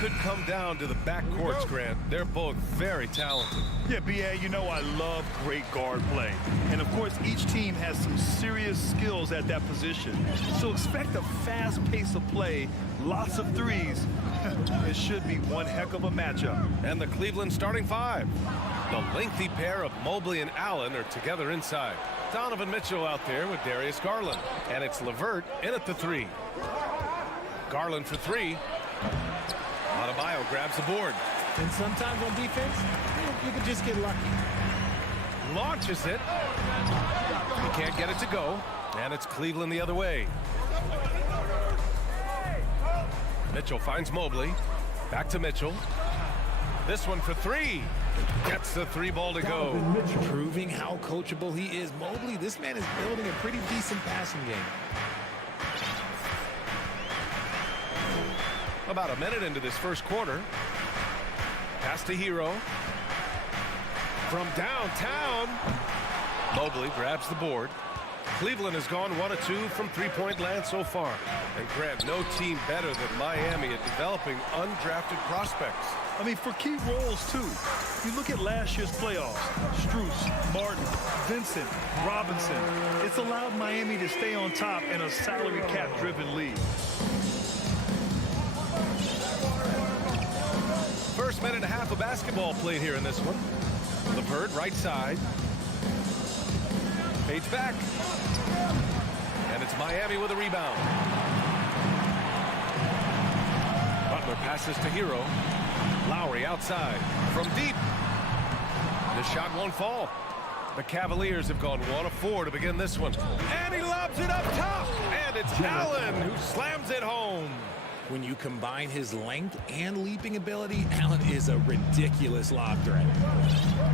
could come down to the backcourts, Grant. They're both very talented. Yeah, B.A., you know I love great guard play. And, of course, each team has some serious skills at that position. So expect a fast pace of play, lots of threes. It should be one heck of a matchup. And the Cleveland starting five. The lengthy pair of Mobley and Allen are together inside. Donovan Mitchell out there with Darius Garland. And it's LeVert in at the three. Garland for three. Adebayo grabs the board. And sometimes on defense, you can just get lucky. Launches it. He can't get it to go. And it's Cleveland the other way. Mitchell finds Mobley. Back to Mitchell. This one for three. Gets the three ball to go. Proving how coachable he is. Mobley, this man is building a pretty decent passing game. About a minute into this first quarter. Pass to Hero. From downtown. Mobley grabs the board. Cleveland has gone 1 of 2 from three-point land so far. And Grant, no team better than Miami at developing undrafted prospects. I mean, for key roles, too. You look at last year's playoffs. Strus, Martin, Vincent, Robinson. It's allowed Miami to stay on top in a salary cap-driven league. First minute and a half of basketball played here in this one. LeVert, right side. Fades back. And it's Miami with a rebound. Butler passes to Hero. Lowry outside from deep. The shot won't fall. The Cavaliers have gone 1 of 4 to begin this one. And he lobs it up top. And it's Allen who slams it home. When you combine his length and leaping ability, Allen is a ridiculous lob threat.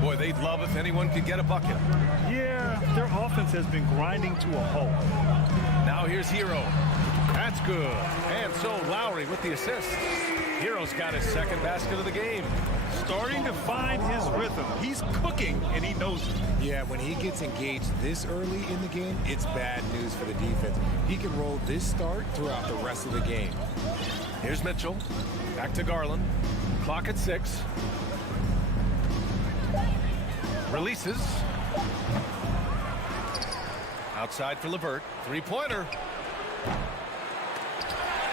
Boy, they'd love if anyone could get a bucket. Yeah, their offense has been grinding to a halt. Now here's Hero. That's good. And so Lowry with the assist. Hero's got his second basket of the game. Starting to find his rhythm. He's cooking, and he knows it. Yeah, when he gets engaged this early in the game, it's bad news for the defense. He can roll this start throughout the rest of the game. Here's Mitchell. Back to Garland. Clock at 6. Releases. Outside for LeVert. Three-pointer.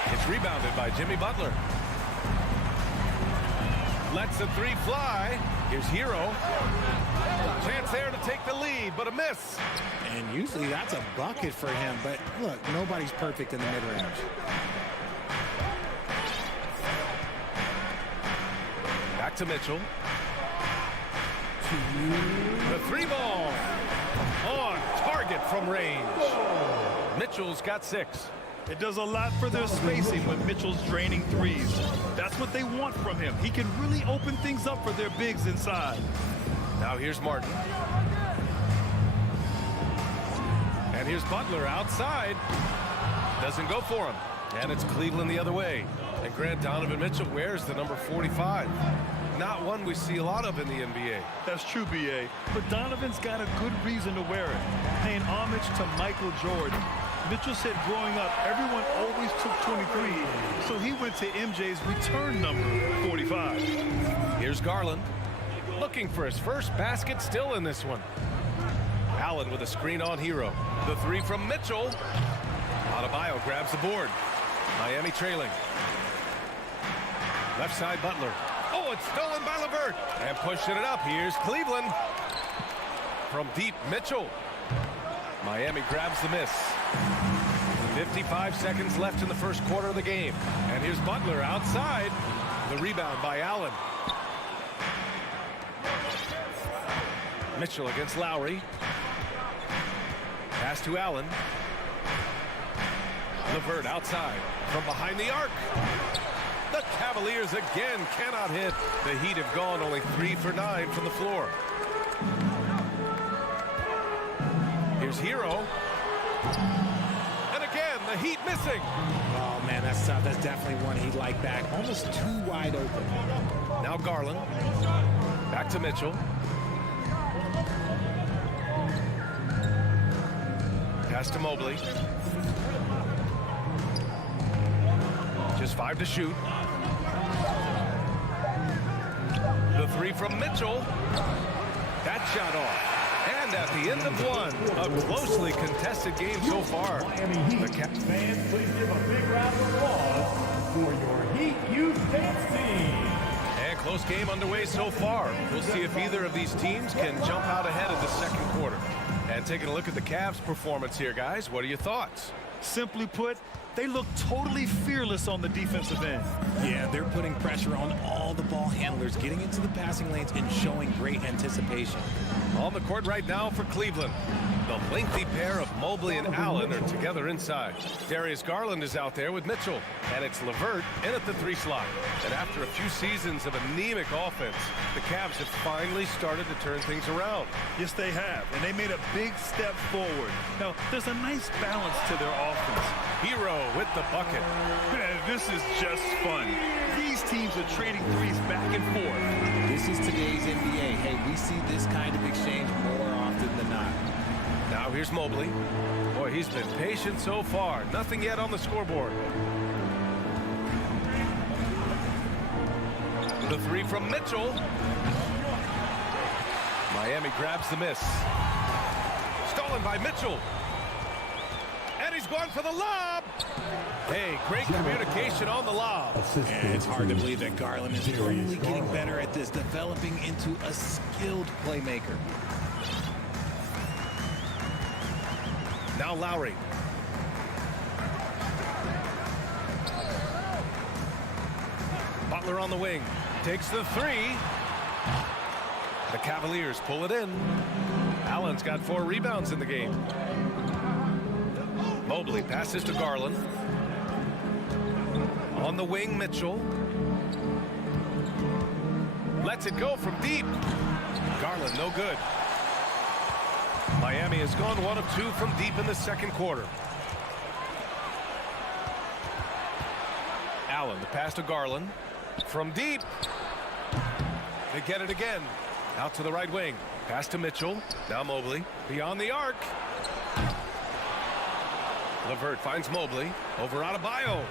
It's rebounded by Jimmy Butler. Lets the three fly. Here's Hero. Chance there to take the lead, but a miss. And usually that's a bucket for him, but look, nobody's perfect in the mid-range. Back to Mitchell. The three ball. On target from range. Mitchell's got 6. It does a lot for their spacing when Mitchell's draining threes. That's what they want from him. He can really open things up for their bigs inside. Now here's Martin. And here's Butler outside. Doesn't go for him. And it's Cleveland the other way. And Grant, Donovan Mitchell wears the number 45. Not one we see a lot of in the NBA. That's true, B.A. But Donovan's got a good reason to wear it. Paying homage to Michael Jordan. Mitchell said growing up, everyone always took 23, so he went to MJ's return number, 45. Here's Garland, looking for his first basket still in this one. Allen with a screen on Hero. The three from Mitchell. Adebayo grabs the board. Miami trailing. Left side Butler. Oh, it's stolen by LeVert. And pushing it up, here's Cleveland. From deep, Mitchell. Miami grabs the miss. 55 seconds left in the first quarter of the game. And here's Butler outside. The rebound by Allen. Mitchell against Lowry. Pass to Allen. LeVert outside from behind the arc. The Cavaliers again cannot hit. The Heat have gone only 3 for 9 from the floor. Here's Hero. And again, the Heat missing. Oh, man, that's tough. That's definitely one he'd like back. Almost too wide open. Now Garland. Back to Mitchell. Pass to Mobley. Just 5 to shoot. The three from Mitchell. That shot off. And at the end of one, a closely contested game so far. Miami Heat fans, please give a big round of applause for your Heat Youth Dance Team. And close game underway so far. We'll see if either of these teams can jump out ahead of the second quarter. And taking a look at the Cavs' performance here, guys, what are your thoughts? Simply put, they look totally fearless on the defensive end. Yeah, they're putting pressure on all the ball handlers, getting into the passing lanes and showing great anticipation. On the court right now for Cleveland. The lengthy pair of Mobley and Allen are together inside. Darius Garland is out there with Mitchell. And it's LeVert in at the 3 slot. And after a few seasons of anemic offense, the Cavs have finally started to turn things around. Yes, they have. And they made a big step forward. Now, there's a nice balance to their offense. Hero with the bucket. Man, this is just fun. These teams are trading threes back and forth. This is today's NBA. Hey, we see this kind of exchange more often than not. Now here's Mobley. Boy, he's been patient so far. Nothing yet on the scoreboard. The three from Mitchell. Miami grabs the miss. Stolen by Mitchell. And he's going for the lob. Hey, great communication on the lob. And it's hard to believe that Garland is only getting better at this, developing into a skilled playmaker. Now Lowry. Butler on the wing. Takes the three. The Cavaliers pull it in. Allen's got 4 rebounds in the game. Mobley passes to Garland. On the wing, Mitchell. Lets it go from deep. Garland, no good. Miami has gone 1 of 2 from deep in the second quarter. Allen, the pass to Garland. From deep. They get it again. Out to the right wing. Pass to Mitchell. Now Mobley. Beyond the arc. LeVert finds Mobley. Over Adebayo.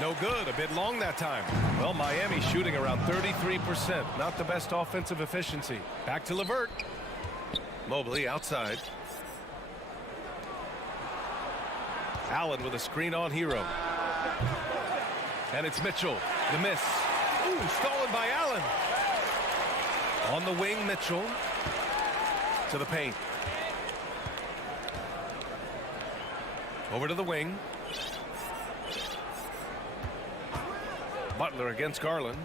No good. A bit long that time. Well, Miami shooting around 33%. Not the best offensive efficiency. Back to LeVert. Mobley outside. Allen with a screen on Hero. And it's Mitchell. The miss. Ooh, stolen by Allen. On the wing, Mitchell. To the paint. Over to the wing. Butler against Garland.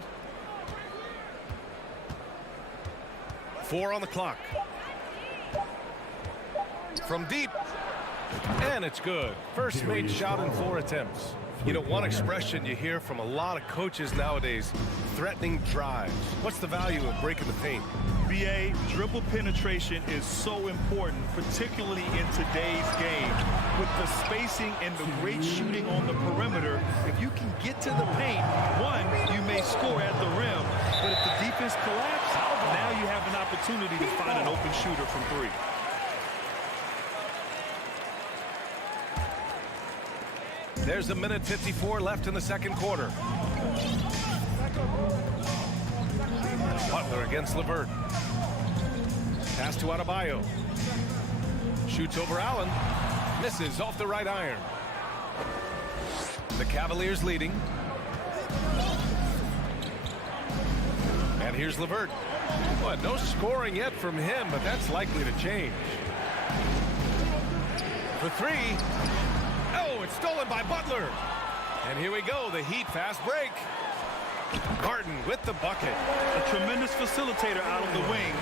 4 on the clock. From deep. And it's good. First made shot in 4 attempts. You know, one expression you hear from a lot of coaches nowadays, threatening drives. What's the value of breaking the paint? BA, dribble penetration is so important, particularly in today's game. With the spacing and the great shooting on the perimeter, if you can get to the paint, one, you may score at the rim, but if the defense collapses, now you have an opportunity to find an open shooter from 3. There's a minute 54 left in the second quarter. Butler against LeVert. Pass to Adebayo. Shoots over Allen. Misses off the right iron. The Cavaliers leading. And here's LeVert. Well, no scoring yet from him, but that's likely to change. For 3. Oh, it's stolen by Butler. And here we go, the Heat fast break. Martin with the bucket. A tremendous facilitator out of the wing.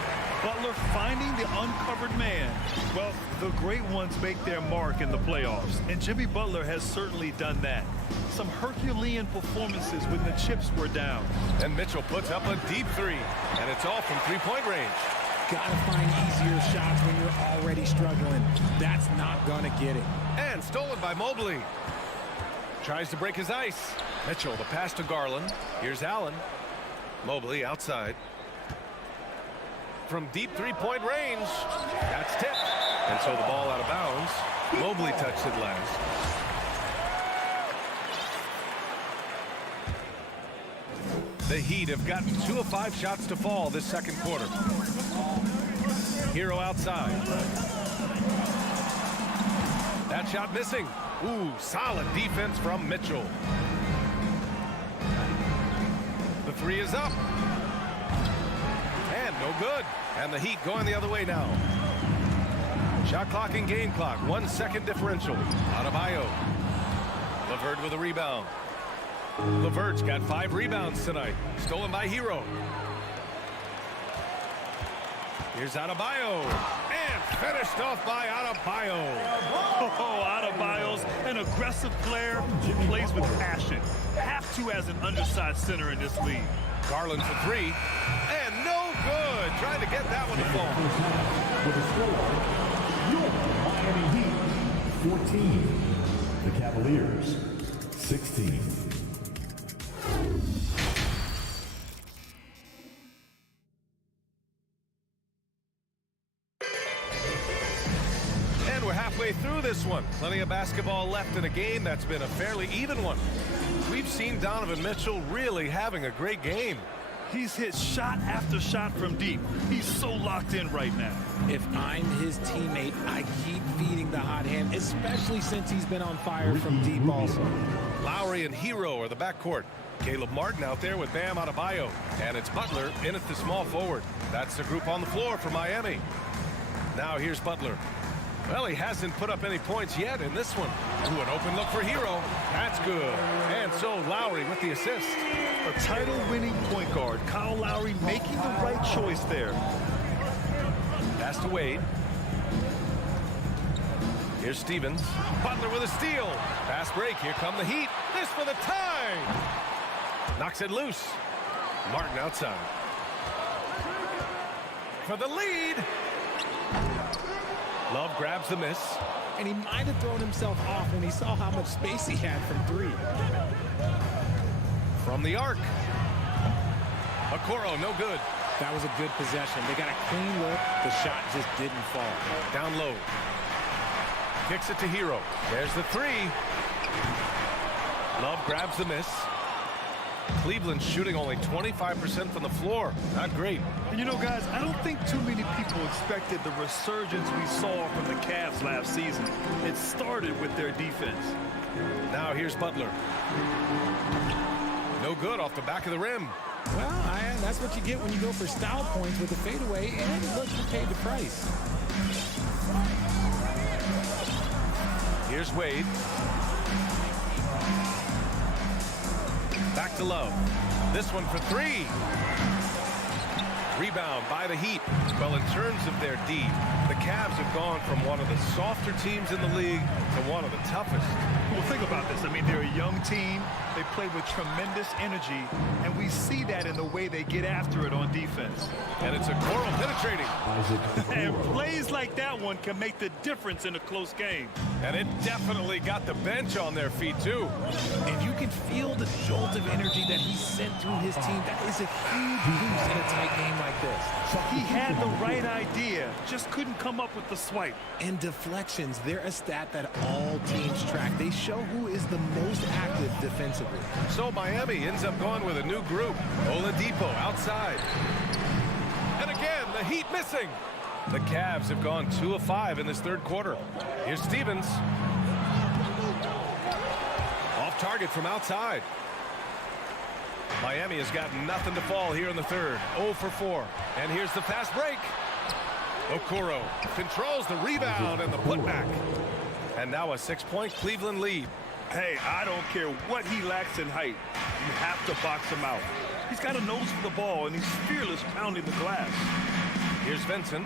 Butler finding the uncovered man. Well, the great ones make their mark in the playoffs, and Jimmy Butler has certainly done that. Some Herculean performances when the chips were down. And Mitchell puts up a deep 3, and it's all from 3-point range. Gotta find easier shots when you're already struggling. That's not gonna get it. And stolen by Mobley. Tries to break his ice. Mitchell, the pass to Garland. Here's Allen. Mobley outside. From deep 3-point range. That's tipped. And so the ball out of bounds. Mobley touched it last. The Heat have gotten 2 of 5 shots to fall this second quarter. Hero outside. That shot missing. Ooh, solid defense from Mitchell. The 3 is up. And no good. And the Heat going the other way now. Shot clock and game clock. 1 second differential. Adebayo. LeVert with a rebound. LeVert's got 5 rebounds tonight. Stolen by Hero. Here's Adebayo. And finished off by Adebayo. Oh, Adebayo's an aggressive player who plays with passion. Have to as an undersized center in this league. Garland for 3. And no good. Trying to get that one to fall. With the score, your Miami Heat 14, the Cavaliers 16. And we're halfway through this one. Plenty of basketball left in a game that's been a fairly even one. We've seen Donovan Mitchell really having a great game. He's hit shot after shot from deep. He's so locked in right now. If I'm his teammate, I keep feeding the hot hand, especially since he's been on fire from deep also. Lowry and Hero are the backcourt. Caleb Martin out there with Bam Adebayo. And it's Butler in at the small forward. That's the group on the floor for Miami. Now here's Butler. Well, he hasn't put up any points yet in this one. Ooh, an open look for Hero. That's good. And so Lowry with the assist. A title-winning point guard, Kyle Lowry making the right choice there. Pass to Wade. Here's Stevens. Butler with a steal. Fast break. Here come the Heat. This for the tie. Knocks it loose. Martin outside. For the lead. Love grabs the miss. And he might have thrown himself off when he saw how much space he had from 3. From the arc. Okoro, no good. That was a good possession. They got a clean look. The shot just didn't fall. Down low. Kicks it to Hero. There's the 3. Love grabs the miss. Cleveland shooting only 25% from the floor. Not great. And you know, guys, I don't think too many people expected the resurgence we saw from the Cavs last season. It started with their defense. Now here's Butler. No good off the back of the rim. Well, that's what you get when you go for style points with a fadeaway, and look, you paid the price. Here's Wade. Back to Love. This one for 3. Rebound by the Heat. Well, in terms of their D, the Cavs have gone from one of the softer teams in the league to one of the toughest. Well, think about this. I mean, they're a young team. They play with tremendous energy, and we see that in the way they get after it on defense. And it's Okoro penetrating. And plays like that one can make the difference in a close game. And it definitely got the bench on their feet, too. And you can feel the jolt of energy that he sent through his team. That is a huge boost in a tight game like this. He had the right idea, just couldn't come up with the swipe. And deflections, they're a stat that all teams track. They show who is the most active defensively. So Miami ends up going with a new group. Oladipo outside. And again, the Heat missing. The Cavs have gone 2 of 5 in this third quarter. Here's Stevens. Off target from outside. Miami has got nothing to fall here in the third. 0 for 4. And here's the fast break. Okoro controls the rebound and the putback. And now a 6-point Cleveland lead. Hey, I don't care what he lacks in height. You have to box him out. He's got a nose for the ball, and he's fearless pounding the glass. Here's Vincent.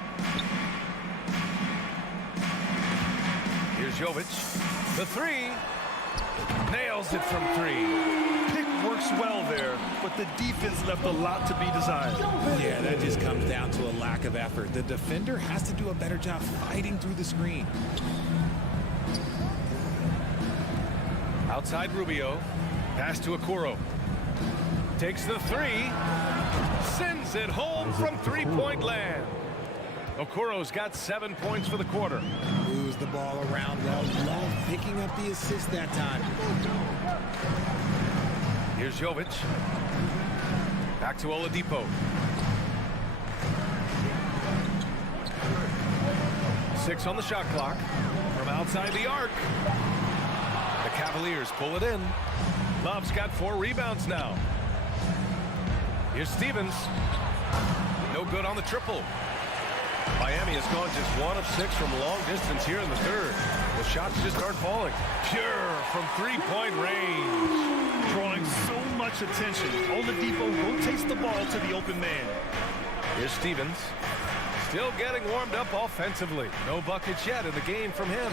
Here's Jovic. The 3. Nails it from 3. Pick works well there, but the defense left a lot to be desired. Yeah, that just comes down to a lack of effort. The defender has to do a better job fighting through the screen. Outside Rubio. Pass to Okoro. Takes the 3. Sends it home from three-point land. Okoro's got 7 points for the quarter. Moves the ball around well. Love picking up the assist that time. Here's Jovic. Back to Oladipo. 6 on the shot clock. From outside the arc. The Cavaliers pull it in. Love's got 4 rebounds now. Here's Stevens. No good on the triple. Miami has gone just 1 of 6 from long distance here in the third. The shots just aren't falling. Pure from 3-point range. Drawing so much attention. Oladipo rotates the ball to the open man. Here's Stevens. Still getting warmed up offensively. No buckets yet in the game from him.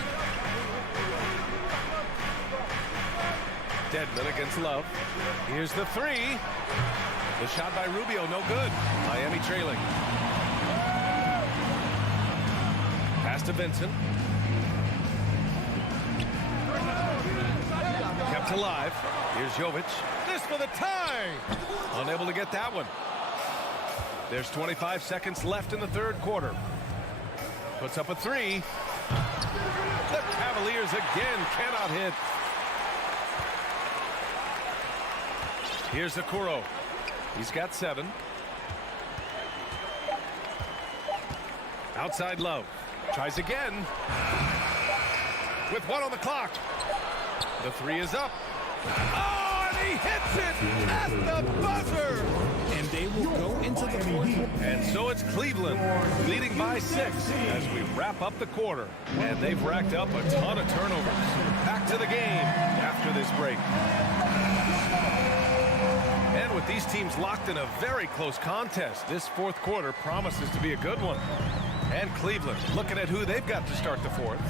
Dedmon against Love. Here's the 3. The shot by Rubio, no good. Miami trailing. Pass to Vincent. Kept alive. Here's Jovic. This for the tie. Unable to get that one. There's 25 seconds left in the third quarter. Puts up a 3. The Cavaliers again cannot hit. Here's Okoro. He's got 7. Outside Love. Tries again. With 1 on the clock. The 3 is up. Oh, and he hits it at the buzzer. And they will go into the fourth. And so it's Cleveland leading by 6 as we wrap up the quarter. And they've racked up a ton of turnovers. Back to the game after this break. And with these teams locked in a very close contest, this fourth quarter promises to be a good one. And Cleveland looking at who they've got to start the fourth.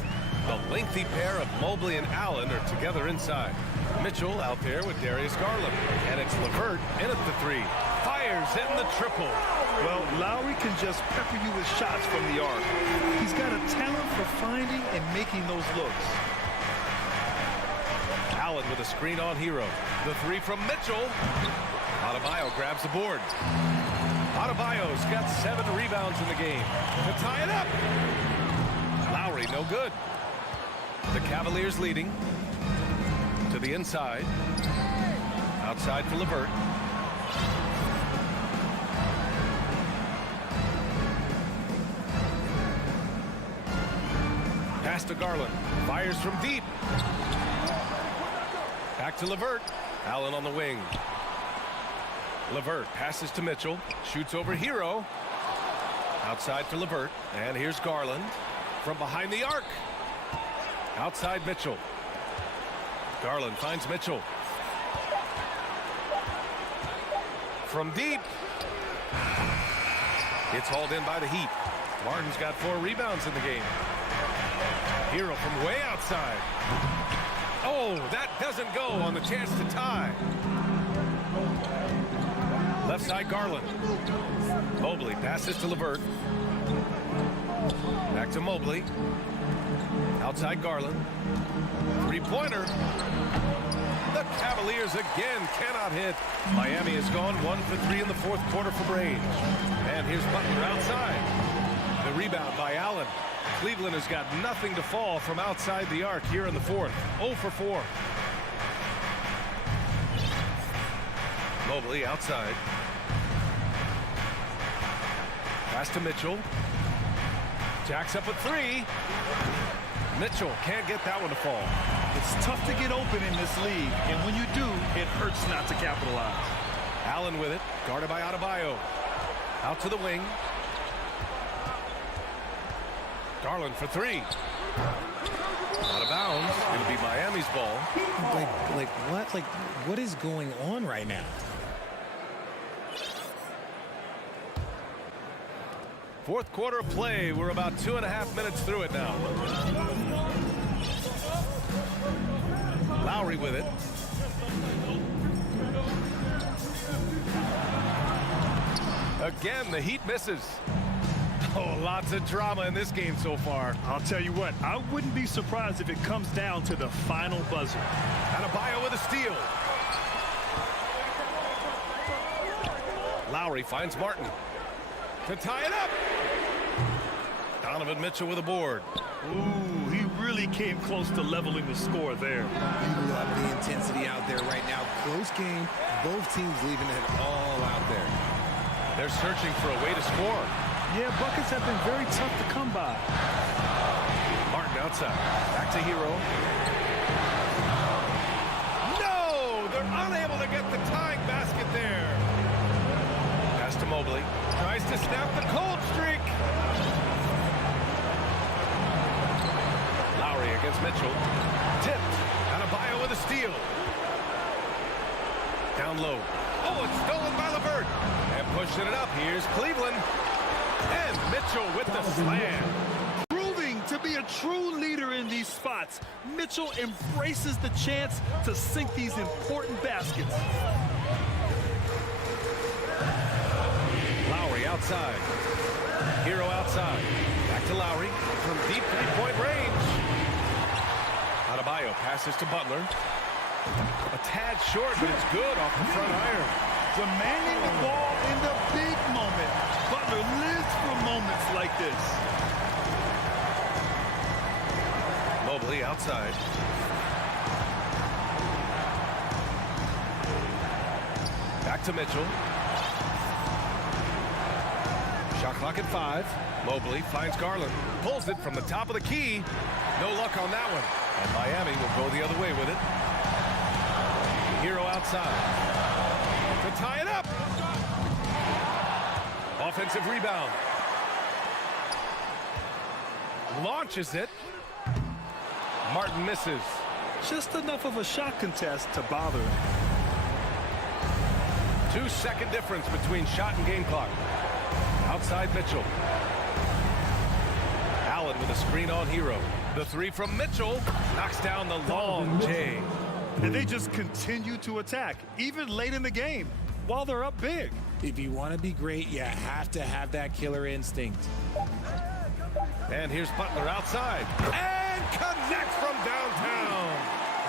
The lengthy pair of Mobley and Allen are together inside. Mitchell out there with Darius Garland. And it's LeVert in at the 3. Fires in the triple. Well, Lowry can just pepper you with shots from the arc. He's got a talent for finding and making those looks. Allen with a screen on Hero. The 3 from Mitchell. Adebayo grabs the board. Adebayo's got 7 rebounds in the game to tie it up. Lowry no good. The Cavaliers leading to the inside. Outside for LeVert. Pass to Garland. Fires from deep. Back to LeVert. Allen on the wing. LeVert passes to Mitchell. Shoots over Hero. Outside for LeVert. And here's Garland from behind the arc. Outside Mitchell. Garland finds Mitchell. From deep. It's hauled in by the Heat. Martin's got 4 rebounds in the game. Hero from way outside. Oh, that doesn't go on the chance to tie. Left side Garland. Mobley passes to LeVert. Back to Mobley. Outside Garland. 3-pointer. The Cavaliers again cannot hit. Miami has gone 1 for 3 in the fourth quarter from range. And here's Butler outside. The rebound by Allen. Cleveland has got nothing to fall from outside the arc here in the fourth. 0 for 4. Mobley outside. Pass to Mitchell. Jacks up a 3. Mitchell can't get that one to fall. It's tough to get open in this league, and when you do, it hurts not to capitalize. Allen with it, guarded by Adebayo. Out to the wing. Garland for 3. Out of bounds. It'll be Miami's ball. What is going on right now? Fourth quarter of play. We're about 2.5 minutes through it now. Lowry with it. Again, the Heat misses. Oh, lots of drama in this game so far. I'll tell you what, I wouldn't be surprised if it comes down to the final buzzer. Adebayo with a steal. Lowry finds Martin to tie it up. Donovan Mitchell with a board. Ooh, he really came close to leveling the score there. You love the intensity out there right now. close game. Both teams leaving it all out there. They're searching for a way to score. Yeah, buckets have been very tough to come by. Martin outside. Back to Hero. No! They're unable to get the tying basket there. Pass to Mobley. Tries to snap the cold streak. Lowry against Mitchell. Tipped. Adebayo with a steal. Down low. Oh, it's stolen by LeVert. And pushing it up. Here's Cleveland. And Mitchell with the slam. Proving to be a true leader in these spots, Mitchell embraces the chance to sink these important baskets. Lowry outside. Hero outside. Back to Lowry from deep three-point range. Adebayo passes to Butler. A tad short, but it's good off the front iron. Demanding the ball in the big moment. Butler lives for moments like this. Mobley outside. Back to Mitchell. Shot clock at 5. Mobley finds Garland. Pulls it from the top of the key. No luck on that one. And Miami will go the other way with it. Hero outside. To tie it up. Offensive rebound. Launches it. Martin misses. Just enough of a shot contest to bother him. 2-second difference between shot and game clock. Outside Mitchell. Allen with a screen on Hero. The three from Mitchell knocks down the long J. And they just continue to attack, even late in the game, while they're up big. If you want to be great, you have to have that killer instinct. And here's Butler outside. And connects from downtown.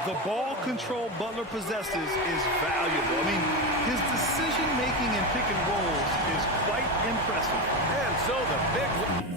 The ball control Butler possesses is valuable. I mean, his decision-making in pick and rolls is quite impressive. And so the big...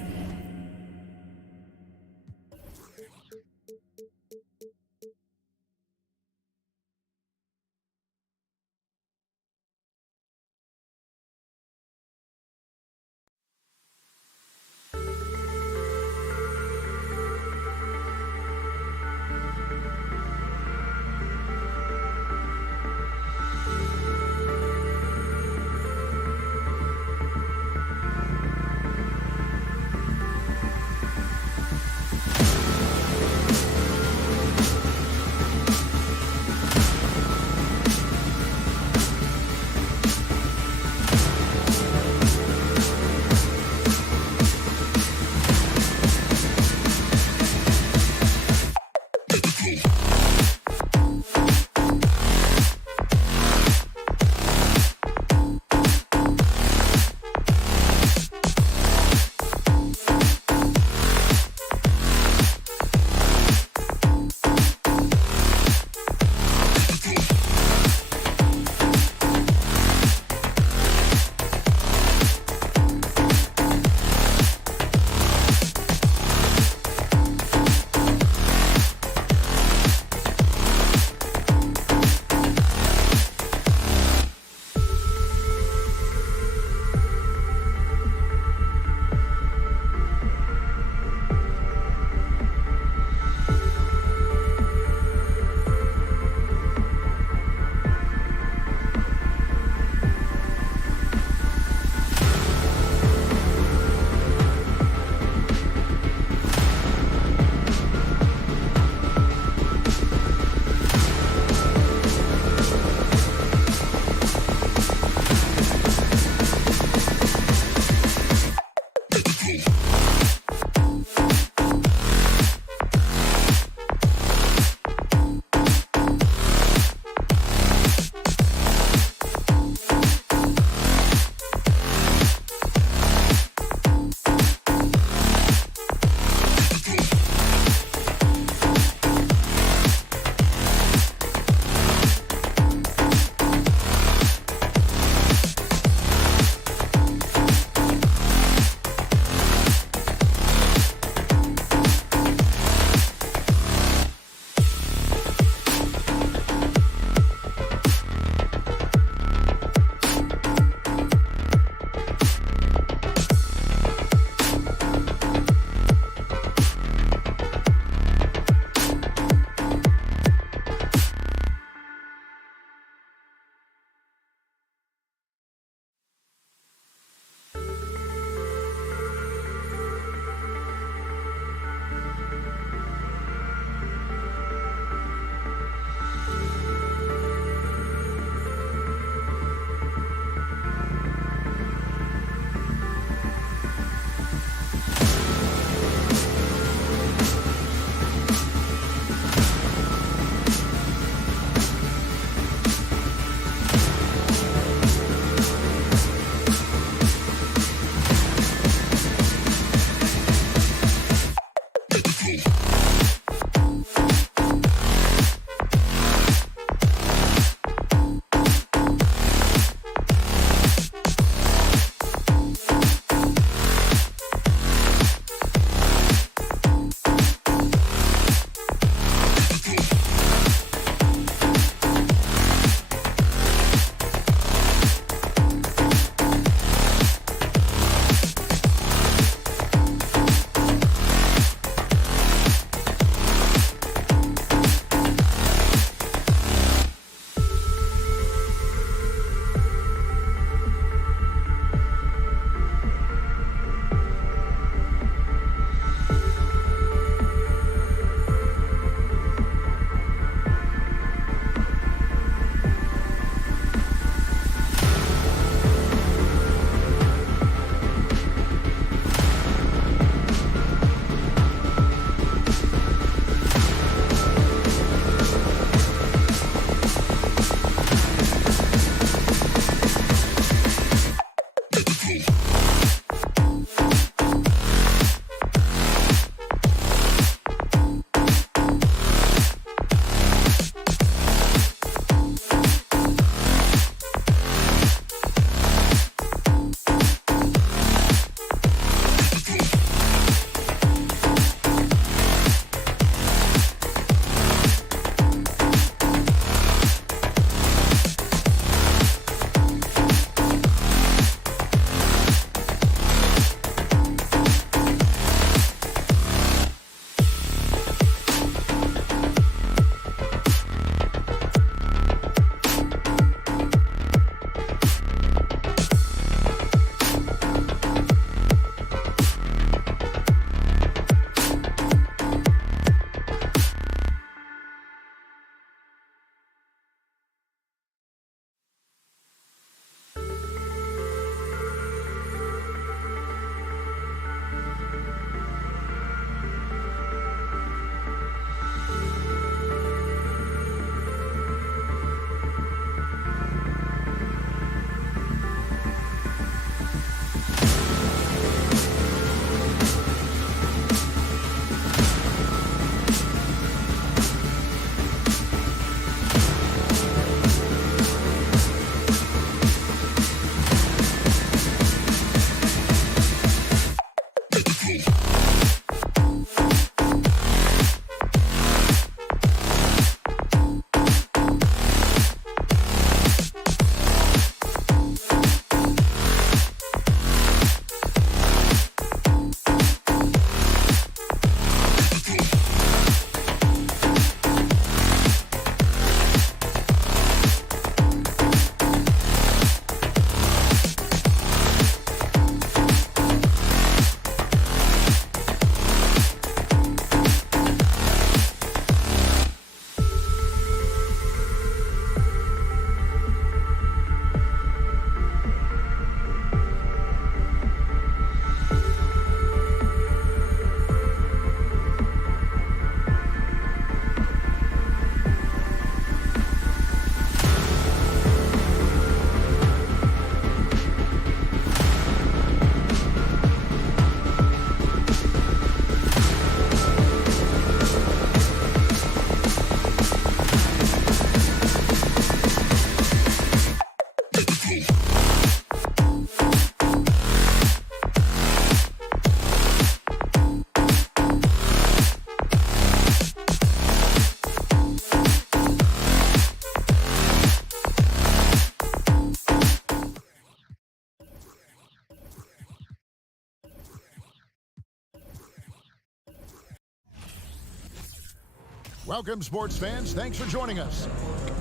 Welcome, sports fans. Thanks for joining us.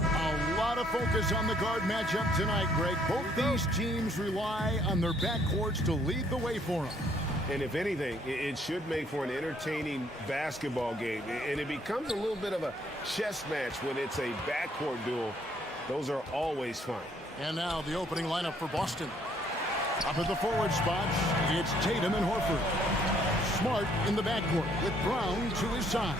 A lot of focus on the guard matchup tonight, Greg. Both these teams rely on their backcourts to lead the way for them. And if anything, it should make for an entertaining basketball game. And it becomes a little bit of a chess match when it's a backcourt duel. Those are always fun. And now the opening lineup for Boston. Up at the forward spots, it's Tatum and Horford. Smart in the backcourt with Brown to his side.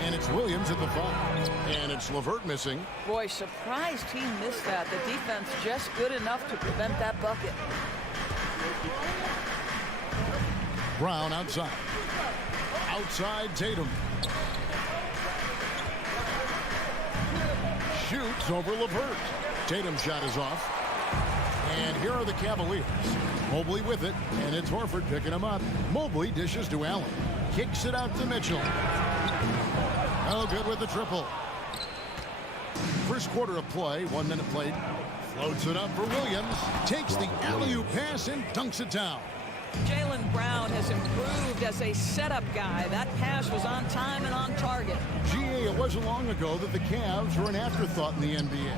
And it's Williams at the 5. And it's LeVert missing. Boy, surprised he missed that. The defense just good enough to prevent that bucket. Brown outside. Outside Tatum. Shoots over LeVert. Tatum's shot is off. And here are the Cavaliers. Mobley with it, and it's Horford picking him up. Mobley dishes to Allen. Kicks it out to Mitchell. Oh, good with the triple. First quarter of play, 1 minute played. Floats it up for Williams. Takes the alley-oop pass and dunks it down. Jaylen Brown has improved as a setup guy. That pass was on time and on target. GA, it wasn't long ago that the Cavs were an afterthought in the NBA.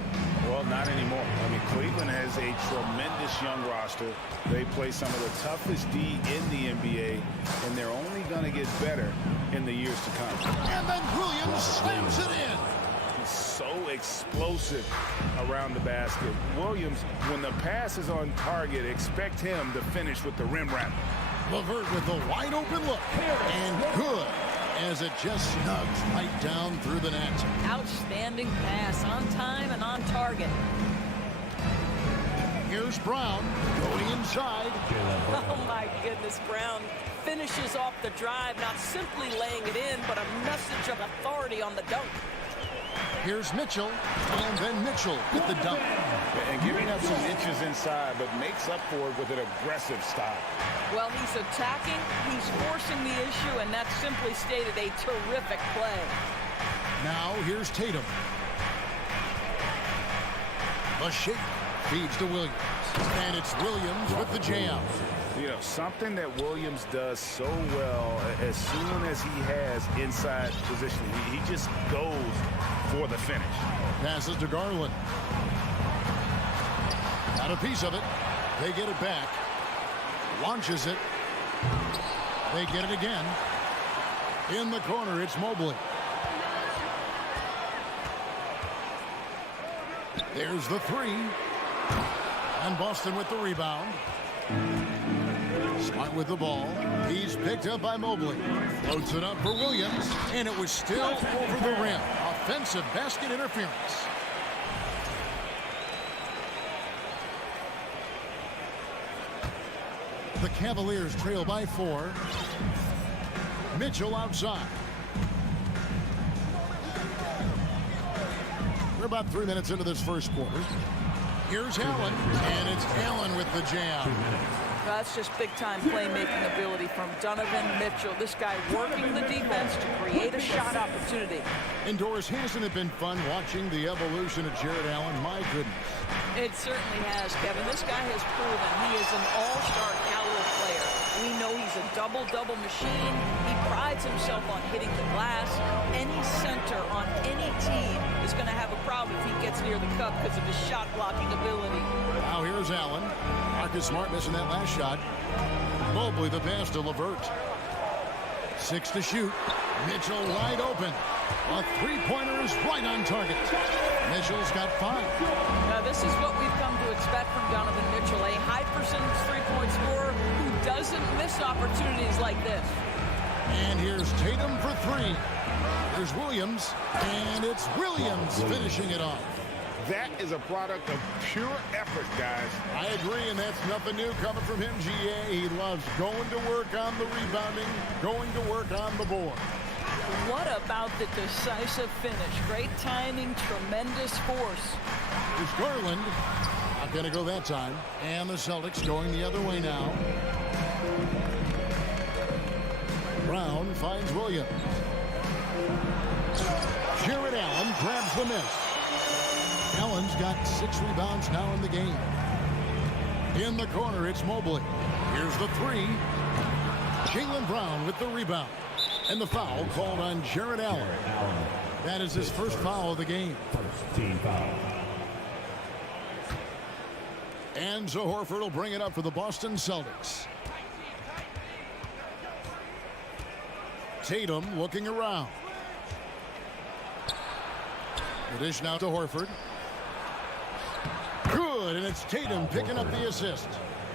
Well, not anymore. I mean, Cleveland has a tremendous young roster. They play some of the toughest D in the NBA, and they're only going to get better in the years to come. And then Williams slams it in. He's so explosive around the basket. Williams, when the pass is on target, expect him to finish with the rim wrap. LeVert with a wide open look. And good, as it just snugs right down through the net. Outstanding pass, on time and on target. Here's Brown going inside. Oh my goodness, Brown finishes off the drive, not simply laying it in, but a message of authority on the dunk. Here's Mitchell, and then Mitchell with the dunk. And giving up some inches inside, but makes up for it with an aggressive style. Well, he's attacking, he's forcing the issue, and that's simply stated a terrific play. Now here's Tatum. A shake feeds to Williams. And it's Williams with the jam. You know, something that Williams does so well, as soon as he has inside position, he just goes for the finish. Passes to Garland. Got a piece of it. They get it back. Launches it. They get it again. In the corner, it's Mobley. There's the 3. And Boston with the rebound. Smart with the ball. He's picked up by Mobley. Floats it up for Williams. And it was still over the rim. Offensive basket interference. The Cavaliers trail by 4. Mitchell outside. We're about 3 minutes into this first quarter. Here's Allen, and it's Allen with the jam. That's just big-time playmaking ability from Donovan Mitchell. This guy working the defense to create a shot opportunity. Indoors, hasn't it been fun watching the evolution of Jared Allen? My goodness. It certainly has, Kevin. This guy has proven he is an all-star caliber player. We know he's a double-double machine. He prides himself on hitting the glass. Any center on any team is going to have a problem if he gets near the cup because of his shot-blocking ability. Now here's Allen. Marcus Smart missing that last shot. Mobley the pass to LeVert. 6 to shoot. Mitchell wide open. A three-pointer is right on target. Mitchell's got 5. Now this is what we've come to expect from Donovan Mitchell, a high percentage three-point scorer who doesn't miss opportunities like this. And here's Tatum for 3. There's Williams, and it's Williams finishing it off. That is a product of pure effort, guys. I agree, and that's nothing new coming from him, GA. He loves going to work on the rebounding, going to work on the board. What about the decisive finish? Great timing, tremendous force. It's Garland. Not going to go that time. And the Celtics going the other way now. Brown finds Williams. Jared Allen grabs the miss. Allen's got 6 rebounds now in the game. In the corner, it's Mobley. Here's the 3. Jaylen Brown with the rebound. And the foul called on Jared Allen. That is his first foul of the game. First team foul. And so Horford will bring it up for the Boston Celtics. Tatum looking around. The dish now to Horford. Good, and it's Tatum picking up the assist.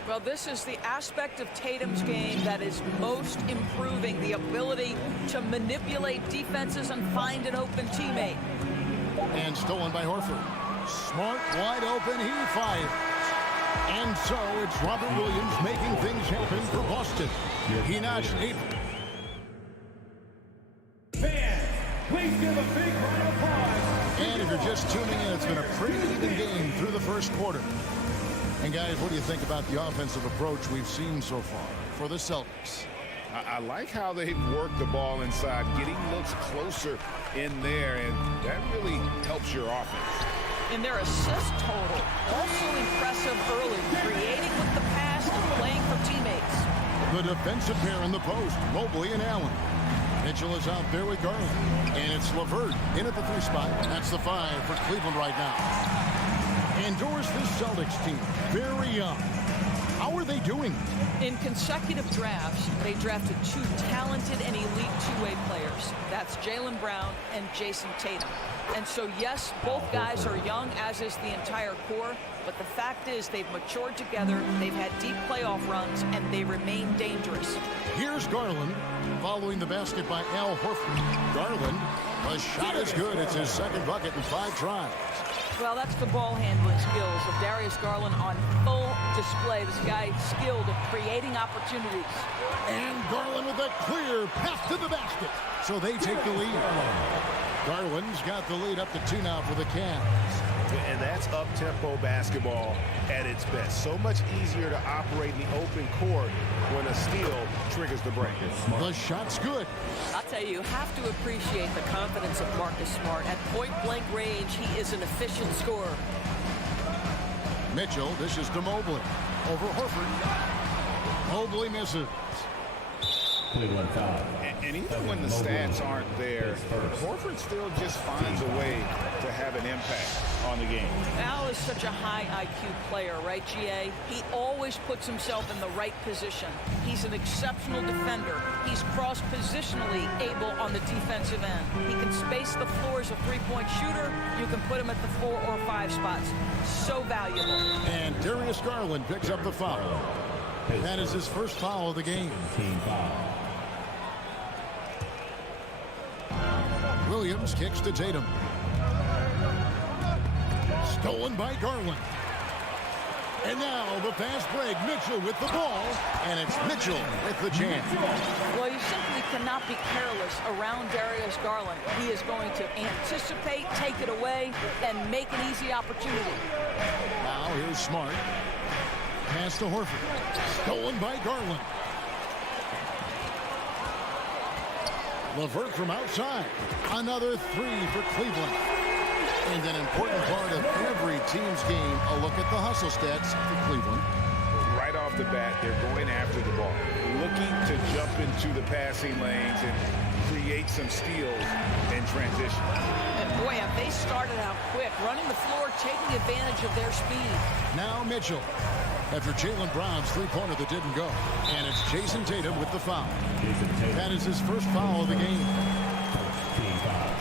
Well, this is the aspect of Tatum's game that is most improving, the ability to manipulate defenses and find an open teammate. And stolen by Horford. Smart, wide open, he fires. And so it's Robert Williams making things happen for Boston. He notched 8. Fans, please give a big round of applause. And if you're just tuning in, it's been a pretty even game through the first quarter. And guys, what do you think about the offensive approach we've seen so far for the Celtics? I like how they've worked the ball inside, getting looks closer in there, and that really helps your offense. In their assist total, also impressive early, creating with the pass and playing for teammates. The defensive pair in the post, Mobley and Allen. Mitchell is out there with Garland. And it's LeVert in at the 3 spot. That's the 5 for Cleveland right now. Endorse this Celtics team. Very young. How are they doing? In consecutive drafts, they drafted 2 talented and elite two-way players. That's Jaylen Brown and Jason Tatum. And so, yes, both guys are young, as is the entire core. But the fact is they've matured together, they've had deep playoff runs, and they remain dangerous. Here's Garland following the basket by Al Horford. Garland, the shot is good. It's his second bucket in 5 tries. Well, that's the ball handling skills of Darius Garland on full display. This guy skilled at creating opportunities. And Garland with a clear pass to the basket. So they take the lead. Garland's got the lead up to 2 now for the Cavs. And that's up-tempo basketball at its best. So much easier to operate in the open court when a steal triggers the break. The shot's good. I'll tell you, you have to appreciate the confidence of Marcus Smart. At point-blank range, he is an efficient scorer. Mitchell dishes to Mobley. Over Horford. Mobley misses. Cleveland foul. And even when the stats aren't there, Horford still just finds a way to have an impact on the game. Al is such a high IQ player, right, GA? He always puts himself in the right position. He's an exceptional defender. He's cross-positionally able on the defensive end. He can space the floor as a three-point shooter. You can put him at the 4 or 5 spots. So valuable. And Darius Garland picks up the foul. That is his first foul of the game. Team foul. Williams kicks to Tatum. Stolen by Garland. And now the fast break. Mitchell with the ball. And it's Mitchell with the chance. Well, you simply cannot be careless around Darius Garland. He is going to anticipate, take it away, and make an easy opportunity. Now here's Smart. Pass to Horford. Stolen by Garland. LeVert from outside. Another 3 for Cleveland. And an important part of every team's game, a look at the hustle stats for Cleveland. Right off the bat, they're going after the ball, looking to jump into the passing lanes and create some steals in transition. And boy, have they started out quick, running the floor, taking advantage of their speed. Now Mitchell. After Jaylen Brown's three-pointer that didn't go. And it's Jason Tatum with the foul. That is his first foul of the game. Team foul.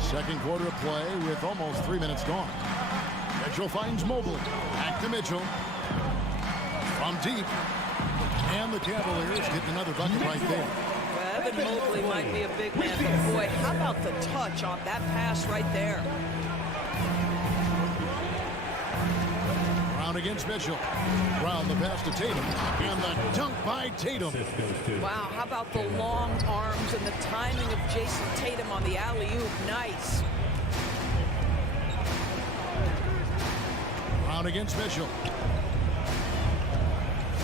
Second quarter of play with almost 3 minutes gone. Mitchell finds Mobley. Back to Mitchell. From deep. And the Cavaliers get another bucket right there. Well, Evan Mobley might be a big man, but boy, how about the touch on that pass right there? Brown against Mitchell. Brown the pass to Tatum. And the dunk by Tatum. Wow, how about the long arms and the timing of Jason Tatum on the alley-oop? Nice. Brown against Mitchell.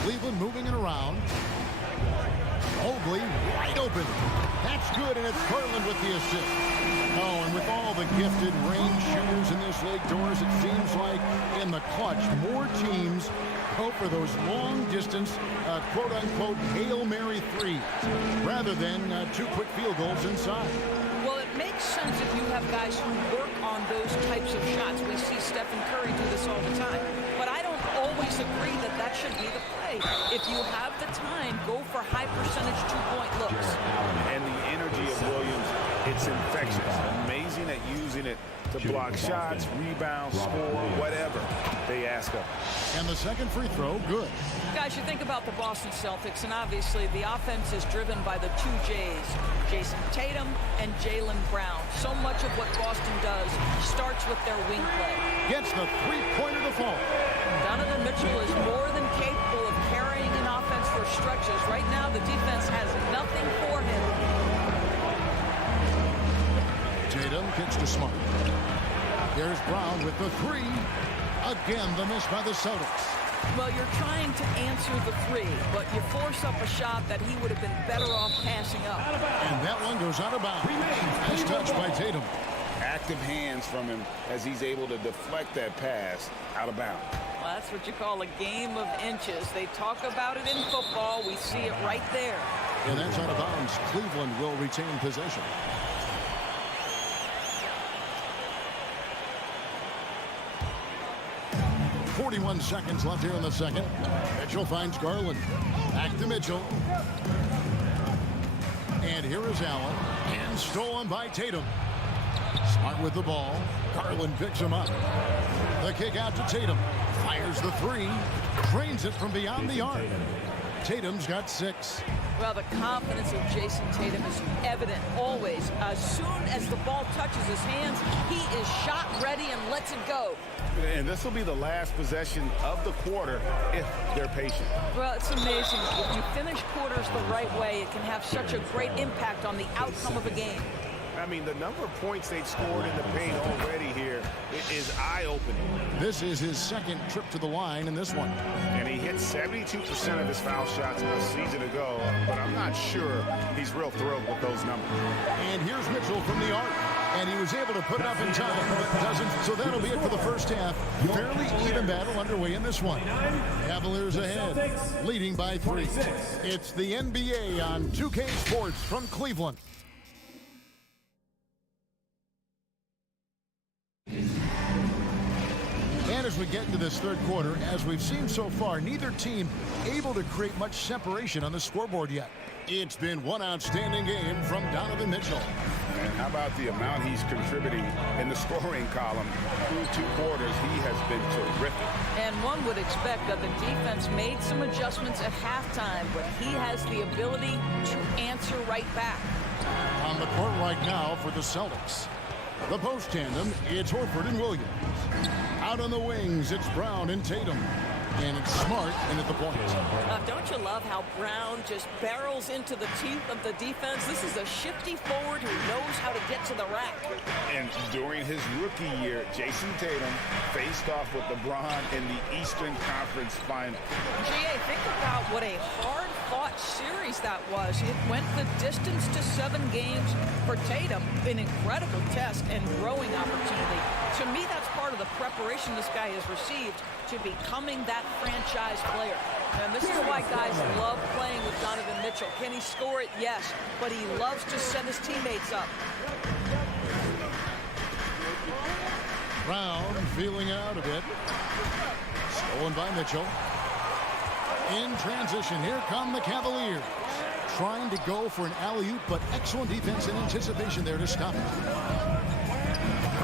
Cleveland moving it around. Mobley wide open. That's good, and it's Garland with the assist. Oh, and with all the gifted range shooters in this league, Doris, it seems like in the clutch, more teams go for those long-distance, quote-unquote, Hail Mary threes rather than 2 quick field goals inside. Well, it makes sense if you have guys who work on those types of shots. We see Stephen Curry do this all the time. But I don't always agree that that should be the play. If you have the time, go for high-percentage 2-point looks. And the energy of Williams, it's infectious. Amazing at using it to block shots, rebound, score, whatever they ask of. And the second free throw, good. Guys, you think about the Boston Celtics, and obviously the offense is driven by the 2 J's, Jason Tatum and Jaylen Brown. So much of what Boston does starts with their wing play. Gets the three-pointer to fall. Donovan Mitchell is more than capable of carrying an offense for stretches. Right now, the defense has nothing for him. Tatum kicks to Smart. Here's Brown with the 3. Again, the miss by the Celtics. Well, you're trying to answer the 3, but you force up a shot that he would have been better off passing up. And that one goes out of bounds. Nice touch by Tatum. Active hands from him as he's able to deflect that pass out of bounds. Well, that's what you call a game of inches. They talk about it in football. We see it right there. And that's out of bounds. Cleveland will retain possession. .41 seconds left here in the second. Mitchell finds Garland. Back to Mitchell. And here is Allen. And stolen by Tatum. Smart with the ball. Garland picks him up. The kick out to Tatum. Fires the 3. Drains it from beyond the arc. Tatum's got 6. Well, the confidence of Jason Tatum is evident always. As soon as the ball touches his hands, he is shot ready and lets it go. And this will be the last possession of the quarter if they're patient. Well, it's amazing. If you finish quarters the right way, it can have such a great impact on the outcome of a game. I mean, the number of points they've scored in the paint already here is eye-opening. This is his second trip to the line in this one. And he hit 72% of his foul shots a season ago, but I'm not sure he's real thrilled with those numbers. And here's Mitchell from the arc. And he was able to put it up in time, but doesn't. So that'll be it for the first half. Fairly even battle underway in this one. Cavaliers ahead, leading by 3. It's the NBA on 2K Sports from Cleveland. And as we get into this third quarter, as we've seen so far, neither team able to create much separation on the scoreboard yet. It's been one outstanding game from Donovan Mitchell. And how about the amount he's contributing in the scoring column? Through 2 quarters, he has been terrific. And one would expect that the defense made some adjustments at halftime, but he has the ability to answer right back. On the court right now for the Celtics. The post tandem, it's Horford and Williams. Out on the wings, it's Brown and Tatum. And it's Smart in at the point. Don't you love how Brown just barrels into the teeth of the defense? This is a shifty forward who knows how to get to the rack. And during his rookie year, Jason Tatum faced off with LeBron in the Eastern Conference Final. GA, think about what a hard-fought series that was. It went the distance to 7 games for Tatum. An incredible test and growing opportunity. To me, that's part of the preparation this guy has received to becoming that franchise player. And this is why guys love playing with Donovan Mitchell. Can he score it? Yes. But he loves to set his teammates up. Brown feeling out a bit. Stolen by Mitchell. In transition, here come the Cavaliers. Trying to go for an alley-oop, but excellent defense and anticipation there to stop it.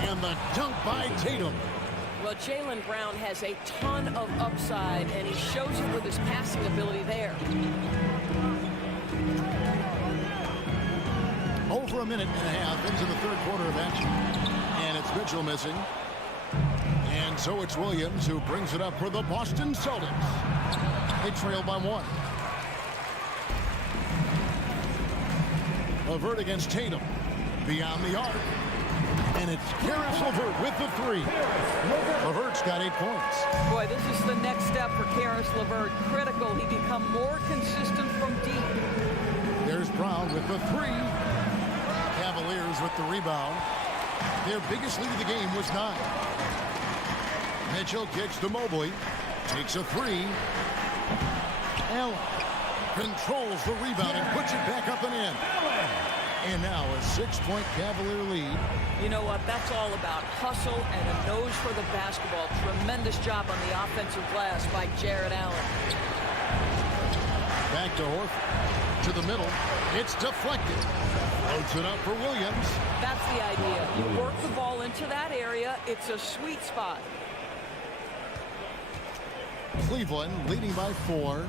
And the dunk by Tatum. Well, Jaylen Brown has a ton of upside, and he shows it with his passing ability there. Over a minute and a half into the third quarter of action. And it's Mitchell missing. And so it's Williams who brings it up for the Boston Celtics. They trail by 1. LeVert against Tatum. Beyond the arc. And it's Caris LeVert with the 3. LeVert's got 8 points. Boy, this is the next step for Caris LeVert. Critical. He become more consistent from deep. There's Brown with the 3. Cavaliers Cavaliers with the rebound. Their biggest lead of the game was 9. Mitchell kicks to Mobley. Takes a 3. Allen controls the rebound and puts it back up and in. And now a 6-point Cavalier lead. You know what? That's all about hustle and a nose for the basketball. Tremendous job on the offensive glass by Jared Allen. Back to Horford. To the middle. It's deflected. Floats it up for Williams. That's the idea. You work the ball into that area. It's a sweet spot. Cleveland leading by 4.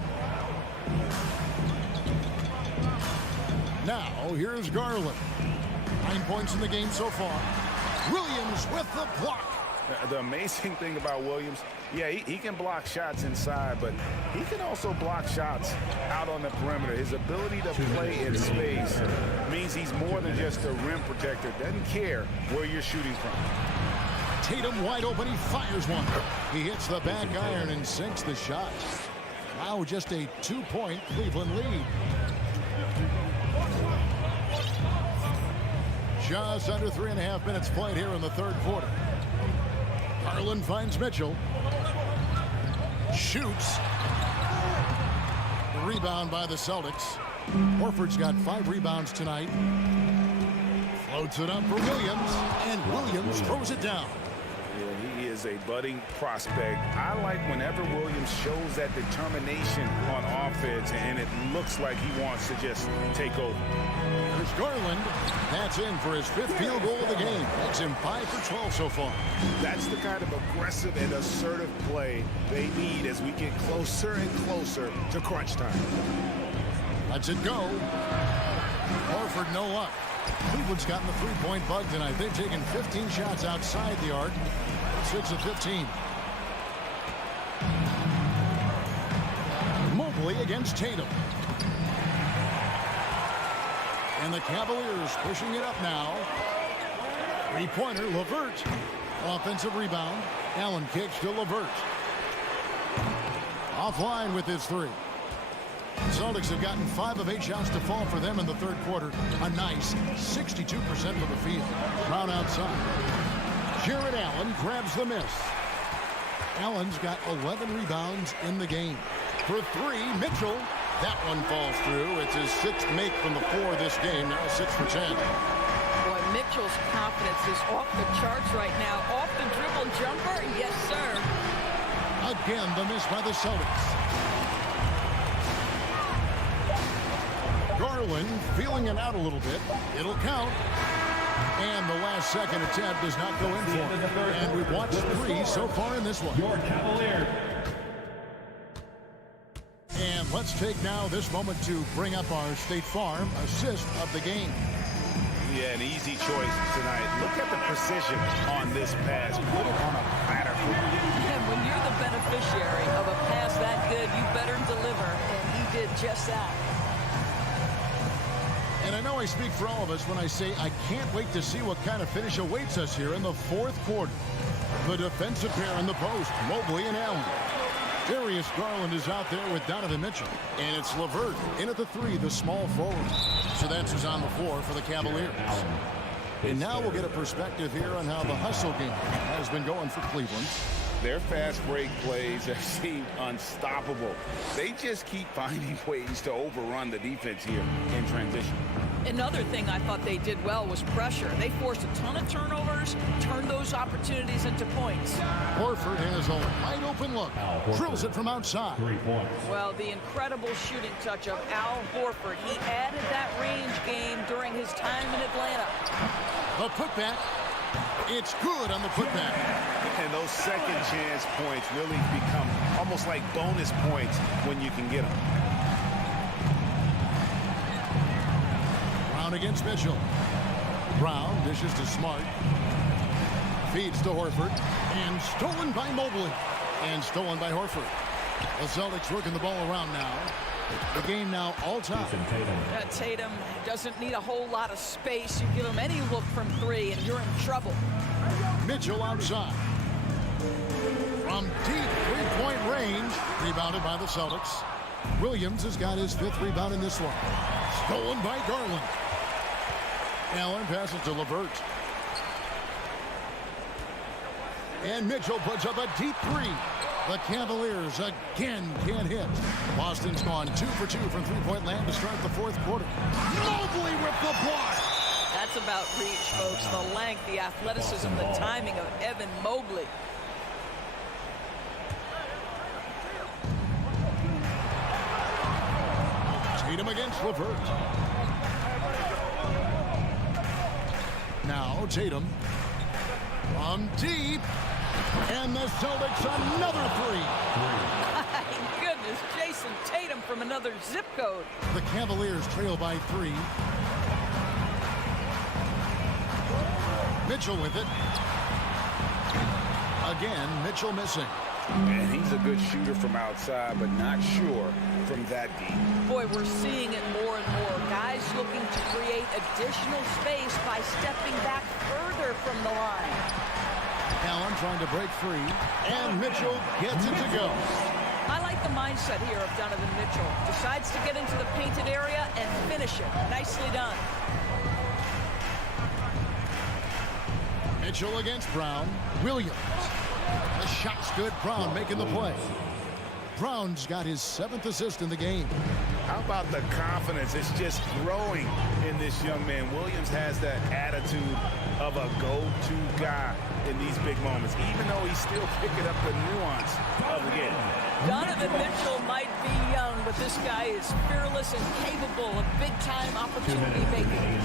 Now, here's Garland. 9 points in the game so far. Williams with the block. The amazing thing about Williams, yeah, he can block shots inside, but he can also block shots out on the perimeter. His ability to play in space means he's more than just a rim protector. Doesn't care where you're shooting from. Tatum wide open. He fires one. He hits the back iron and sinks the shot. Now just a 2-point Cleveland lead. Just under 3.5 minutes played here in the third quarter. Garland finds Mitchell. Shoots. Rebound by the Celtics. Horford's got 5 rebounds tonight. Floats it up for Williams. And Williams throws it down. Yeah, he is a budding prospect. I like whenever Williams shows that determination on offense, and it looks like he wants to just take over. Here's Garland. That's in for his 5th field goal of the game. Makes him 5 for 12 so far. That's the kind of aggressive and assertive play they need as we get closer and closer to crunch time. Lets it go. Horford no luck. Cleveland's gotten the 3-point bug tonight. They've taken 15 shots outside the arc. 6 of 15. Mobley against Tatum. And the Cavaliers pushing it up now. 3-pointer, LeVert. Offensive rebound. Allen kicks to LeVert. Offline with his 3. Celtics have gotten 5 of 8 shots to fall for them in the third quarter. A nice 62% from the field. Brown outside. Jared Allen grabs the miss. Allen's got 11 rebounds in the game. For 3, Mitchell. That one falls through. It's his 6th make from the 4 this game. Now 6 for 10. Boy, Mitchell's confidence is off the charts right now. Off the dribble jumper. Yes, sir. Again, the miss by the Celtics. Garland feeling it out a little bit. It'll count. And the last second attempt does not go in for him. And we've watched 3 so far in this one. Your Cavaliers. And let's take now this moment to bring up our State Farm assist of the game. Yeah, an easy choice tonight. Look at the precision on this pass. Put it on a platter. And when you're the beneficiary of a pass that good, you better deliver. And he did just that. And I know I speak for all of us when I say I can't wait to see what kind of finish awaits us here in the fourth quarter. The defensive pair in the post, Mobley and Allen. Darius Garland is out there with Donovan Mitchell. And it's LeVert in at the 3, the small forward. So that's who's on the floor for the Cavaliers. And now we'll get a perspective here on how the hustle game has been going for Cleveland. Their fast break plays have seemed unstoppable. They just keep finding ways to overrun the defense here in transition. Another thing I thought they did well was pressure. They forced a ton of turnovers, turned those opportunities into points. Horford has a wide open look. Drills it from outside. 3 points. Well, the incredible shooting touch of Al Horford. He added that range game during his time in Atlanta. The putback. It's good on the putback. And those second chance points really become almost like bonus points when you can get them. Brown against Mitchell. Brown dishes to Smart. Feeds to Horford. And stolen by Mobley. And stolen by Horford. The Celtics working the ball around now. The game now all time. Tatum doesn't need a whole lot of space. You give him any look from 3 and you're in trouble. Mitchell outside. From deep three-point range. Rebounded by the Celtics. Williams has got his 5th rebound in this one. Stolen by Garland. Allen passes to LeVert. And Mitchell puts up a deep three. The Cavaliers again can't hit. Boston's gone 2 for 2 from three-point land to start the fourth quarter. Mobley with the block. That's about reach, folks. The length, the athleticism, the timing of Evan Mobley. Tatum against LeVert. Now Tatum from deep. And the Celtics another three. My goodness, Jason Tatum from another zip code. The Cavaliers trail by 3. Mitchell with it. Again, Mitchell missing. And he's a good shooter from outside, but not sure from that deep. Boy, we're seeing it more and more. Guys looking to create additional space by stepping back further from the line. Allen trying to break free, and Mitchell gets it to go. I like the mindset here of Donovan Mitchell. Decides to get into the painted area and finish it. Nicely done. Mitchell against Brown. Williams. The shot's good. Brown making the play. Brown's got his 7th assist in the game. How about the confidence? It's just growing in this young man. Williams has that attitude of a go-to guy in these big moments, even though he's still picking up the nuance of the game. Donovan Mitchell might be young, but this guy is fearless and capable of big-time opportunity making.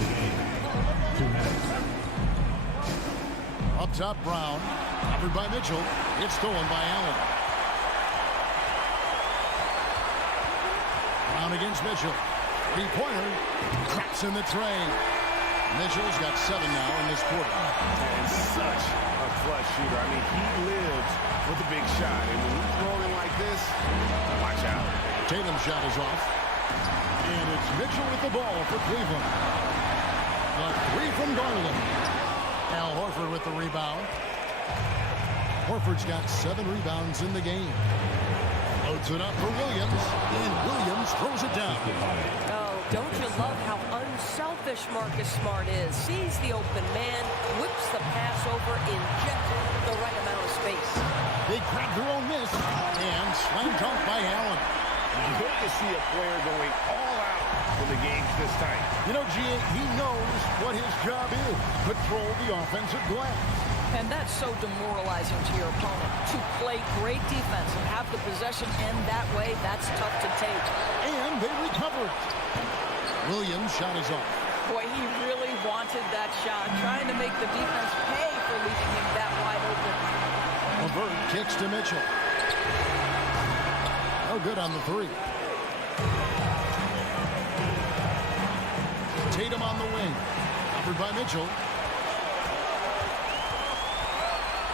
Up top, Brown. Covered by Mitchell. It's stolen by Allen. Brown against Mitchell. Three-pointer. Craps in the tray. Mitchell's got 7 now in this quarter. And such a clutch shooter. I mean, he lives for the big shot. And when he's rolling like this, watch out. Tatum's shot is off. And it's Mitchell with the ball for Cleveland. The 3 from Garland. Al Horford with the rebound. Horford's got 7 rebounds in the game. Loads it up for Williams. And Williams throws it down. Oh, don't you love how unselfish Marcus Smart is? Sees the open man, whips the pass over in just the right amount of space. They grab their own miss. And slam dunk by Allen. Good to see a player going all out when the game's this tight. You know, G.A., he knows what his job is. Control the offensive glass. And that's so demoralizing to your opponent. To play great defense and have the possession end that way, that's tough to take. And they recover it. Williams' shot is off. Boy, he really wanted that shot, trying to make the defense pay for leaving him that wide open. LeVert kicks to Mitchell. No good on the 3. Tatum on the wing. Covered by Mitchell.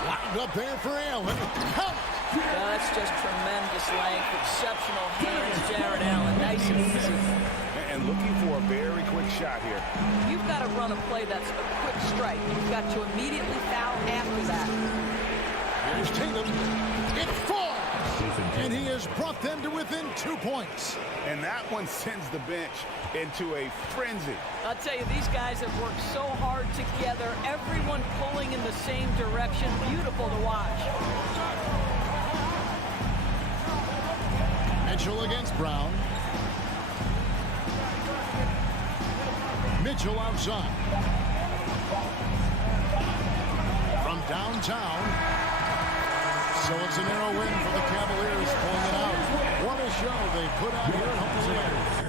Wound up there for Allen. Count! That's just tremendous length, exceptional hands, Jared Allen. Nice and easy. And looking for a very quick shot here. You've got to run a play that's a quick strike. You've got to immediately foul after that. Here's Tatum. It falls! And he has brought them to within 2 points. And that one sends the bench into a frenzy. I'll tell you, these guys have worked so hard together. Everyone pulling in the same direction. Beautiful to watch. Mitchell against Brown. Mitchell outside. From downtown. So it's a narrow win for the Cavaliers, pulling it out. What a show they put out here at home tonight.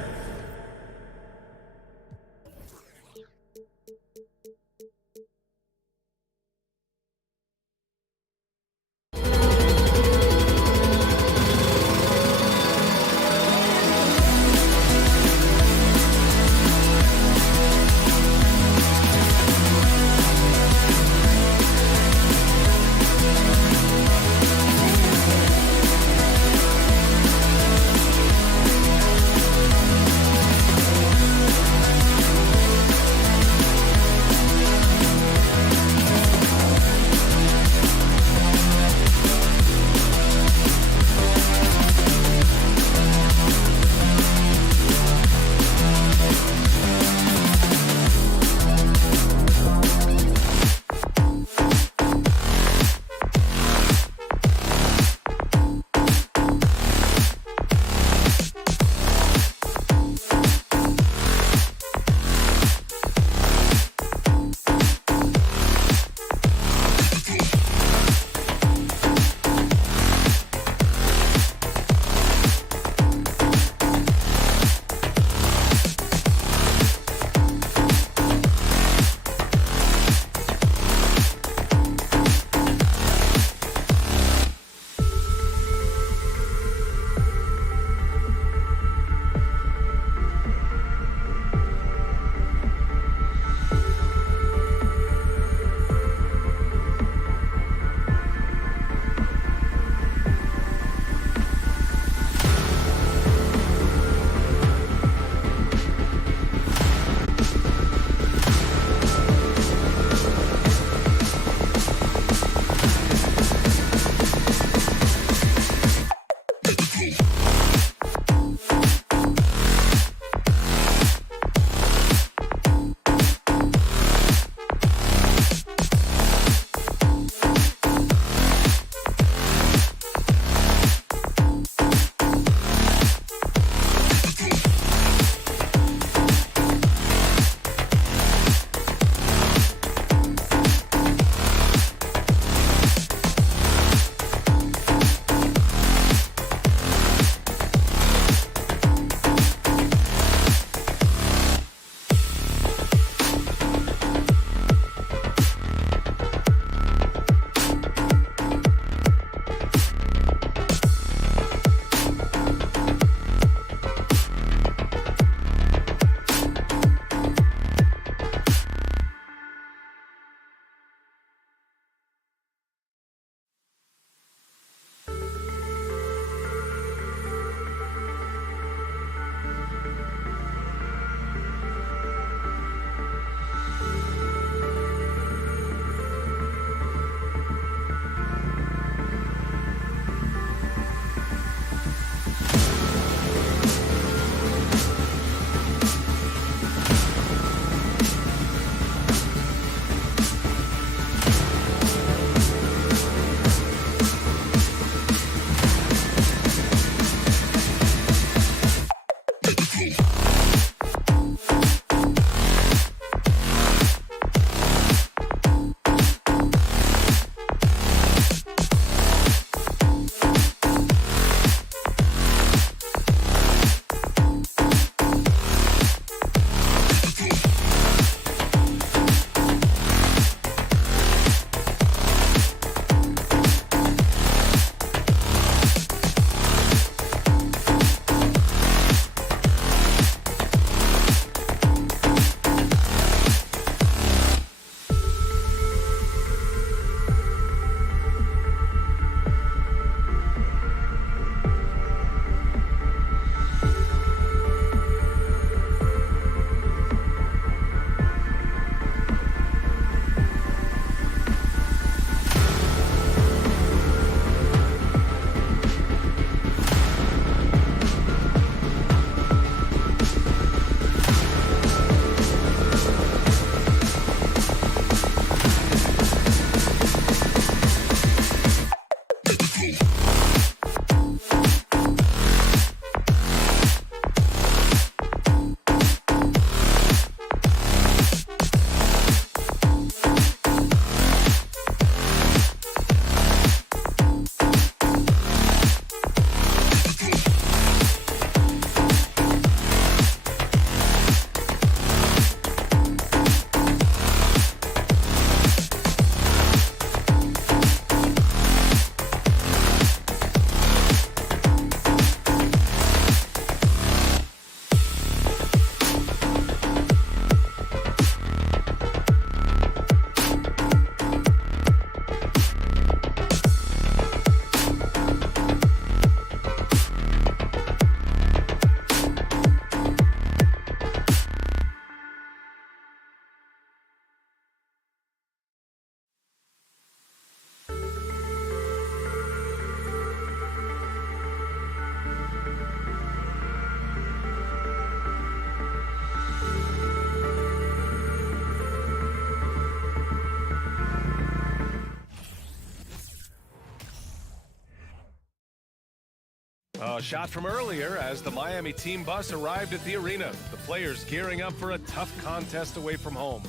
A shot from earlier as the Miami team bus arrived at the arena. The players gearing up for a tough contest away from home.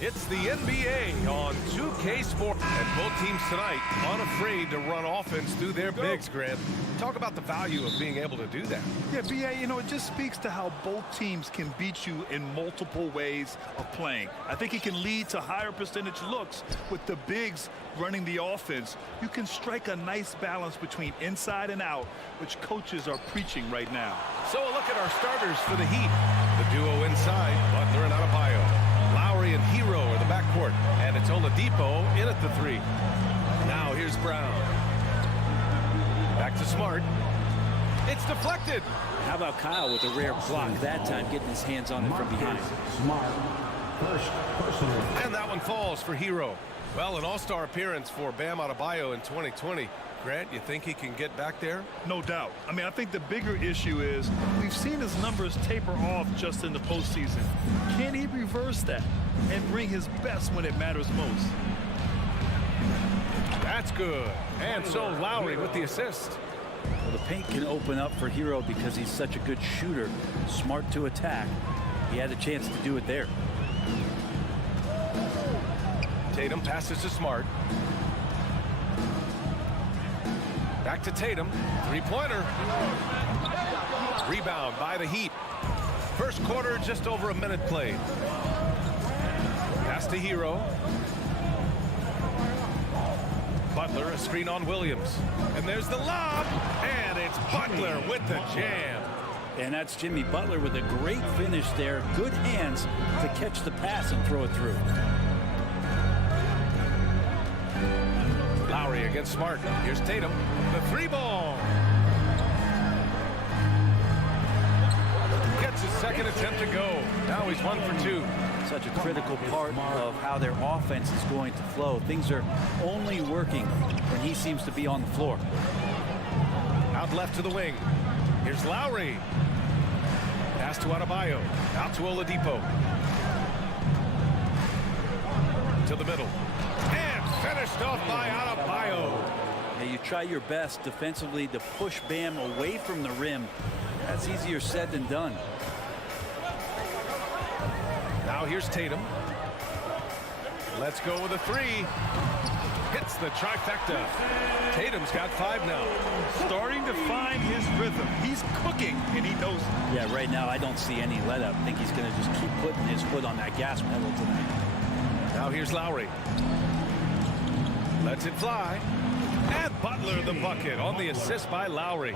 It's the NBA on 2K Sports. And both teams tonight unafraid to run offense through their bigs, Grant. Talk about the value of being able to do that. Yeah, B.A., you know, it just speaks to how both teams can beat you in multiple ways of playing. I think it can lead to higher percentage looks with the bigs running the offense. You can strike a nice balance between inside and out, which coaches are preaching right now. So a look at our starters for the Heat. The duo inside, Butler and Adebayo. Lowry and Hero are the backcourt, and it's Oladipo in at the 3. Now here's Brown. Back to Smart. It's deflected. How about Kyle with a rare block that time, getting his hands on it from behind. Smart. First personal. And that one falls for Hero. Well, an all-star appearance for Bam Adebayo in 2020. Grant, you think he can get back there? No doubt. I mean, I think the bigger issue is we've seen his numbers taper off just in the postseason. Can he reverse that and bring his best when it matters most? That's good. And so Lowry with the assist. Well, the paint can open up for Hero because he's such a good shooter, smart to attack. He had a chance to do it there. Tatum passes to Smart. Back to Tatum. Three-pointer. Rebound by the Heat. First quarter, just over a minute played. Pass to Hero. Butler, a screen on Williams. And there's the lob. And it's Butler with the jam. And that's Jimmy Butler with a great finish there. Good hands to catch the pass and throw it through. Lowry against Smart. Here's Tatum. The 3-ball. Gets his second attempt to go. Now he's 1 for 2. Such a critical part of how their offense is going to flow. Things are only working when he seems to be on the floor. Out left to the wing. Here's Lowry. Pass to Adebayo. Out to Oladipo. To the middle. Finished off by Adebayo. Hey, you try your best defensively to push Bam away from the rim. That's easier said than done. Now here's Tatum. Let's go with a 3. Hits the trifecta. Tatum's got 5 now. Starting to find his rhythm. He's cooking, and he knows it. Yeah, right now I don't see any let up. I think he's going to just keep putting his foot on that gas pedal tonight. Now here's Lowry. Lets it fly. And Butler the bucket on the assist by Lowry.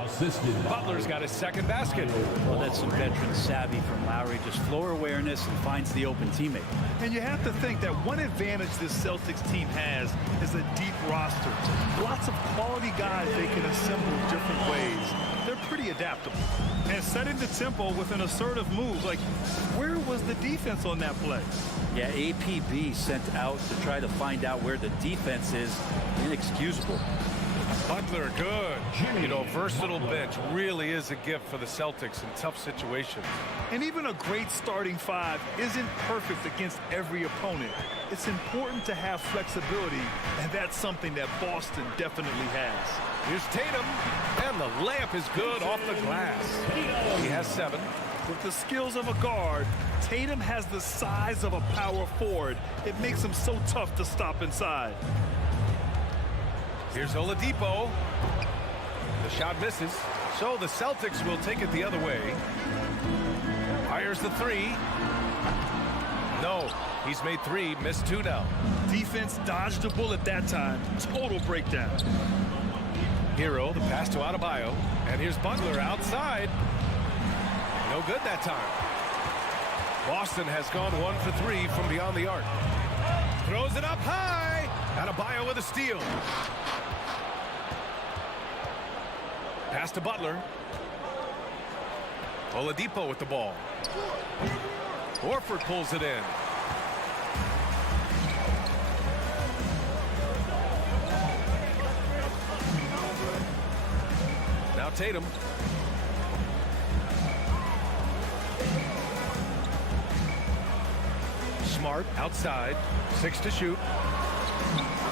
Butler's got his second basket. Well, that's some veteran savvy from Lowry. Just floor awareness and finds the open teammate. And you have to think that one advantage this Celtics team has is a deep roster. Lots of quality guys they can assemble different ways. They're pretty adaptable. And setting the tempo with an assertive move, like where was the defense on that play? Yeah, APB sent out to try to find out where the defense is. Inexcusable. Butler, good. You know, versatile bench really is a gift for the Celtics in tough situations. And even a great starting 5 isn't perfect against every opponent. It's important to have flexibility, and that's something that Boston definitely has. Here's Tatum, and the layup is good off the glass. He has 7. With the skills of a guard, Tatum has the size of a power forward. It makes him so tough to stop inside. Here's Oladipo. The shot misses. So the Celtics will take it the other way. Fires the 3. No, he's made 3, missed 2 now. Defense dodged a bullet that time. Total breakdown. Hero, the pass to Adebayo. And here's Butler outside. No good that time. Boston has gone 1 for 3 from beyond the arc. Throws it up high. Adebayo with a steal. Pass to Butler. Oladipo with the ball. Horford pulls it in. Now Tatum. Smart outside. 6 to shoot.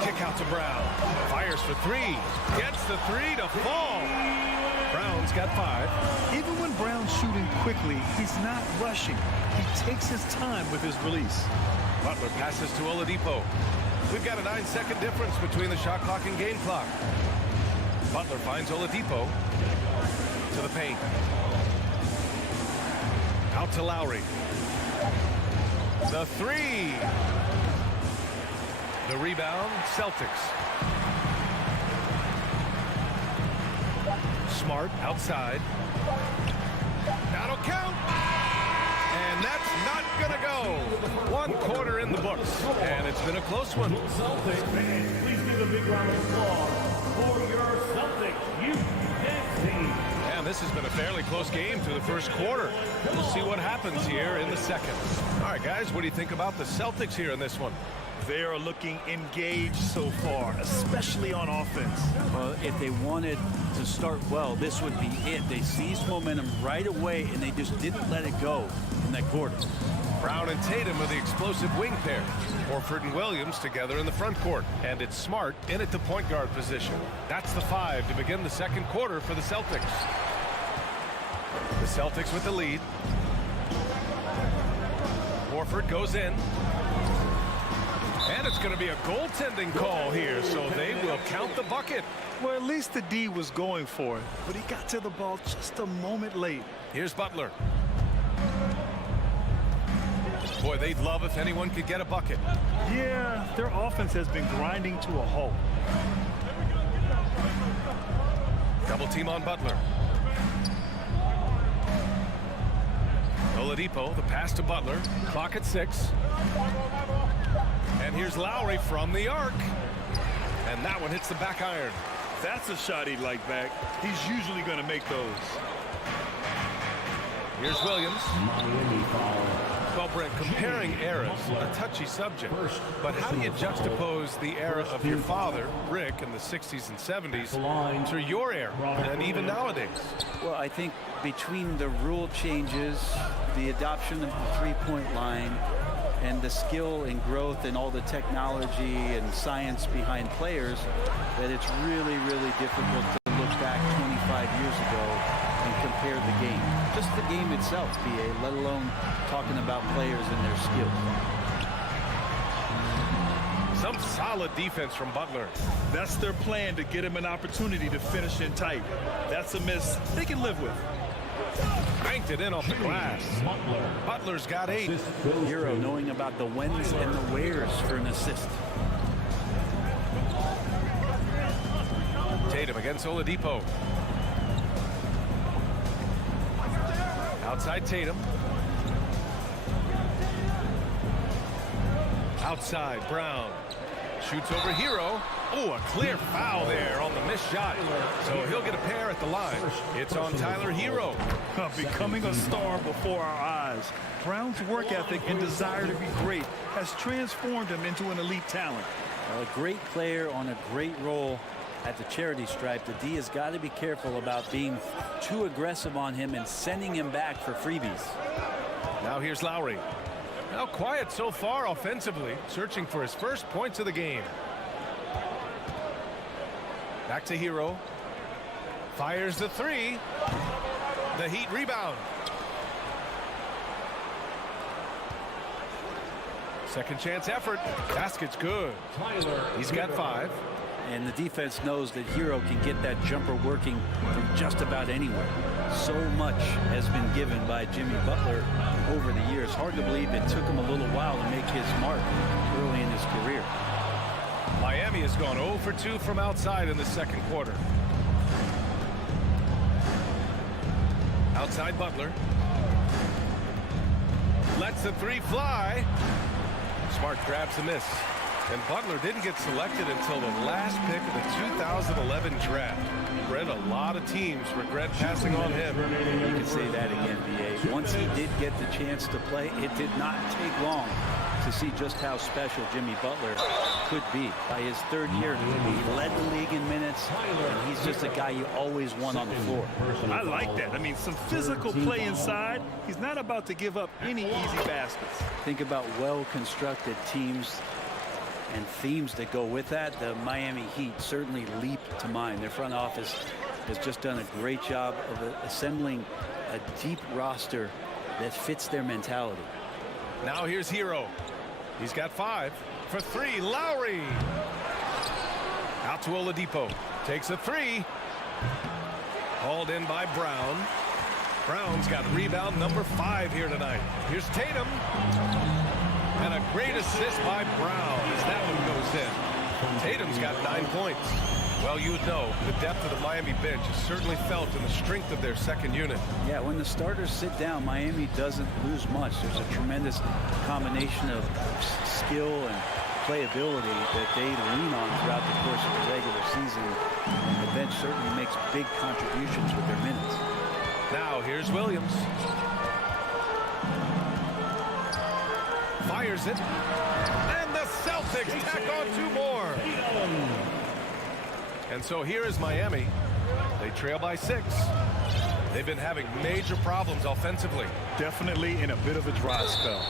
Kick out to Brown. Fire Fires for three. Gets the three to fall. Brown's got 5. Even when Brown's shooting quickly, he's not rushing. He takes his time with his release. Butler passes to Oladipo. We've got a 9-second difference between the shot clock and game clock. Butler finds Oladipo to the paint. Out to Lowry. The three. The rebound, Celtics. Smart outside. That'll count. And that's not going to go. 1 quarter in the books. And it's been a close one. Celtics fans, please give a big round of applause for your Celtics youth dance team. And this has been a fairly close game through the first quarter. We'll see what happens here in the second. All right, guys, what do you think about the Celtics here in this one? They are looking engaged so far, especially on offense. Well, if they wanted to start well, this would be it. They seized momentum right away, and they just didn't let it go in that quarter. Brown and Tatum are the explosive wing pair. Horford and Williams together in the front court. And it's Smart in at the point guard position. That's the 5 to begin the second quarter for the Celtics. The Celtics with the lead. Horford goes in. And it's going to be a goaltending call here, so they will count the bucket. Well, at least the D was going for it, but he got to the ball just a moment late. Here's Butler. Boy, they'd love if anyone could get a bucket. Yeah, their offense has been grinding to a halt. Double team on Butler. Oladipo, the pass to Butler. Clock at 6. And here's Lowry from the arc. And that one hits the back iron. That's a shot he'd like back. He's usually going to make those. Here's Williams. Well, Brent, comparing eras, a touchy subject. But how do you juxtapose the era of your father, Rick, in the 60s and 70s to your era, and even nowadays? Well, I think between the rule changes, the adoption of the three-point line, and the skill and growth and all the technology and science behind players, that it's really, really difficult to look back 25 years ago and compare the game. Just the game itself, BA, let alone talking about players and their skills. Some solid defense from Butler. That's their plan, to get him an opportunity to finish in tight. That's a miss they can live with. Banked it in off the glass. Butler's got 8. Hero knowing about the whens and the wheres for an assist. Tatum against Oladipo. Outside Tatum. Outside Brown. Shoots over Hero. Oh, a clear foul there on the missed shot. So he'll get a pair at the line. It's on Tyler Hero. Becoming a star before our eyes. Brown's work ethic and desire to be great has transformed him into an elite talent. A great player on a great role at the charity stripe. The D has got to be careful about being too aggressive on him and sending him back for freebies. Now here's Lowry. Now quiet so far offensively, searching for his first points of the game. Back to Hero. Fires the 3. The Heat rebound. Second chance effort. Basket's good. He's got 5. And the defense knows that Hero can get that jumper working from just about anywhere. So much has been given by Jimmy Butler over the years. Hard to believe it took him a little while to make his mark early in his career. Miami has gone 0 for 2 from outside in the second quarter. Outside Butler. Lets the 3 fly. Smart grabs the miss. And Butler didn't get selected until the last pick of the 2011 draft. Brent, a lot of teams regret passing on him. You can say that again, BA. Once he did get the chance to play, it did not take long to see just how special Jimmy Butler could be. By his third year, he led the league in minutes, and he's just a guy you always want on the floor. I like that. I mean, some physical play inside. He's not about to give up any easy baskets. Think about well-constructed teams and themes that go with that, the Miami Heat certainly leap to mind. Their front office has just done a great job of assembling a deep roster that fits their mentality. Now here's Hero. He's got 5 for 3. Lowry. Out to Oladipo. Takes a 3. Hauled in by Brown. Brown's got rebound number 5 here tonight. Here's Tatum. And a great assist by Brown as that one goes in. Tatum's got 9 points. Well, you would know the depth of the Miami bench is certainly felt in the strength of their second unit. Yeah, when the starters sit down, Miami doesn't lose much. There's a tremendous combination of skill and playability that they lean on throughout the course of the regular season. And the bench certainly makes big contributions with their minutes. Now here's Williams. Fires it. And the Celtics tack on 2 more. And so here is Miami. They trail by 6. They've been having major problems offensively. Definitely in a bit of a dry spell.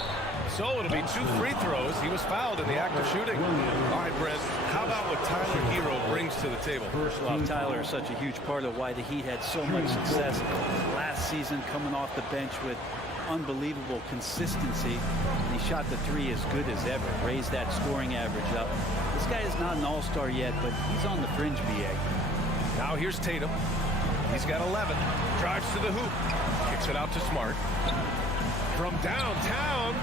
So it'll be 2 free throws. He was fouled in the act of shooting. All right, Brent, how about what Tyler Hero brings to the table? Well, Tyler is such a huge part of why the Heat had so much success last season, coming off the bench with unbelievable consistency. And he shot the 3 as good as ever, raised that scoring average up. This guy is not an all-star yet, but he's on the fringe, BA. Now here's Tatum. He's got 11. Drives to the hoop. Kicks it out to Smart. From downtown,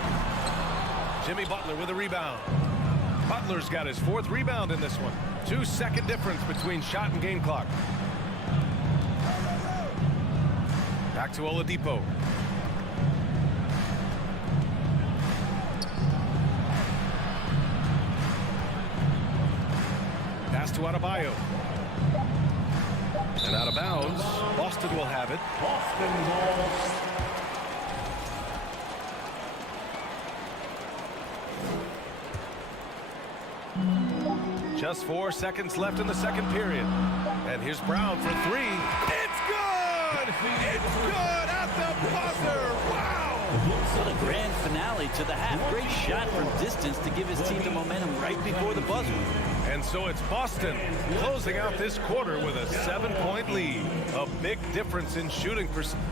Jimmy Butler with a rebound. Butler's got his 4th rebound in this one. 2-second difference between shot and game clock. Back to Oladipo. Pass to Adebayo. And out of bounds. Boston will have it. Boston ball. Just 4 seconds left in the second period. And here's Brown for 3. It's good! It's good at the buzzer! Wow! So the grand finale to the half. Great shot from distance to give his team the momentum right before the buzzer. And so it's Boston closing out this quarter with a 7-point lead. A big difference in shooting percentage.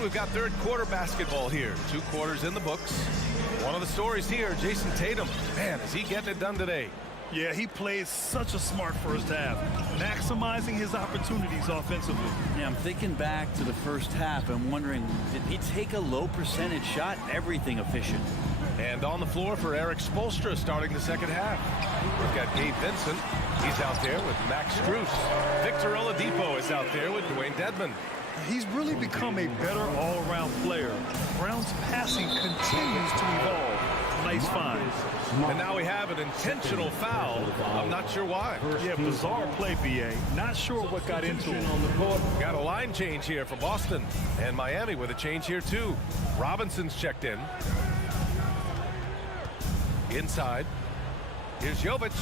We've got third quarter basketball here. 2 quarters in the books. One of the stories here, Jason Tatum. Man, is he getting it done today? Yeah, he plays such a smart first half, maximizing his opportunities offensively. Yeah, I'm thinking back to the first half and wondering, did he take a low percentage shot? Everything efficient. And on the floor for Eric Spoelstra starting the second half. We've got Gabe Vincent. He's out there with Max Strus. Victor Oladipo is out there with Dwayne Dedmon. He's really become a better all-around player. Brown's passing continues to evolve. Nice find. And now we have an intentional foul. I'm not sure why. Yeah, bizarre play, BA. Not sure what got into him. Got a line change here for Boston. And Miami with a change here too. Robinson's checked in. Inside. Here's Jovic.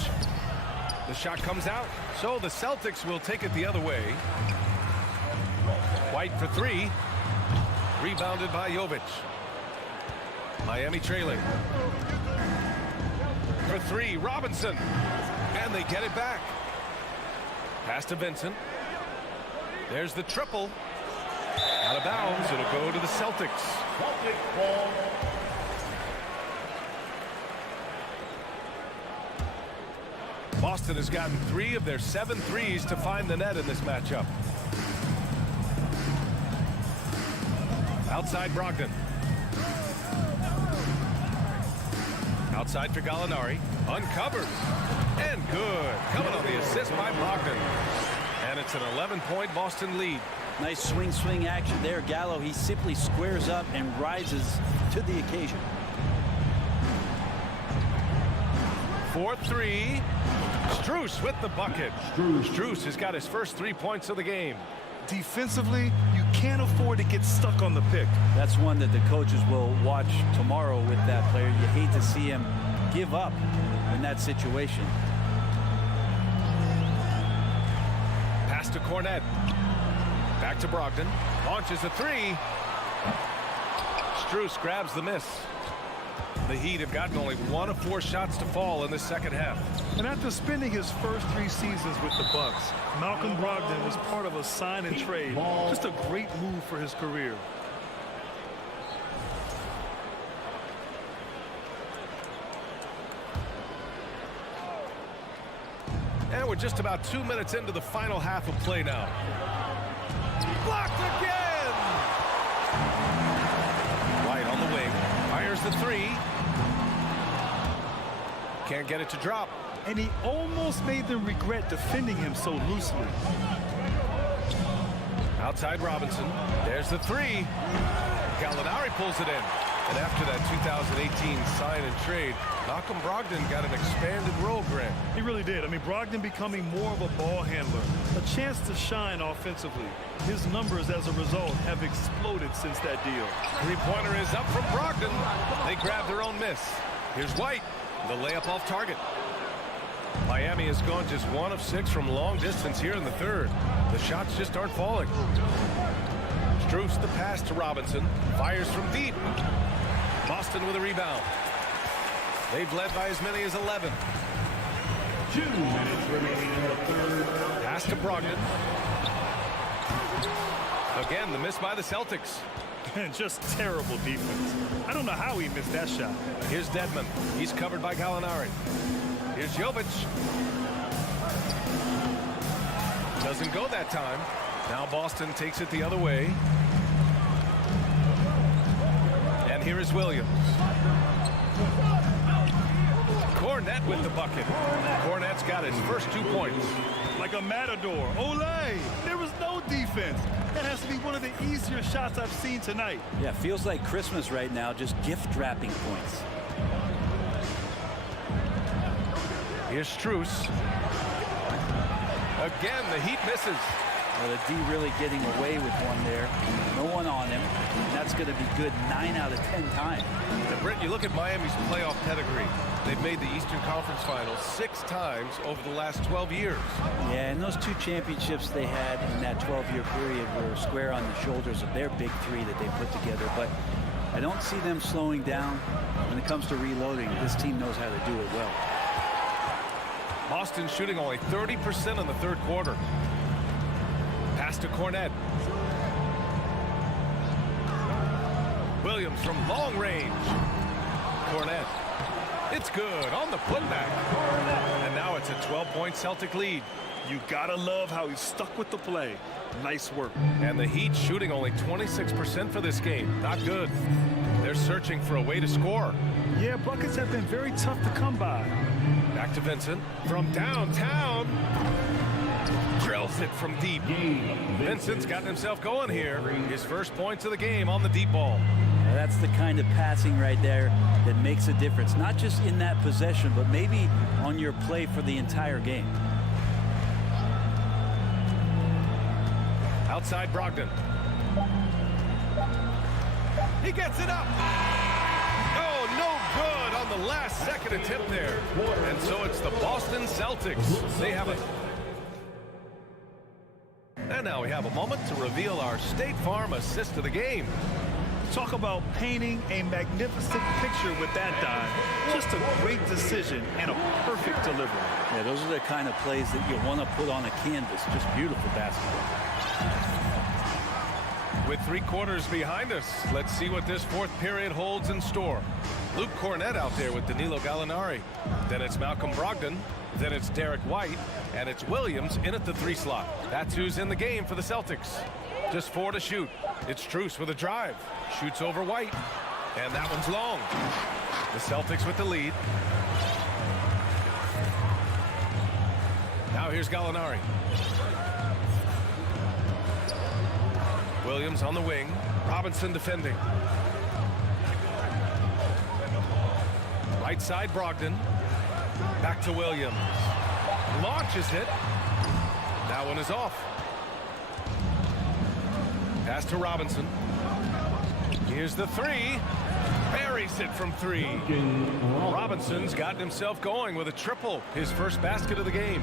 The shot comes out. So the Celtics will take it the other way. White for 3. Rebounded by Jovic. Miami trailing. For 3, Robinson. And they get it back. Pass to Vincent. There's the triple. Out of bounds. It'll go to the Celtics. Celtic ball. Boston has gotten 3 of their 7 threes to find the net in this matchup. Outside Brogdon. Outside for Gallinari. Uncovered. And good. Coming on the assist by Brogdon. And it's an 11-point Boston lead. Nice swing action there. Gallo, he simply squares up and rises to the occasion. 4-3. Strus with the bucket. Strus has got his first 3 points of the game. Defensively, you can't afford to get stuck on the pick. That's one that the coaches will watch tomorrow with that player. You hate to see him give up in that situation. Pass to Cornette. Back to Brogdon. Launches a three. Strus grabs the miss. The Heat have gotten only 1 of 4 shots to fall in the second half. And after spending his first 3 seasons with the Bucks, Malcolm Brogdon was part of a sign and trade. Just a great move for his career. And we're just about 2 minutes into the final half of play now. Blocked again! White on the wing. Fires the three. Can't get it to drop. And he almost made them regret defending him so loosely. Outside Robinson. There's the three. Gallinari pulls it in. And after that 2018 sign and trade, Malcolm Brogdon got an expanded role, Grant. He really did. I mean, Brogdon becoming more of a ball handler, a chance to shine offensively. His numbers as a result have exploded since that deal. Three-pointer is up from Brogdon. They grab their own miss. Here's White. The layup off target. Miami has gone just 1 of 6 from long distance here in the third. The shots just aren't falling. Strus the pass to Robinson. Fires from deep. Boston with a rebound. They've led by as many as 11. 2 minutes remaining in the third. Pass to Brogdon. Again, the miss by the Celtics. Just terrible defense. I don't know how he missed that shot. Here's Dedmon. He's covered by Gallinari. Here's Jovic. Doesn't go that time. Now Boston takes it the other way. And here is Williams. Cornette with the bucket. Cornette's got his first 2 points. Like a matador. Olay! There was no defense. That has to be one of the easier shots I've seen tonight. Yeah, feels like Christmas right now, just gift wrapping points. Here's Strus. Again, the Heat misses. Well, the D really getting away with one there. No one on him. And that's going to be good 9 out of 10 times. And Brent, you look at Miami's playoff pedigree. They've made the Eastern Conference Finals 6 times over the last 12 years. Yeah, and those 2 championships they had in that 12-year period were square on the shoulders of their big 3 that they put together. But I don't see them slowing down when it comes to reloading. This team knows how to do it well. Boston shooting only 30% in the third quarter. Pass to Cornette. Williams from long range. Cornette. It's good on the putback. And now it's a 12-point Celtic lead. You gotta love how he stuck with the play. Nice work. And the Heat shooting only 26% for this game. Not good. They're searching for a way to score. Yeah, buckets have been very tough to come by. Back to Vincent from downtown. Drills it from deep. Vincent's gotten himself going here. His first points of the game on the deep ball. Now that's the kind of passing right there that makes a difference. Not just in that possession, but maybe on your play for the entire game. Outside Brogdon. He gets it up. Oh, no good on the last second attempt there. And so it's the Boston Celtics. They have it. And now we have a moment to reveal our State Farm assist of the game. Talk about painting a magnificent picture with that dive. Just a great decision and a perfect delivery. Yeah, those are the kind of plays that you want to put on a canvas. Just beautiful basketball. With 3 quarters behind us, let's see what this fourth period holds in store. Luke Cornette out there with Danilo Gallinari. Then it's Malcolm Brogdon. Then it's Derek White. And it's Williams in at the 3 slot. That's who's in the game for the Celtics. Just 4 to shoot. It's Strus with a drive. Shoots over White. And that one's long. The Celtics with the lead. Now here's Gallinari. Williams on the wing. Robinson defending. Right side Brogdon. Back to Williams. Launches it. That one is off. Pass to Robinson. Here's the three. Buries it from three. Robinson's gotten himself going with a triple. His first basket of the game.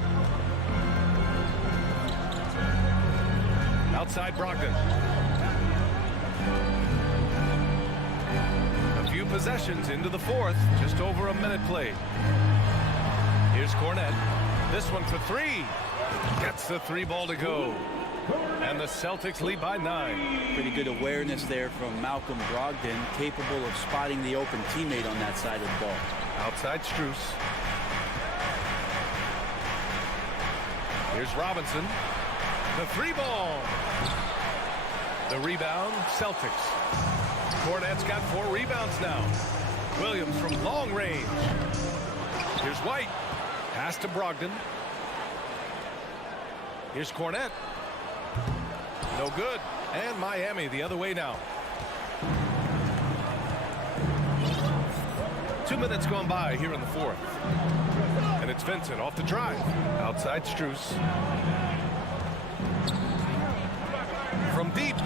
Outside Brogdon. A few possessions into the fourth. Just over a minute played. Here's Cornette. This one for three. Gets the three ball to go. And the Celtics lead by 9. Pretty good awareness there from Malcolm Brogdon, capable of spotting the open teammate on that side of the ball. Outside Strus. Here's Robinson. The three ball. The rebound, Celtics. Cornette's got 4 rebounds now. Williams from long range. Here's White. Pass to Brogdon. Here's Cornette. No good. And Miami the other way now. 2 minutes gone by here in the fourth. And it's Vincent off the drive. Outside Strus. From deep.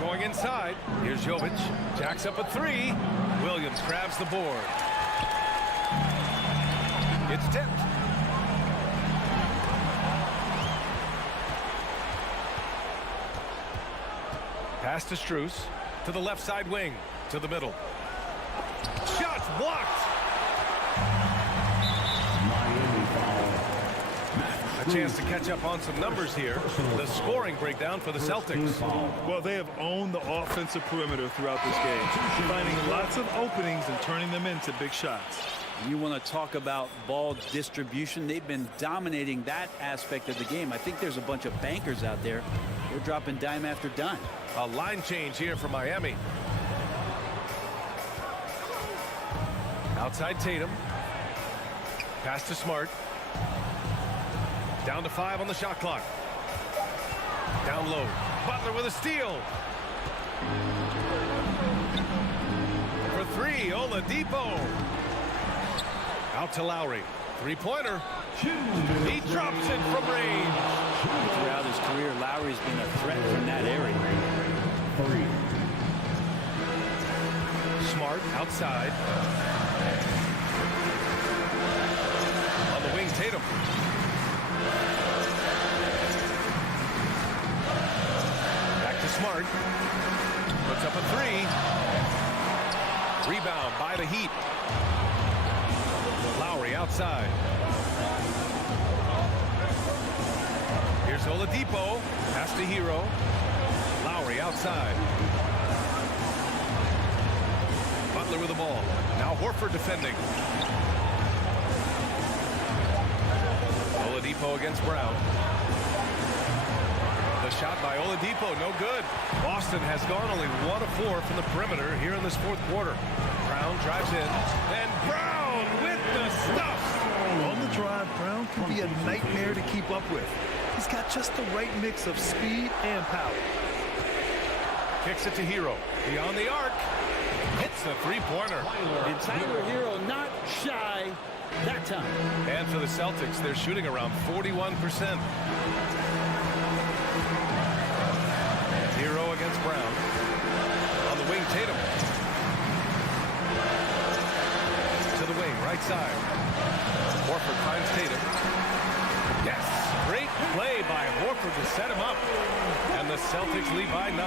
Going inside. Here's Jovic. Jacks up a three. Williams grabs the board. It's tipped. Pass to Strus. To the left side wing. To the middle. Shots blocked. A chance to catch up on some numbers here. The scoring breakdown for the Celtics. Well, they have owned the offensive perimeter throughout this game, finding lots of openings and turning them into big shots. You want to talk about ball distribution. They've been dominating that aspect of the game. I think there's a bunch of bankers out there. They're dropping dime after dime. A line change here for Miami. Outside Tatum. Pass to Smart. Down to 5 on the shot clock. Down low. Butler with a steal. For 3, Oladipo. Out to Lowry. Three-pointer. He drops it from range. Throughout his career, Lowry's been a threat from that area. Smart outside. On the wing, Tatum. Back to Smart. Puts up a three. Rebound by the Heat. Lowry outside. Here's Oladipo. Pass to Hero. Lowry outside. Butler with the ball. Now Horford defending. Oladipo against Brown. The shot by Oladipo, no good. Boston has gone only 1 of 4 from the perimeter here in this fourth quarter. Brown drives in. And Brown with the stuff. On the drive, Brown can be a nightmare to keep up with. He's got just the right mix of speed and power. Kicks it to Hero. Beyond the arc. Hits the three-pointer. And Tyler Hero not shy that time. And for the Celtics, they're shooting around 41%. Hero against Brown. On the wing, Tatum. To the wing, right side. Horford finds Tatum. Yes, great play by Horford to set him up. And the Celtics lead by 9.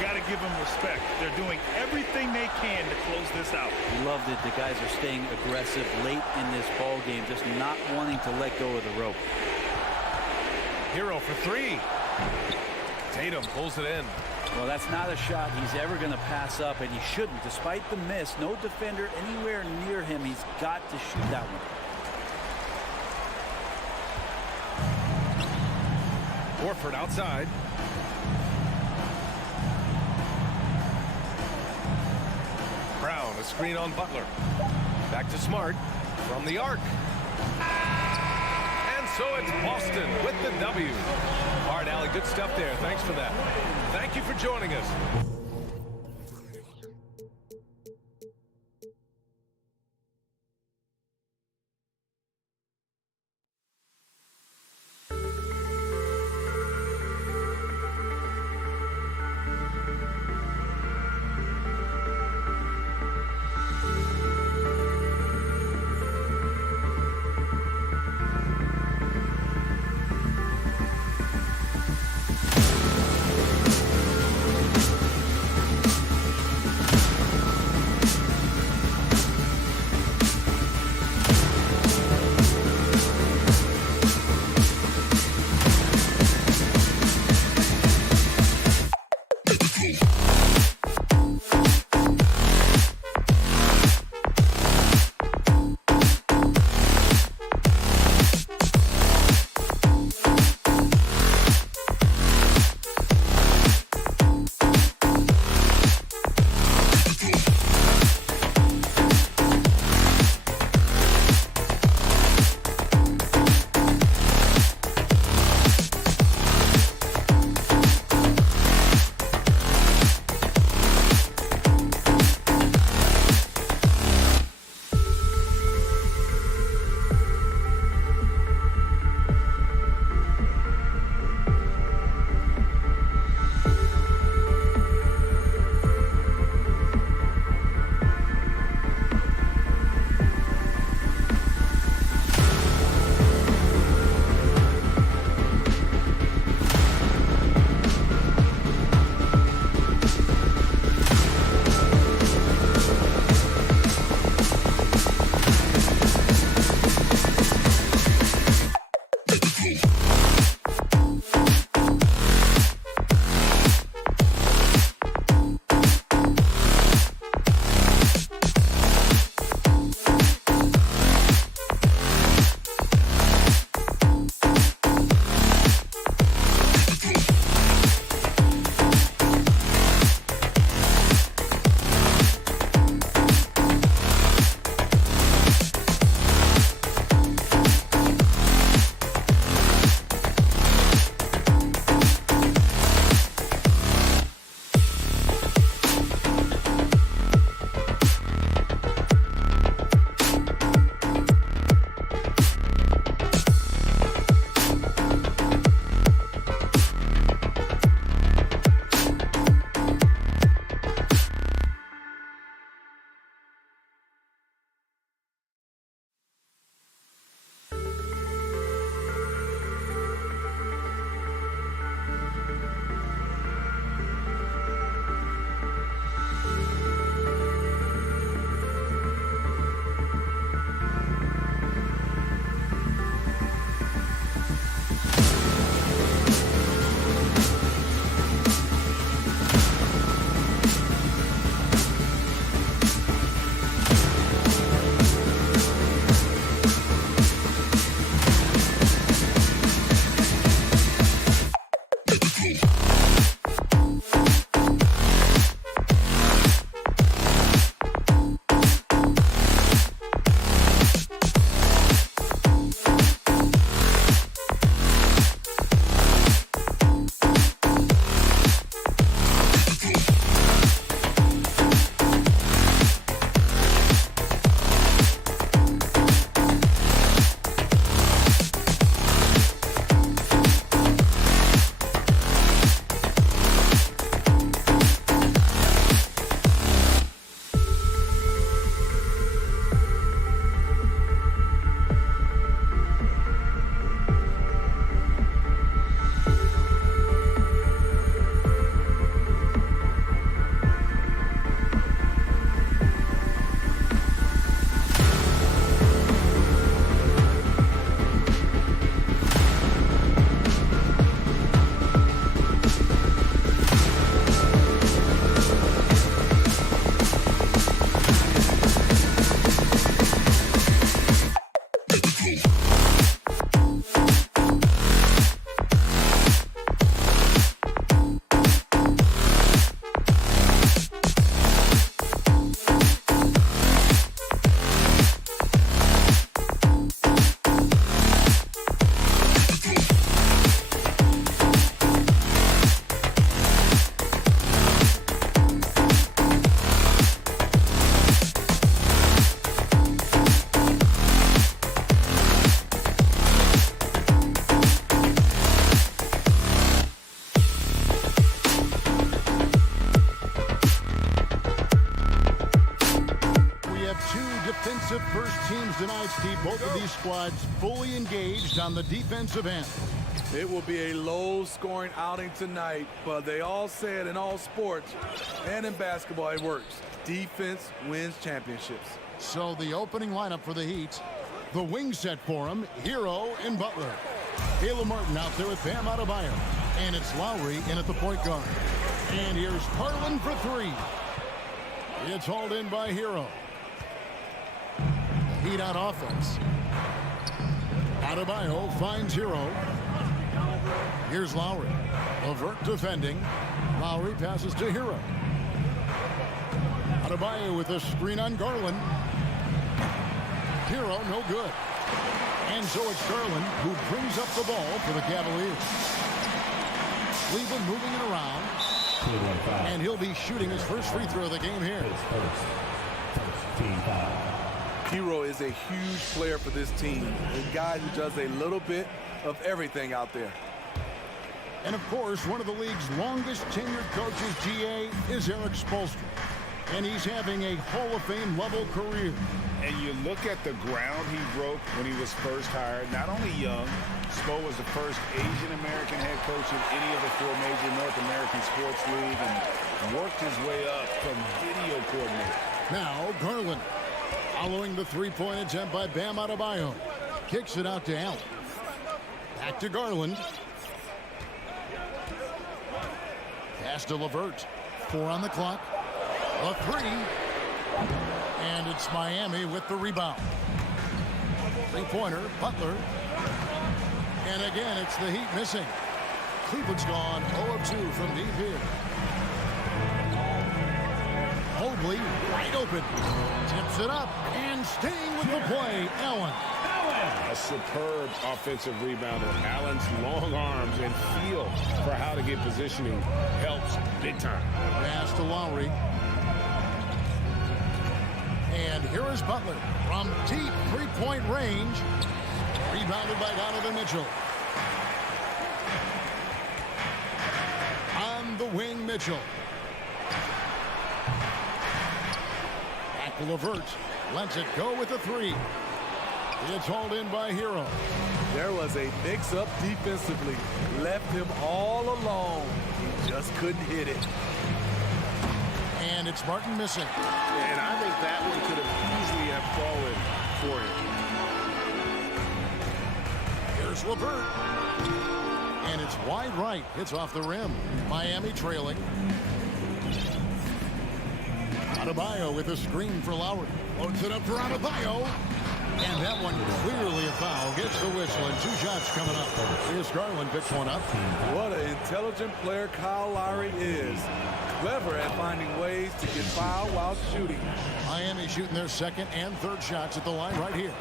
Got to give them respect. They're doing everything they can to close this out. Love that the guys are staying aggressive late in this ball game, just not wanting to let go of the rope. Hero for 3. Tatum pulls it in. Well, that's not a shot he's ever going to pass up, and he shouldn't. Despite the miss, no defender anywhere near him. He's got to shoot that one. Horford outside. Brown, a screen on Butler. Back to Smart from the arc. And so it's Boston with the W. All right, Allie, good stuff there. Thanks for that. Thank you for joining us. two defensive first teams tonight, Steve. Both of these squads fully engaged on the defensive end. It will be a low-scoring outing tonight, but they all say it in all sports and in basketball, it works. Defense wins championships. So the opening lineup for the Heat, the wing set for him, Hero and Butler. Caleb Martin out there with Bam Adebayo. And it's Lowry in at the point guard. And here's Garland for three. It's hauled in by Hero. Heat out offense. Adebayo finds Hero. Here's Lowry. Levert defending. Lowry passes to Hero. Adebayo with a screen on Garland. Hero, no good. And so it's Garland who brings up the ball for the Cavaliers. Cleveland moving it around. And he'll be shooting his first free throw of the game here. Hero is a huge player for this team. A guy who does a little bit of everything out there. And of course, one of the league's longest tenured coaches, GA, is Eric Spoelstra. And he's having a Hall of Fame level career. And you look at the ground he broke when he was first hired. Not only young, Spo was the first Asian-American head coach in any of the four major North American sports leagues and worked his way up from video coordinator. Now, Garland, following the three-point attempt by Bam Adebayo. Kicks it out to Allen. Back to Garland. Pass to Levert. 4 on the clock. A three. And it's Miami with the rebound. Three-pointer, Butler. And again, it's the Heat missing. Cleveland's gone 0 of 2 from deep here. Mobley, wide open. Tips it up. And staying with the play, Allen. A superb offensive rebounder. Allen's long arms and feel for how to get positioning helps big time. Pass to Lowry. And here is Butler from deep three-point range. Rebounded by Donovan Mitchell. On the wing, Mitchell. Back to Levert. Lets it go with a three. It's hauled in by Hero. There was a mix-up defensively. Left him all alone. He just couldn't hit it. And it's Martin missing. And I think that one could have easily have fallen for him. Here's Levert. And it's wide right. It's off the rim. Miami trailing. Adebayo with a screen for Lowry. Loads it up for Adebayo. And that one clearly a foul. Gets the whistle and 2 shots coming up. Here's Garland, picks one up. What an intelligent player Kyle Lowry is. Clever at finding ways to get fouled while shooting. Miami shooting their second and third shots at the line right here.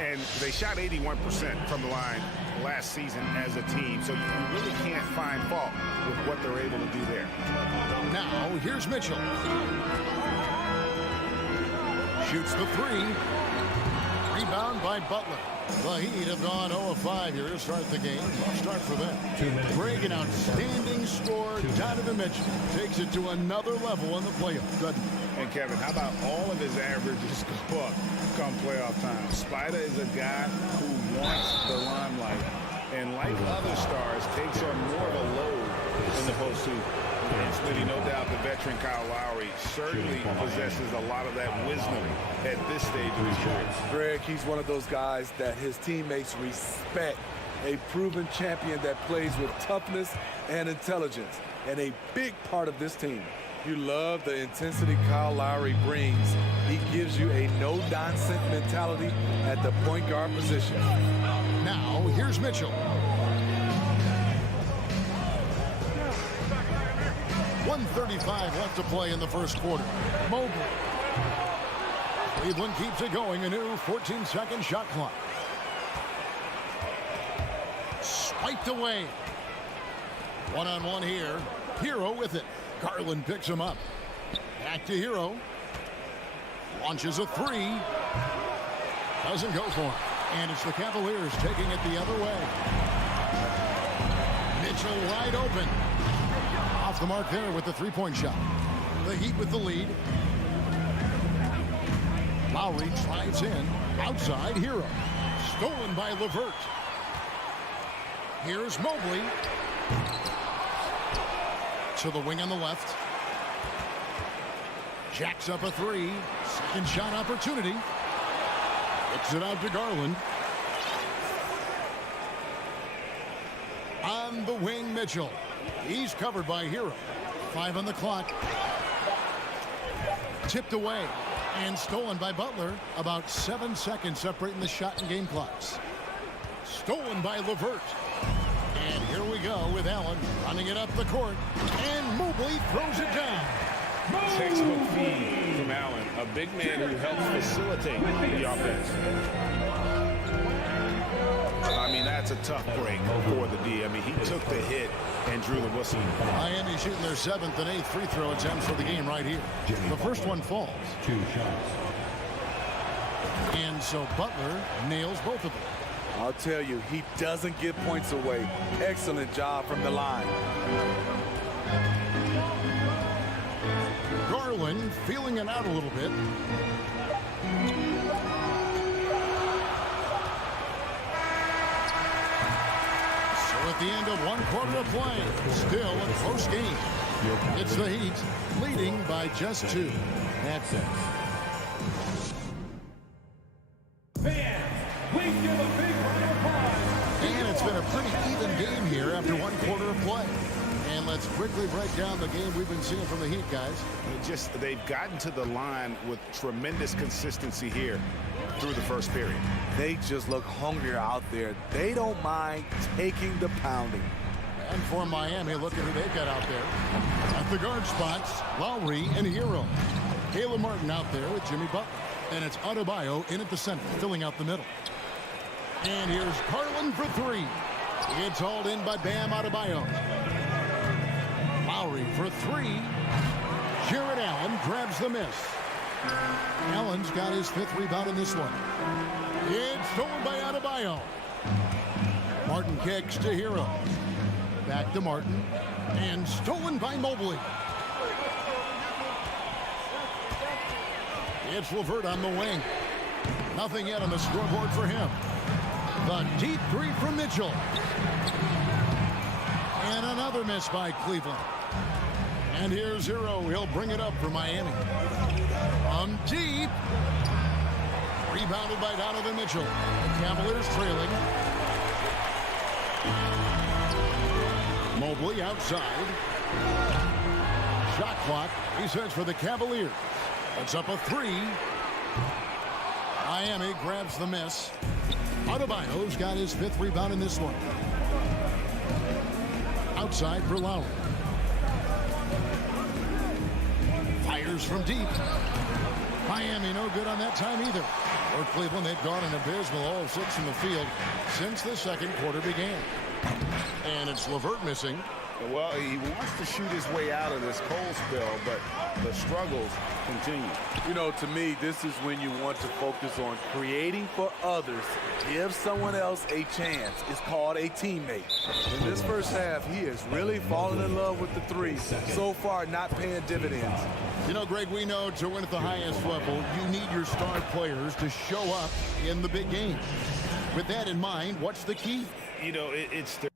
And they shot 81% from the line last season as a team. So you really can't find fault with what they're able to do there. Now, here's Mitchell. Shoots the three. Rebound by Butler. The Heat have gone 0 of 5 here to start the game. Rough start for them. Greg, an outstanding score. Donovan Mitchell takes it to another level in the playoffs. Good. And Kevin, how about all of his averages go up come playoff time? Spider is a guy who wants the limelight. And like other stars, takes on more of a load in the postseason. And Smitty, no doubt the veteran Kyle Lowry certainly possesses a lot of that wisdom at this stage of his career. Greg, he's one of those guys that his teammates respect. A proven champion that plays with toughness and intelligence. And a big part of this team. You love the intensity Kyle Lowry brings. He gives you a no-nonsense mentality at the point guard position. Now, here's Mitchell. 1:35 left to play in the first quarter. Mobley. Cleveland keeps it going. A new 14-second shot clock. Spiked away. One-on-one here. Hero with it. Garland picks him up. Back to Hero. Launches a three. Doesn't go for it. And it's the Cavaliers taking it the other way. Mitchell wide open. Off the mark there with the three-point shot. The Heat with the lead. Lowry drives in. Outside, Hero. Stolen by LeVert. Here's Mobley. To the wing on the left. Jacks up a three. Second shot opportunity. Kicks it out to Garland. On the wing, Mitchell. He's covered by Hero. 5 on the clock. Tipped away and stolen by Butler. About 7 seconds separating the shot and game clocks. Stolen by LeVert. And here we go with Allen running it up the court. And Mobley throws it down. Textbook feed from Allen, a big man who helps facilitate the offense. I mean, that's a tough break for the D. I mean, he took the hit and drew the whistle. Miami shooting their 7th and 8th free throw attempts for the game right here. The first one falls. 2 shots. And so Butler nails both of them. I'll tell you, he doesn't give points away. Excellent job from the line. Garland feeling it out a little bit. So at the end of 1 quarter of play, still a close game. It's the Heat leading by just 2. That's it. Fans, please give a big round of applause. And it's been a pretty even game here after 1 quarter of play. And let's quickly break down the game we've been seeing from the Heat, guys. They've gotten to the line with tremendous consistency here through the first period. They just look hungrier out there. They don't mind taking the pounding. And for Miami, look at who they've got out there. At the guard spots, Lowry and Hero. Caleb Martin out there with Jimmy Butler. And it's Adebayo in at the center, filling out the middle. And here's Garland for 3. It's hauled in by Bam Adebayo. Lowry for 3. Jared Allen grabs the miss. Allen's got his 5th rebound in this one. It's stolen by Adebayo. Martin kicks to Hero. Back to Martin. And stolen by Mobley. It's LeVert on the wing. Nothing yet on the scoreboard for him. The deep 3 from Mitchell. And another miss by Cleveland. And here's Hero. He'll bring it up for Miami. From deep. Rebounded by Donovan Mitchell. The Cavaliers trailing. Mobley outside. Shot clock. He says for the Cavaliers. It's up a 3. Miami grabs the miss. Adebayo's got his 5th rebound in this one. Outside for Lowry. Fires from deep. Miami no good on that time either. For Cleveland, they've gone an abysmal 0 of 6 from the field since the second quarter began. And it's LeVert missing. Well, he wants to shoot his way out of this cold spell, but the struggles continue. You know, to me, this is when you want to focus on creating for others. Give someone else a chance. It's called a teammate. In this first half, he has really fallen in love with the 3. So far, not paying dividends. You know, Greg, we know to win at the highest level, you need your star players to show up in the big game. With that in mind, what's the key? You know, it's their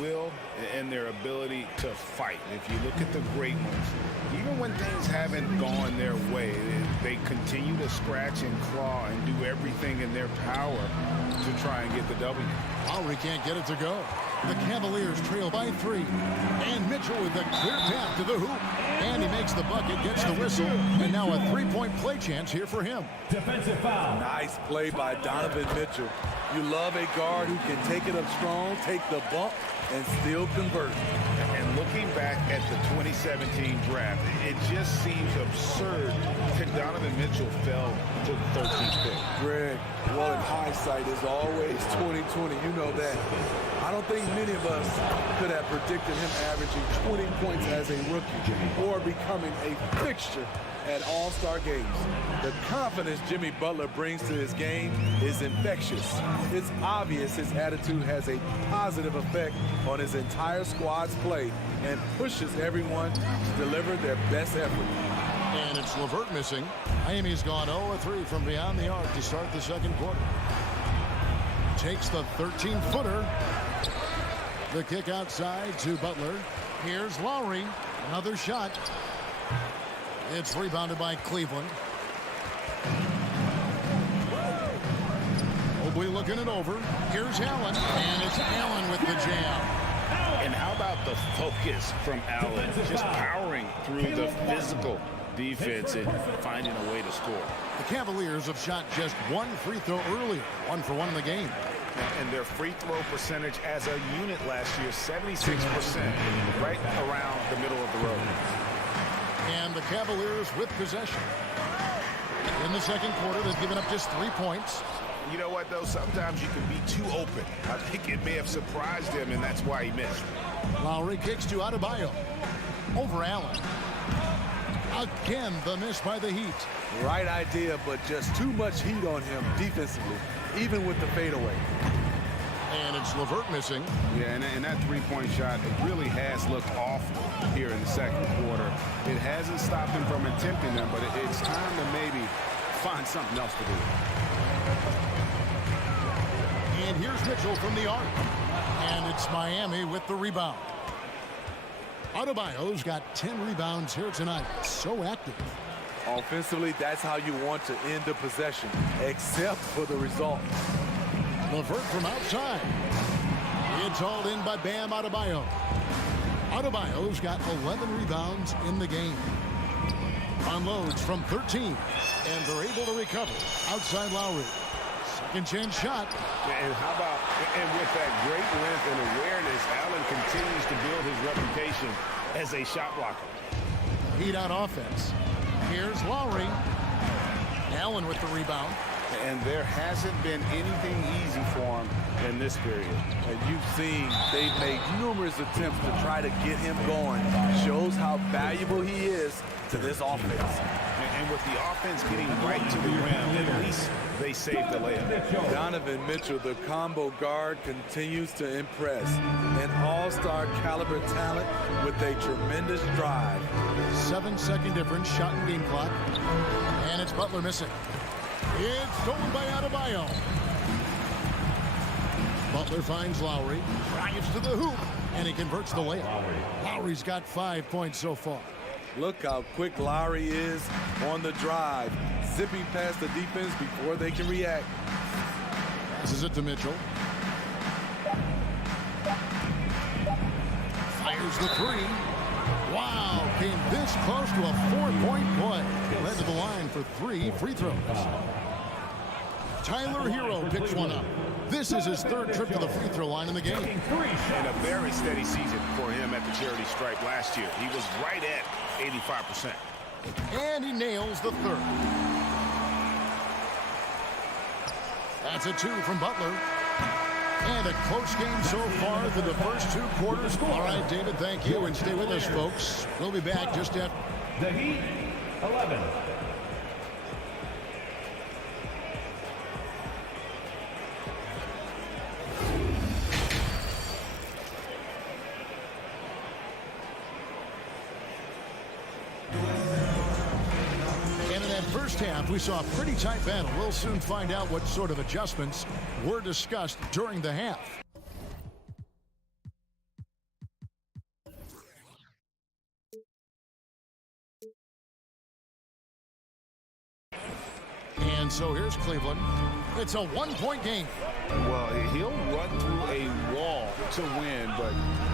will and their ability to fight. If you look at the great ones, even when things haven't gone their way, they continue to scratch and claw and do everything in their power to try and get the W. Lowry can't get it to go. The Cavaliers trail by 3. And Mitchell with a clear path to the hoop. And he makes the bucket, gets the whistle. And now a 3-point play chance here for him. Defensive foul. Nice play by Donovan Mitchell. You love a guard who can take it up strong, take the bump, and still convert. And looking back at the 2017 draft, it just seems absurd that Donovan Mitchell fell to the 13th pick. Greg, well, in hindsight is always 20/20. You know that. I don't think many of us could have predicted him averaging 20 points as a rookie or becoming a fixture at all-star games. The confidence Jimmy Butler brings to his game is infectious. It's obvious his attitude has a positive effect on his entire squad's play and pushes everyone to deliver their best effort. And it's LeVert missing. Miami's gone 0-3 from beyond the arc to start the second quarter. Takes the 13-footer. The kick outside to Butler. Here's Lowry. Another shot. It's rebounded by Cleveland. Mobley looking it over. Here's Allen. And it's Allen with the jam. And how about the focus from Allen? Just powering through the physical defense and finding a way to score. The Cavaliers have shot just one free throw earlier. 1 for 1 in the game. And their free throw percentage as a unit last year, 76%, right around the middle of the road. And the Cavaliers with possession. In the second quarter, they've given up just 3 points. You know what, though? Sometimes you can be too open. I think it may have surprised him, and that's why he missed. Lowry kicks to Adebayo. Over Allen. Again, the miss by the Heat. Right idea, but just too much heat on him defensively, even with the fadeaway. And it's LeVert missing. Yeah, and that three-point shot, it really has looked awful here in the second quarter. It hasn't stopped him from attempting them, but it's time to maybe find something else to do. And here's Mitchell from the arc. And it's Miami with the rebound. Adebayo's got 10 rebounds here tonight. So active. Offensively, that's how you want to end the possession, except for the result. LeVert from outside. It's hauled in by Bam Adebayo. Adebayo's got 11 rebounds in the game. Unloads from 13. And they're able to recover. Outside Lowry. Second chance shot. And how about, and with that great length and awareness, Allen continues to build his reputation as a shot blocker. Heat on offense. Here's Lowry. Allen with the rebound. And there hasn't been anything easy for him in this period. And you've seen they've made numerous attempts to try to get him going. Shows how valuable he is to this offense. And with the offense getting right to the rim, at least they saved the layup. Donovan Mitchell, the combo guard, continues to impress. An all-star caliber talent with a tremendous drive. 7-second difference, shot and game clock. And it's Butler missing. It's stolen by Adebayo. Butler finds Lowry, drives to the hoop, and he converts the layup. Lowry's got 5 points so far. Look how quick Lowry is on the drive, zipping past the defense before they can react. Passes it to Mitchell. Fires the three. Wow, came this close to a 4-point play. Led to the line for 3 free throws. Tyler Hero picks one up. This is his 3rd trip to the free throw line in the game. And a very steady season for him at the charity stripe last year. He was right at 85%. And he nails the 3rd. That's a 2 from Butler. And a close game so far through the first 2 quarters. All right, David, thank you. And stay with us, folks. We'll be back just after. The Heat, 11. First half, we saw a pretty tight battle. We'll soon find out what sort of adjustments were discussed during the half. And so here's Cleveland. It's a 1-point game. Well, he'll run through a wall to win, but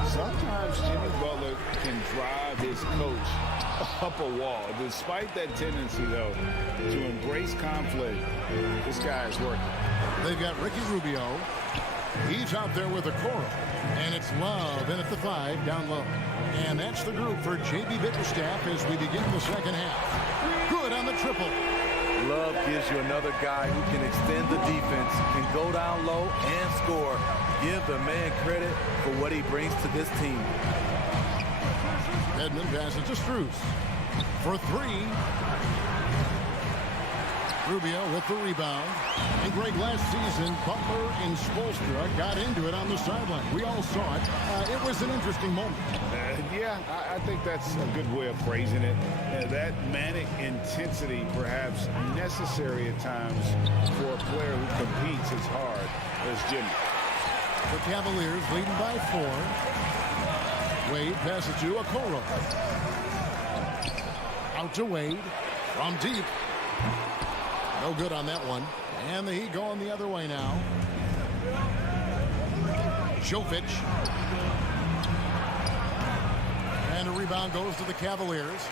sometimes Jimmy Butler can drive his coach up a wall. Despite that tendency, though, to embrace conflict, this guy is working. They've got Ricky Rubio. He's out there with a Okoro. And it's Love in at the 5, down low. And that's the group for J.B. Bickerstaff as we begin the second half. Good on the triple. Love gives you another guy who can extend the defense, can go down low and score. Give the man credit for what he brings to this team. Edmond passes to Strus for 3. Rubio with the rebound. And Greg, last season, Butler and Spoelstra got into it on the sideline. We all saw it. It was an interesting moment. Yeah, I think that's a good way of phrasing it. That manic intensity, perhaps necessary at times for a player who competes as hard as Jimmy. The Cavaliers leading by 4. Wade passes to Okoro. Out to Wade from deep. No good on that one. And the Heat going the other way now. Jovic. And a rebound goes to the Cavaliers.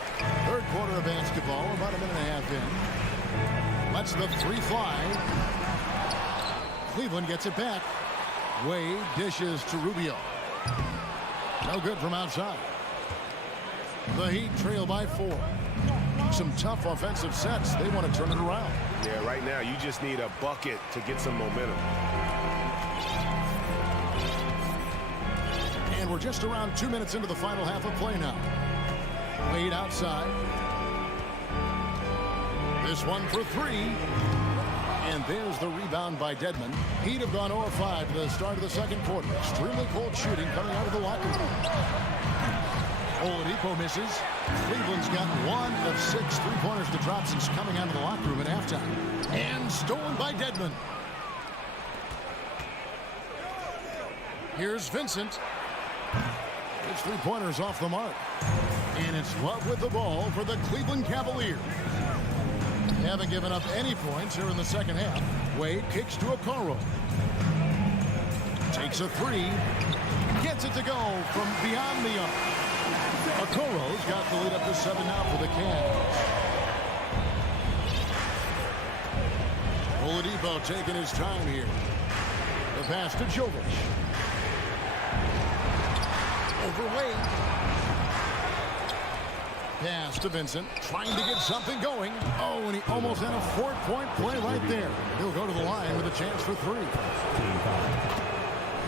Third quarter of basketball, about a minute and a half in. Lets the 3 fly. Cleveland gets it back. Wade dishes to Rubio. No good from outside. The Heat trail by 4. Some tough offensive sets. They want to turn it around. Yeah, right now you just need a bucket to get some momentum. And we're just around 2 minutes into the final half of play now. Wade outside. This one for 3. And there's the rebound by Dedmon. Heat have gone 0-5 to the start of the second quarter. Extremely cold shooting coming out of the locker room. Oladipo misses. Cleveland's got 1 of 6 3-pointers to drop since coming out of the locker room at halftime. And stolen by Dedmon. Here's Vincent. His 3-pointers off the mark. And it's Love with the ball for the Cleveland Cavaliers. They haven't given up any points here in the second half. Wade kicks to Okoro. Takes a 3. Gets it to go from beyond the arc. Okoro's got the lead up to 7 now for the Cavs. Oladipo taking his time here. The pass to Jovic. Over Wade. Pass to Vincent, trying to get something going. Oh, and he almost had a 4-point play right there. He'll go to the line with a chance for 3.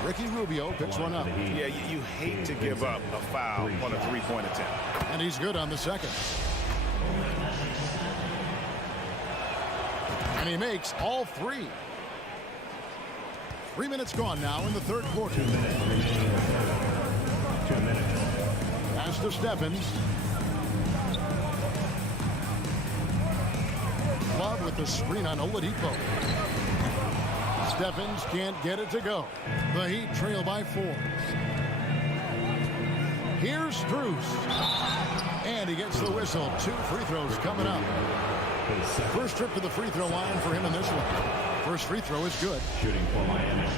Ricky Rubio picks one up. Yeah, you hate to give up a foul on a 3-point attempt. And he's good on the second. And he makes all 3. 3 minutes gone now in the third quarter. 2 minutes. 2 minutes. Pass to Stephens. Love with the screen on Oladipo. Stephens can't get it to go. The Heat trail by 4. Here's Strus. And he gets the whistle. 2 free throws coming up. First trip to the free throw line for him in this one. First free throw is good. Shooting for Miami,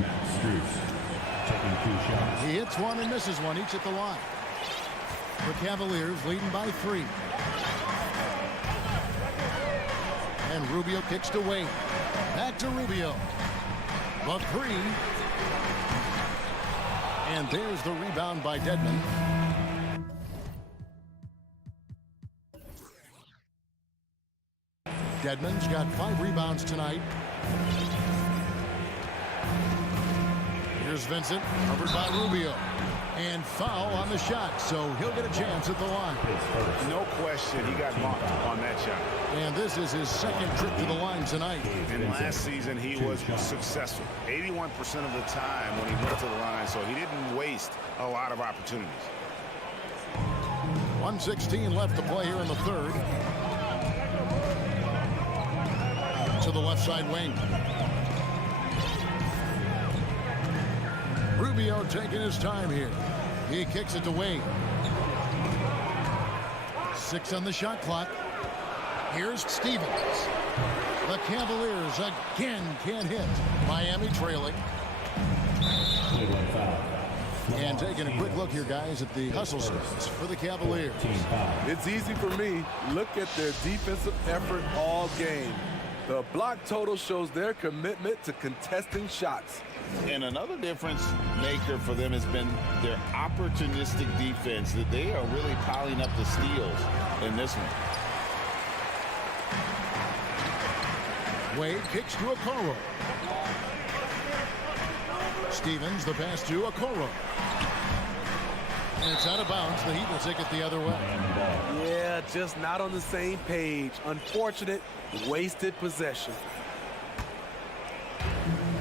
Max Strus. Taking 2 shots. He hits one and misses one, each at the line. The Cavaliers leading by 3. And Rubio kicks to Wade. Back to Rubio. The 3. And there's the rebound by Dedmon. Dedmon's got 5 rebounds tonight. Here's Vincent, covered by Rubio. And foul on the shot, so he'll get a chance at the line. No question, he got marked on that shot. And this is his second trip to the line tonight. And last season, he was successful 81% of the time when he went to the line, so he didn't waste a lot of opportunities. 1:16 left to play here in the third. To the left side wing. Rubio taking his time here. He kicks it to Wade. 6 on the shot clock. Here's Stevens. The Cavaliers again can't hit. Miami trailing. And taking a quick look here, guys, at the hustle stats for the Cavaliers. It's easy for me. Look at their defensive effort all game. The block total shows their commitment to contesting shots. And another difference maker for them has been their opportunistic defense. That they are really piling up the steals in this one. Wade kicks to Okoro. Stevens, the pass to Okoro. And it's out of bounds. The Heat will take it the other way. Yeah, just not on the same page. Unfortunate, wasted possession.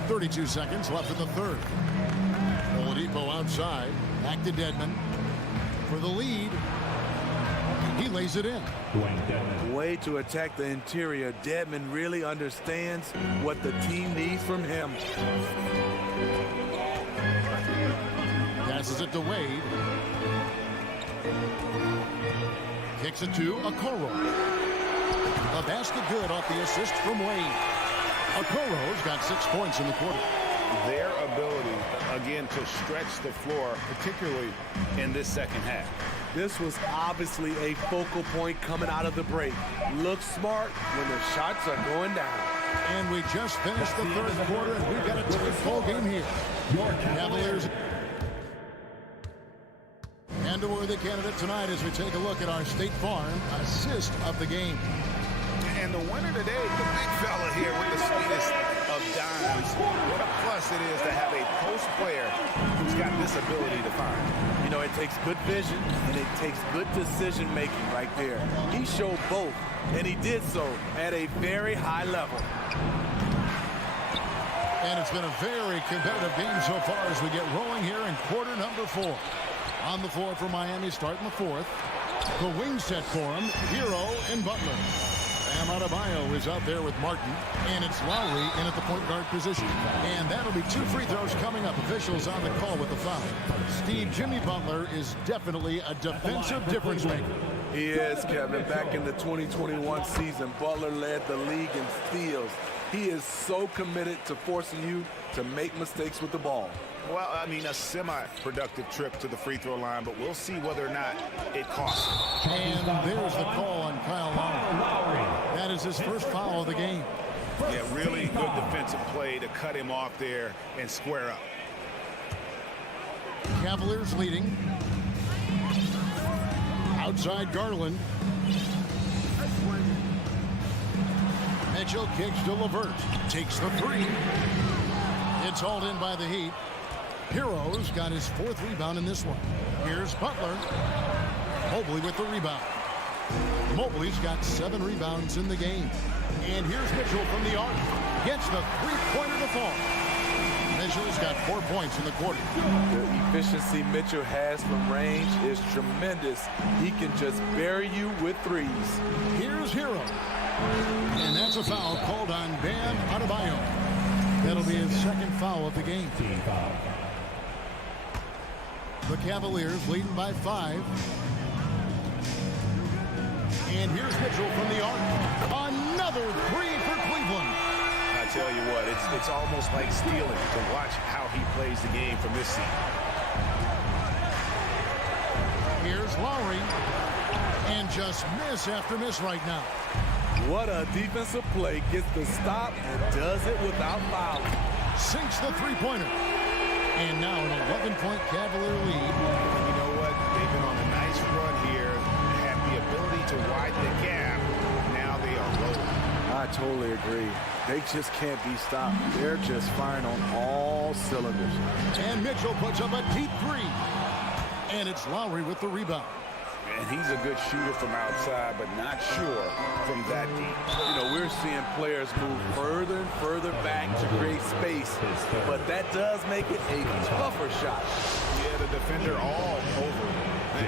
32 seconds left in the third. Oladipo outside. Back to Dedmon for the lead. He lays it in. Way to attack the interior. Dedmon really understands what the team needs from him. Passes it to Wade. Kicks it to Okoro. A basket good off the assist from Wade. Okoro's got 6 points in the quarter. Their ability, again, to stretch the floor, particularly in this second half. This was obviously a focal point coming out of the break. Look smart when the shots are going down. And we just finished the third quarter, and we've got a tight ball game here. Cavaliers. And a worthy candidate tonight as we take a look at our State Farm assist of the game. And the winner today, the big fella here with the sweetest of dimes. What a plus it is to have a post player who's got this ability to find. You know, it takes good vision and it takes good decision making right there. He showed both, and he did so at a very high level. And it's been a very competitive game so far as we get rolling here in quarter number 4. On the floor for Miami, starting the fourth. The wing set for him, Hero and Butler. Bam Adebayo is out there with Martin, and it's Lowry in at the point guard position. And that'll be 2 free throws coming up. Officials on the call with the foul. Steve, Jimmy Butler is definitely a defensive difference maker. He is, Kevin. Back in the 2021 season, Butler led the league in steals. He is so committed to forcing you to make mistakes with the ball. Well, I mean, a semi-productive trip to the free throw line, but we'll see whether or not it costs him. And there's the call on Kyle Lowry. That is his first foul of the game. Yeah, really good defensive play to cut him off there and square up. Cavaliers leading. Outside Garland. Mitchell kicks to LeVert. Takes the 3. It's hauled in by the Heat. Hero's got his 4th rebound in this one. Here's Butler. Mobley with the rebound. Mobley's got 7 rebounds in the game. And here's Mitchell from the arc. Gets the 3-pointer to fall. Mitchell's got 4 points in the quarter. The efficiency Mitchell has from range is tremendous. He can just bury you with threes. Here's Hero. And that's a foul called on Bam Adebayo. That'll be his 2nd foul of the game. The Cavaliers leading by 5. And here's Mitchell from the arc. Another 3 for Cleveland. I tell you what, it's almost like stealing to watch how he plays the game from this seat. Here's Lowry. And just miss after miss right now. What a defensive play. Gets the stop and does it without fouling. Sinks the 3-pointer. And now an 11-point Cavalier lead. And you know what? They've been on a nice run here. They have the ability to widen the gap. Now they are rolling. I totally agree. They just can't be stopped. They're just firing on all cylinders. And Mitchell puts up a deep 3. And it's Lowry with the rebound. And he's a good shooter from outside, but not sure from that deep. You know, we're seeing players move further and further back to create space, but that does make it a tougher shot. Yeah, the defender all over.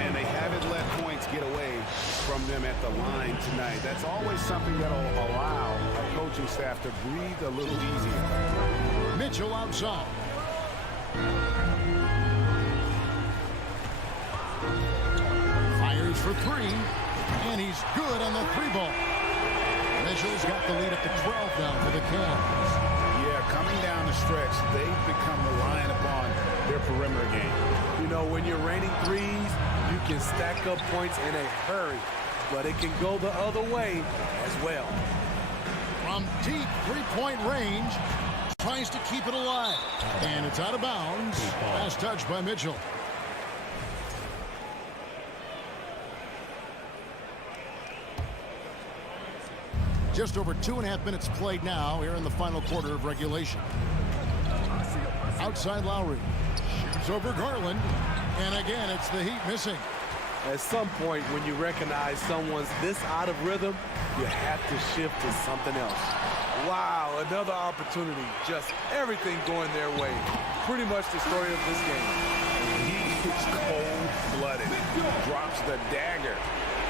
And they haven't let points get away from them at the line tonight. That's always something that'll allow a coaching staff to breathe a little easier. Mitchell outside. Fires for 3, and he's good on the 3-ball. Mitchell's got the lead up to 12 now for the Cavs. Yeah, coming down the stretch, they've become reliant upon their perimeter game. You know, when you're raining threes, you can stack up points in a hurry, but it can go the other way as well. From deep 3-point range, tries to keep it alive, and it's out of bounds. Last touch by Mitchell. Just over 2.5 minutes played now here in the final quarter of regulation. Outside Lowry. Shoots over Garland. And again, it's the Heat missing. At some point, when you recognize someone's this out of rhythm, you have to shift to something else. Wow, another opportunity. Just everything going their way. Pretty much the story of this game. He is cold-blooded. Drops the dagger.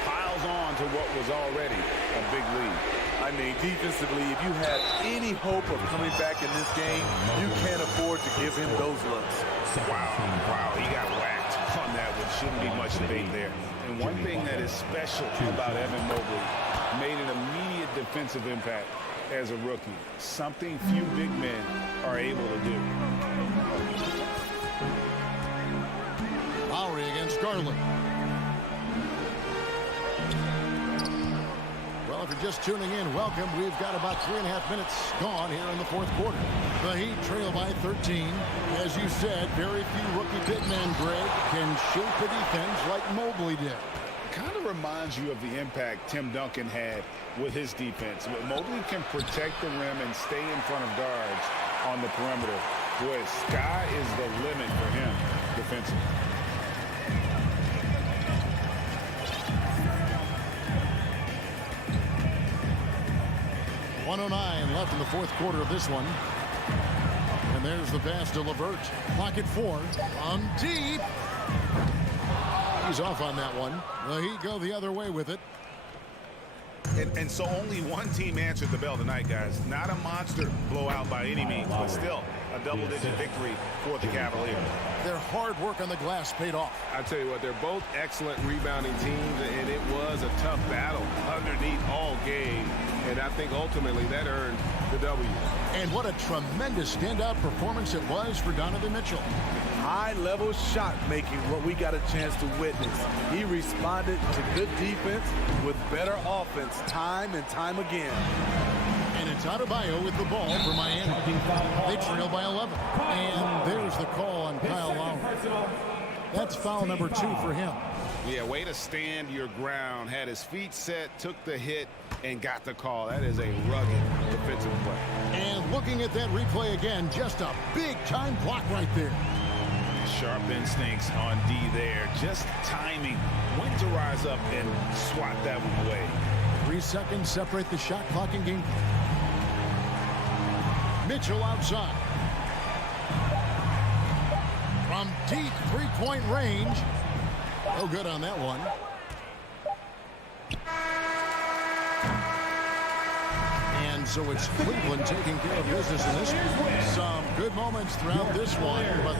Piles on to what was already a big lead. I mean, defensively, if you had any hope of coming back in this game, you can't afford to give him those looks. Wow, he got whacked on that one. Shouldn't be much debate there. And one thing that is special about Evan Mobley, made an immediate defensive impact as a rookie. Something few big men are able to do. Lowry against Garland. Well, if you're just tuning in, welcome. We've got about 3.5 minutes gone here in the fourth quarter. The Heat trail by 13. As you said, very few rookie big men, Greg, can shape a defense like Mobley did. Kind of reminds you of the impact Tim Duncan had with his defense. But Mobley can protect the rim and stay in front of guards on the perimeter. Boy, sky is the limit for him defensively. .109 left in the fourth quarter of this one. And there's the pass to LeVert. Clock at 4. From deep. He's off on that one. The Heat go the other way with it. And so only one team answered the bell tonight, guys. Not a monster blowout by any means, but still a double-digit victory for the Cavaliers. Their hard work on the glass paid off. I tell you what, they're both excellent rebounding teams, and it was a tough battle underneath all game. And I think ultimately that earned the W. And what a tremendous standout performance it was for Donovan Mitchell. High-level shot making, what we got a chance to witness. He responded to good defense with better offense time and time again. And it's Adebayo with the ball for Miami. They trail by 11. And there's the call on Kyle Lowry. That's foul number 2 for him. Yeah, way to stand your ground. Had his feet set, took the hit, and got the call. That is a rugged defensive play. And looking at that replay again, just a big-time block right there. Sharp instincts on D there. Just timing when to rise up and swat that one away. 3 seconds separate the shot clock and game. Mitchell outside. From deep three-point range. No good on that one. And so it's Cleveland taking care of business in this one. Some good moments throughout this one, but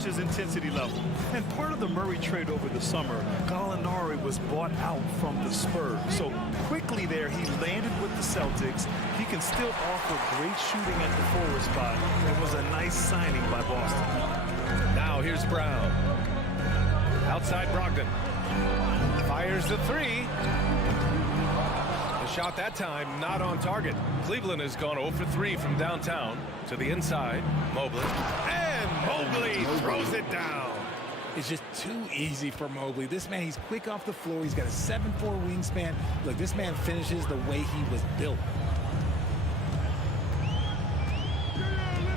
match his intensity level. And part of the Murray trade over the summer, Gallinari was bought out from the Spurs. So quickly there, he landed with the Celtics. He can still offer great shooting at the forward spot. It was a nice signing by Boston. Now here's Brown. Outside Brogdon. Fires the three. The shot that time not on target. Cleveland has gone 0 for 3 from downtown to the inside. Mobley. And Mobley throws it down. It's just too easy for Mobley. This man, he's quick off the floor. He's got a 7'4" wingspan. Look, this man finishes the way he was built.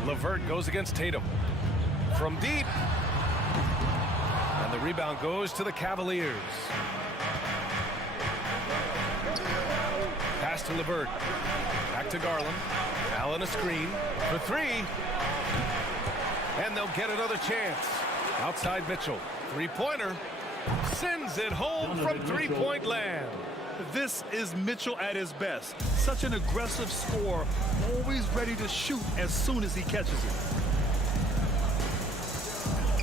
LeVert goes against Tatum. From deep. And the rebound goes to the Cavaliers. Pass to LeVert. Back to Garland. Allen a screen for three. And they'll get another chance. Outside Mitchell. Three-pointer. Sends it home from three-point land. This is Mitchell at his best. Such an aggressive scorer, always ready to shoot as soon as he catches it.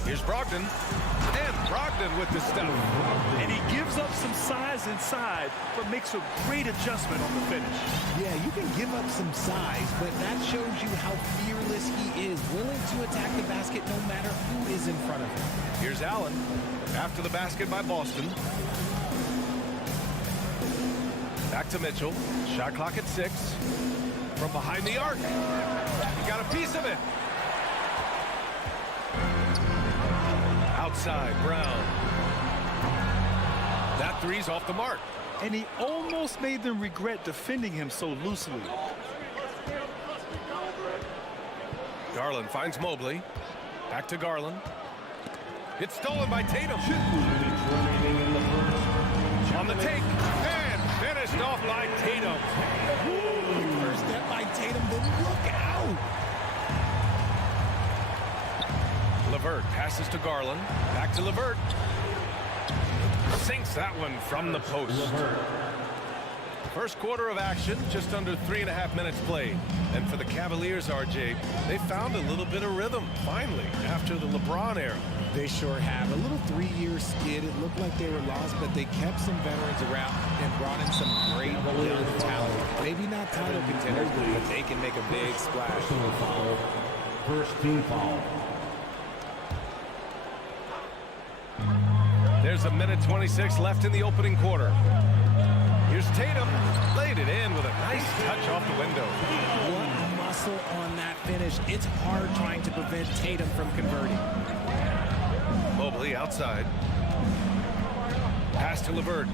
Here's Brogdon. And Brogdon with the stuff. And he gives up some size inside, but makes a great adjustment on the finish. Yeah, you can give up some size, but that shows you how fearless he is, willing to attack the basket no matter who is in front of him. Here's Allen. After the basket by Boston. Back to Mitchell. Shot clock at 6. From behind the arc. He got a piece of it. Outside, Brown. That three's off the mark. And he almost made them regret defending him so loosely. Garland finds Mobley. Back to Garland. It's stolen by Tatum. On the take. And finished off by Tatum. First step by Tatum, but look out. LeVert passes to Garland. Back to LeVert. Sinks that one from the post. First quarter of action, just under 3.5 minutes played. And for the Cavaliers, RJ, they found a little bit of rhythm, finally, after the LeBron era. They sure have. A little 3-year skid. It looked like they were lost, but they kept some veterans around and brought in some great young talent. Maybe not title contenders, but they can make a big splash. First team foul. There's a minute 26 left in the opening quarter. Here's Tatum. Laid it in with a nice touch off the window. What muscle on that finish. It's hard trying to prevent Tatum from converting. Mobley outside. Pass to LeVert.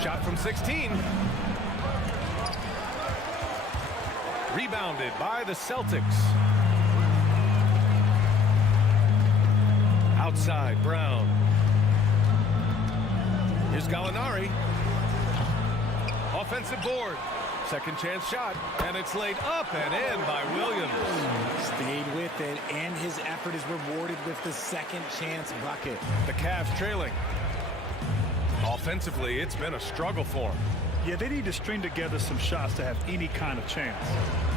Shot from 16. Rebounded by the Celtics. Outside, Brown. Here's Gallinari. Offensive board. Second chance shot. And it's laid up and in by Williams. Stayed with it, and his effort is rewarded with the second chance bucket. The Cavs trailing. Offensively, it's been a struggle for him. Yeah, they need to string together some shots to have any kind of chance.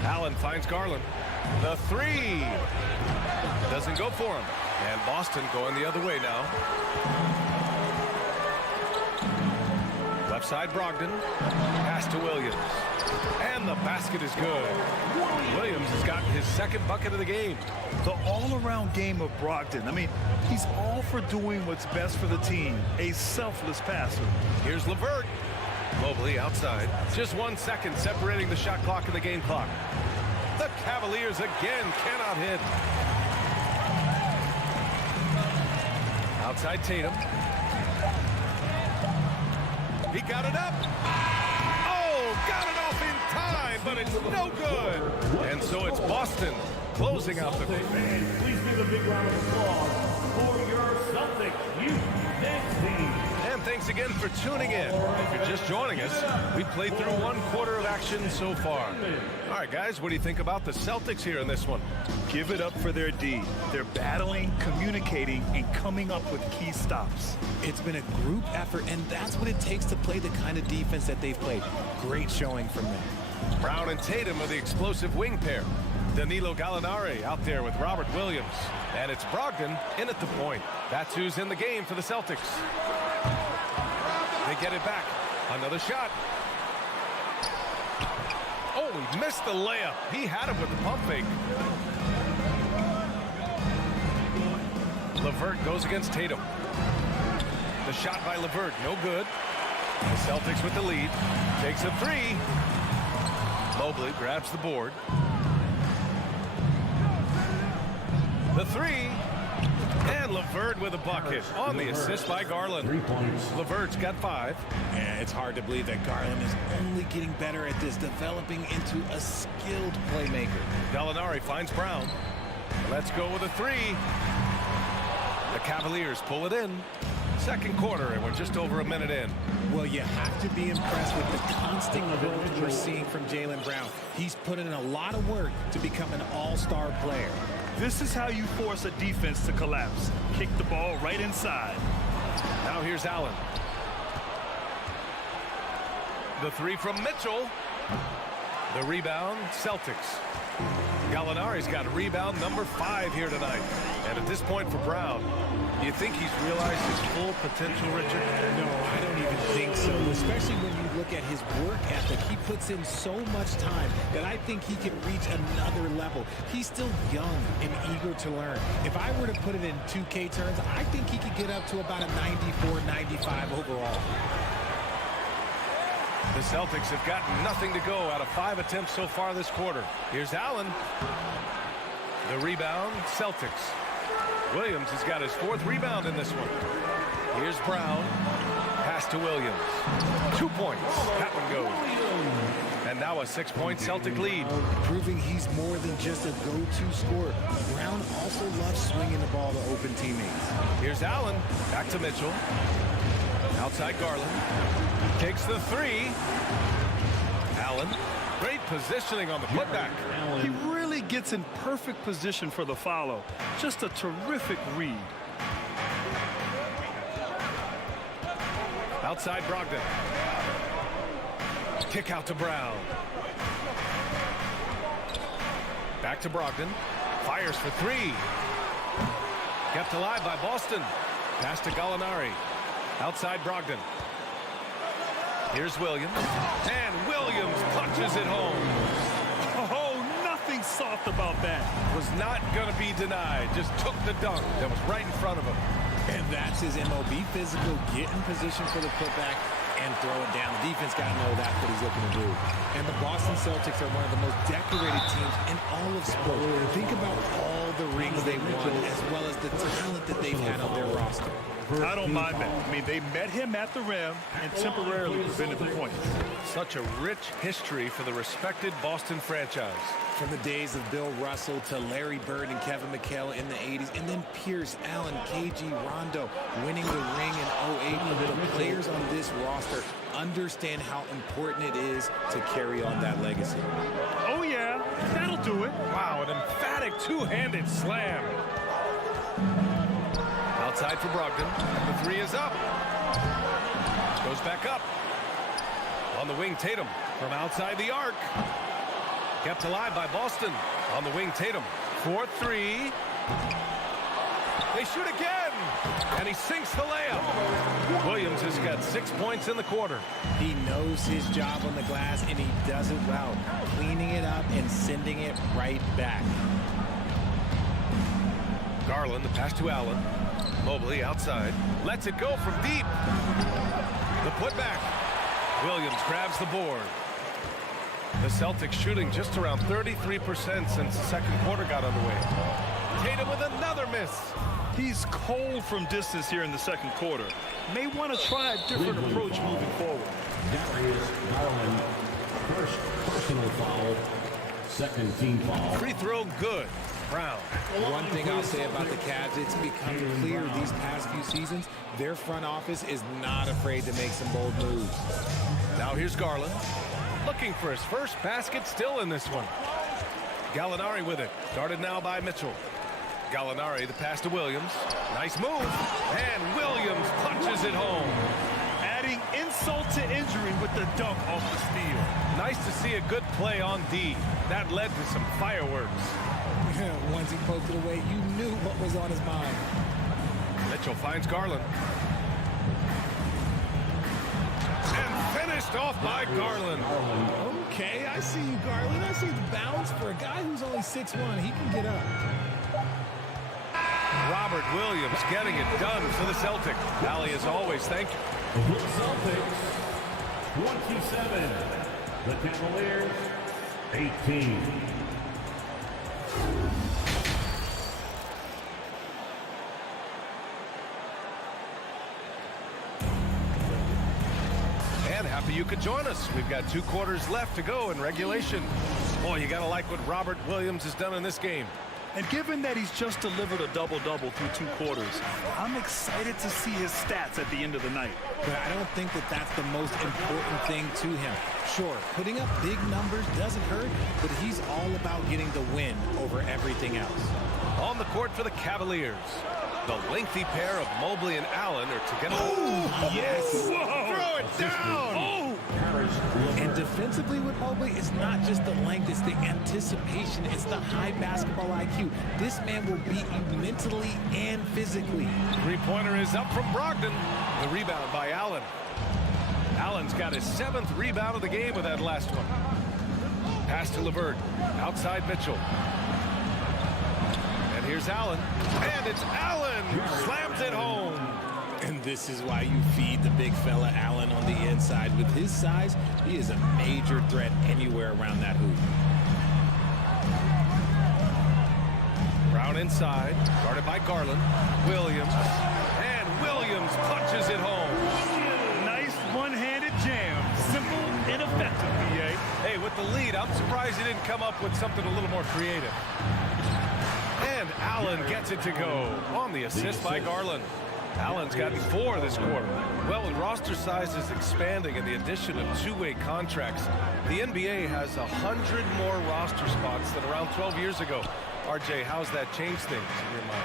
Allen finds Garland. The three. Doesn't go for him. And Boston going the other way now. Left side, Brogdon. Pass to Williams. And the basket is good. Williams has gotten his second bucket of the game. The all-around game of Brogdon. I mean, he's all for doing what's best for the team. A selfless passer. Here's LeVert. Mobley outside. Just 1 second separating the shot clock and the game clock. The Cavaliers again cannot hit. Outside Tatum. He got it up. Oh, got it off in time, but it's no good. And so it's Boston closing out the game. Fans, please give a big round of applause for your Celtics youth dance team. And thanks again for tuning in. If you're just joining us, we've played through 1 quarter of action so far. All right, guys, what do you think about the Celtics here in this one? Give it up for their D. They're battling, communicating, and coming up with key stops. It's been a group effort, and that's what it takes to play the kind of defense that they've played. Great showing from them. Brown and Tatum are the explosive wing pair. Danilo Gallinari out there with Robert Williams. And it's Brogdon in at the point. That's who's in the game for the Celtics. They get it back. Another shot. Oh, he missed the layup. He had him with the pump fake. LeVert goes against Tatum. The shot by LeVert, no good. The Celtics with the lead. Takes a three. Mobley grabs the board. The three. And LeVert with a bucket on the assist by Garland. 3 points. LeVert's got 5. Yeah, it's hard to believe that Garland is only getting better at this, developing into a skilled playmaker. Gallinari finds Brown. Let's go with a three. The Cavaliers pull it in. Second quarter, and we're just over a minute in. Well, you have to be impressed with the constant growth we're seeing from Jaylen Brown. He's put in a lot of work to become an all-star player. This is how you force a defense to collapse. Kick the ball right inside. Now here's Allen. The three from Mitchell. The rebound, Celtics. Gallinari's got rebound number 5 here tonight. And at this point for Brown, do you think he's realized his full potential, Richard? No, I don't even think so, especially when you look at his work ethic. He puts in so much time that I think he can reach another level. He's still young and eager to learn. If I were to put it in 2K terms, I think he could get up to about a 94, 95 overall. The Celtics have got nothing to go out of 5 attempts so far this quarter. Here's Allen. The rebound, Celtics. Williams has got his 4th rebound in this one. Here's Brown. Pass to Williams. 2 points. That one goes. And now a 6-point Celtic lead. Proving he's more than just a go-to scorer. Brown also loves swinging the ball to open teammates. Here's Allen. Back to Mitchell. Outside Garland. Takes the three. Allen. Great positioning on the putback. He really gets in perfect position for the follow. Just a terrific read. Outside Brogdon. Kick out to Brown. Back to Brogdon. Fires for 3. Kept alive by Boston. Pass to Gallinari. Outside Brogdon. Here's Williams. And Williams punches it home. Oh, nothing soft about that. Was not going to be denied. Just took the dunk that was right in front of him. And that's his MOB physical. Get in position for the putback and throw it down. The defense got to know that's what he's looking to do. And the Boston Celtics are one of the most decorated teams in all of sports. Think about all the rings they won as well as the talent that they've had on their roster. I don't mind that. I mean, they met him at the rim and temporarily prevented the points. Such a rich history for the respected Boston franchise. From the days of Bill Russell to Larry Bird and Kevin McHale in the 80s, and then Pierce, Allen, KG, Rondo winning the ring in 08. The players on this roster understand how important it is to carry on that legacy. Oh, yeah. That'll do it. Wow, an emphatic two-handed slam. Outside for Brogdon. The 3 is up. Goes back up. On the wing, Tatum from outside the arc. Kept alive by Boston. On the wing, Tatum. 4-3. They shoot again. And he sinks the layup. Williams has got 6 points in the quarter. He knows his job on the glass, and he does it well. Cleaning it up and sending it right back. Garland, the pass to Allen. Mobley outside. Lets it go from deep. The putback. Williams grabs the board. The Celtics shooting just around 33% since the second quarter got underway. Tatum with another miss. He's cold from distance here in the second quarter. May want to try a different approach moving forward. Darius Garland, first personal foul, second team foul. Free throw good. Brown. One thing I'll say about the Cavs, it's become clear these past few seasons, their front office is not afraid to make some bold moves. Now here's Garland. Looking for his first basket, still in this one. Gallinari with it. Guarded now by Mitchell. Gallinari, the pass to Williams. Nice move. And Williams punches it home. Adding inside insult to injury with the dunk off the steal. Nice to see a good play on D. That led to some fireworks. Once he poked it away, you knew what was on his mind. Mitchell finds Garland. And finished off by Garland. Okay, I see you, Garland. I see the bounce for a guy who's only 6'1". He can get up. Robert Williams getting it done for the Celtics. Allie, as always, thank you. The Celtics, 27. The Cavaliers, 18. And happy you could join us. We've got 2 quarters left to go in regulation. Boy, you got to like what Robert Williams has done in this game. And given that he's just delivered a double-double through 2 quarters, I'm excited to see his stats at the end of the night. But I don't think that that's the most important thing to him. Sure, putting up big numbers doesn't hurt, but he's all about getting the win over everything else. On the court for the Cavaliers, the lengthy pair of Mobley and Allen are together. Oh, yes! Whoa. Throw it down! Oh! And defensively with Mobley, it's not just the length, it's the anticipation, it's the high basketball IQ. This man will beat you mentally and physically. Three-pointer is up from Brogdon. The rebound by Allen. Allen's got his 7th rebound of the game with that last one. Pass to LeVert. Outside Mitchell. And here's Allen. And it's Allen who slams it home. And this is why you feed the big fella Allen on the inside. With his size, he is a major threat anywhere around that hoop. Brown inside, guarded by Garland. Williams. And Williams punches it home. Nice one-handed jam. Simple and effective, BA. Hey, with the lead, I'm surprised he didn't come up with something a little more creative. And Allen gets it to go on the assist by Garland. Allen's gotten 4 this quarter. Well, with roster sizes expanding and the addition of 2-way contracts, the NBA has 100 more roster spots than around 12 years ago. RJ, how's that changed things in your mind?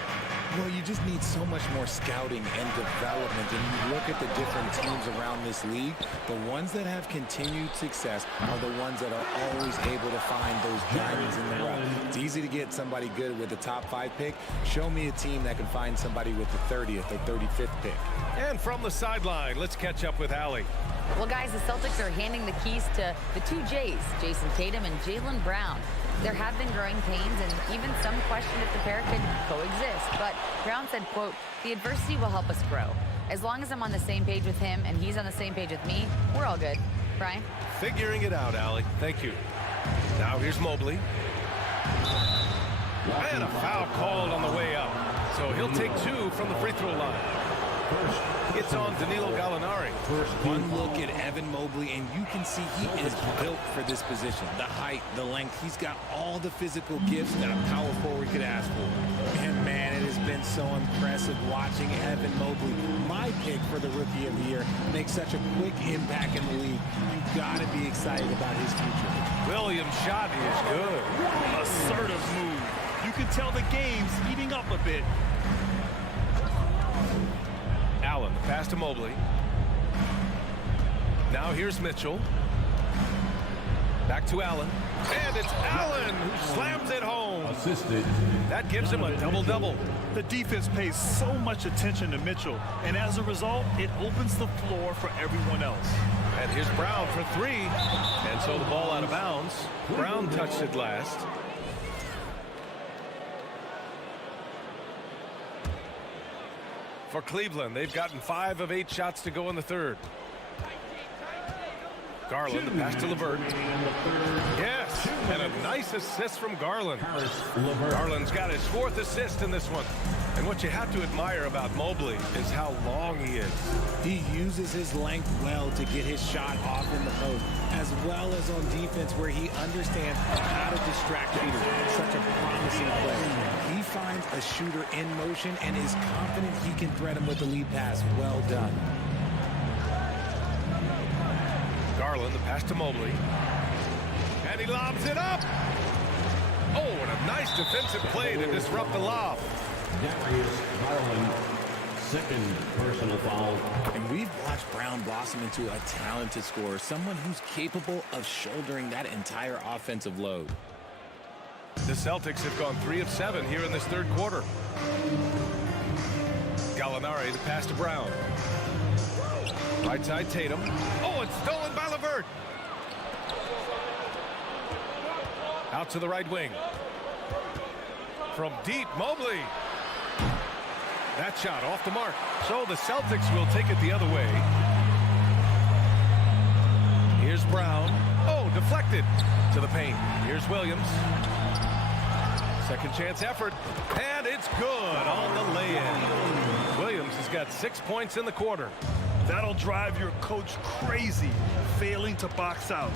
Well, you just need so much more scouting and development. And you look at the different teams around this league, the ones that have continued success are the ones that are always able to find those diamonds in the rough. It's easy to get somebody good with the top 5 pick. Show me a team that can find somebody with the 30th or 35th pick. And from the sideline, let's catch up with Allie. Well, guys, the Celtics are handing the keys to the 2 J's, Jason Tatum and Jaylen Brown. There have been growing pains and even some question if the pair could coexist. But Brown said, quote, "The adversity will help us grow. As long as I'm on the same page with him and he's on the same page with me, we're all good." Brian? Figuring it out, Allie. Thank you. Now here's Mobley. And a foul called on the way up. So he'll take 2 from the free throw line. It's on Danilo Gallinari. One look at Evan Mobley, and you can see he is built for this position. The height, the length, he's got all the physical gifts that a power forward could ask for. And man, it has been so impressive watching Evan Mobley, my pick for the Rookie of the Year, make such a quick impact in the league. You've got to be excited about his future. Williams' shot is good. Assertive move. You can tell the game's heating up a bit. Allen, the pass to Mobley. Now here's Mitchell. Back to Allen. And it's Allen who slams it home. Assisted. That gives him a double-double. The defense pays so much attention to Mitchell, and as a result, it opens the floor for everyone else. And here's Brown for 3. And so the ball out of bounds. Brown touched it last. For Cleveland, they've gotten 5 of 8 shots to go in the third. Garland, the pass to LeVert. Yes, and a nice assist from Garland. Garland's got his 4th assist in this one. And what you have to admire about Mobley is how long he is. He uses his length well to get his shot off in the post, as well as on defense where he understands how to distract shooters. Such a promising player. He finds a shooter in motion and is confident he can threat him with the lead pass. Well done. Garland, the pass to Mobley. And he lobs it up. Oh, and a nice defensive play to disrupt the lob. Darius Garland, 2nd personal foul. And we've watched Brown blossom testament to a talented scorer, someone who's capable of shouldering that entire offensive load. The Celtics have gone 3 of 7 here in this third quarter. Gallinari, the pass to Brown. Right side, Tatum. Oh, it's stolen by LeVert. Out to the right wing. From deep, Mobley. That shot off the mark. So the Celtics will take it the other way. Here's Brown. Oh, deflected to the paint. Here's Williams. Second chance effort. And it's good on the lay-in. Williams has got 6 points in the quarter. That'll drive your coach crazy, failing to box out.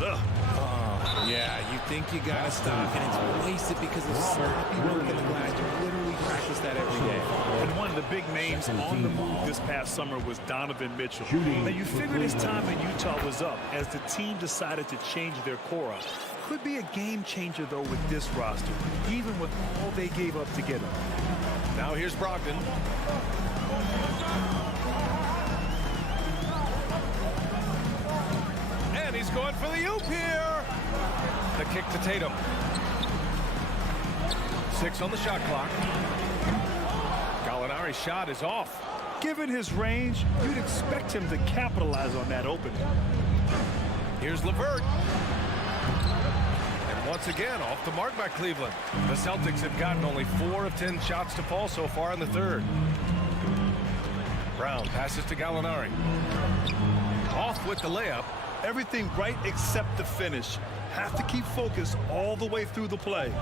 Yeah, you think you got to stop, and it's wasted because of sloppy work in the glass. You literally practice that every day. And one of the big names on the move this past summer was Donovan Mitchell. Now, you figured his time in Utah was up as the team decided to change their core up. Could be a game changer, though, with this roster, even with all they gave up to get him. Now here's Brogdon. And he's going for the oop here. The kick to Tatum. 6 on the shot clock. Gallinari's shot is off. Given his range, you'd expect him to capitalize on that opening. Here's LeVert. And once again, off the mark by Cleveland. The Celtics have gotten only 4 of 10 shots to fall so far in the third. Brown passes to Gallinari. Off with the layup. Everything right except the finish. Have to keep focused all the way through the play. And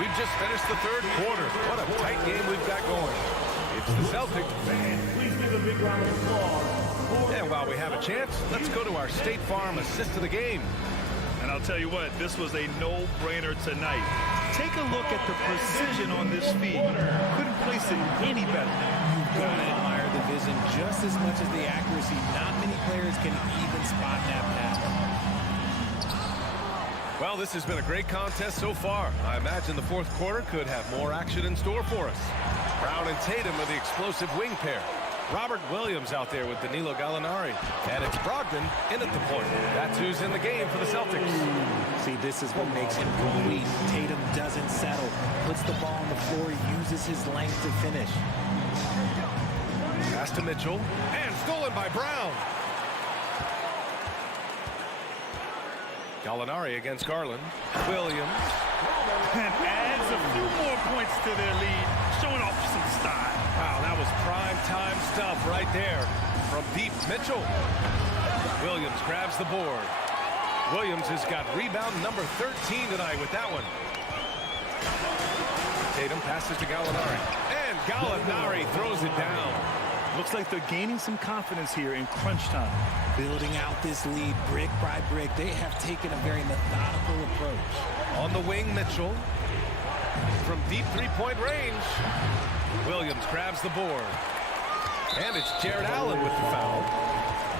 we've just finished the third quarter. What a tight game we've got going. It's the Celtics. Please give a big round of applause. And while we have a chance, let's go to our State Farm assist of the game. And I'll tell you what, this was a no-brainer tonight. Take a look at the precision on this feed. Couldn't place it any better. You've got to admire the vision just as much as the accuracy. Not many players can even spot that pass. Well, this has been a great contest so far. I imagine the fourth quarter could have more action in store for us. Brown and Tatum are the explosive wing pair. Robert Williams out there with Danilo Gallinari. And it's Brogdon in at the point. That's who's in the game for the Celtics. See, this is what makes him complete. Tatum doesn't settle. Puts the ball on the floor, uses his length to finish. Pass to Mitchell. And stolen by Brown. Gallinari against Garland. Williams. And adds a few more points to their lead, showing off some style. Wow, that was prime time stuff right there from deep. Mitchell. Williams grabs the board. Williams has got rebound number 13 tonight with that one. Tatum passes to Gallinari. And Gallinari throws it down. Looks like they're gaining some confidence here in crunch time. Building out this lead brick by brick. They have taken a very methodical approach. On the wing, Mitchell. From deep three-point range. Williams grabs the board. And it's Jared Allen with the foul.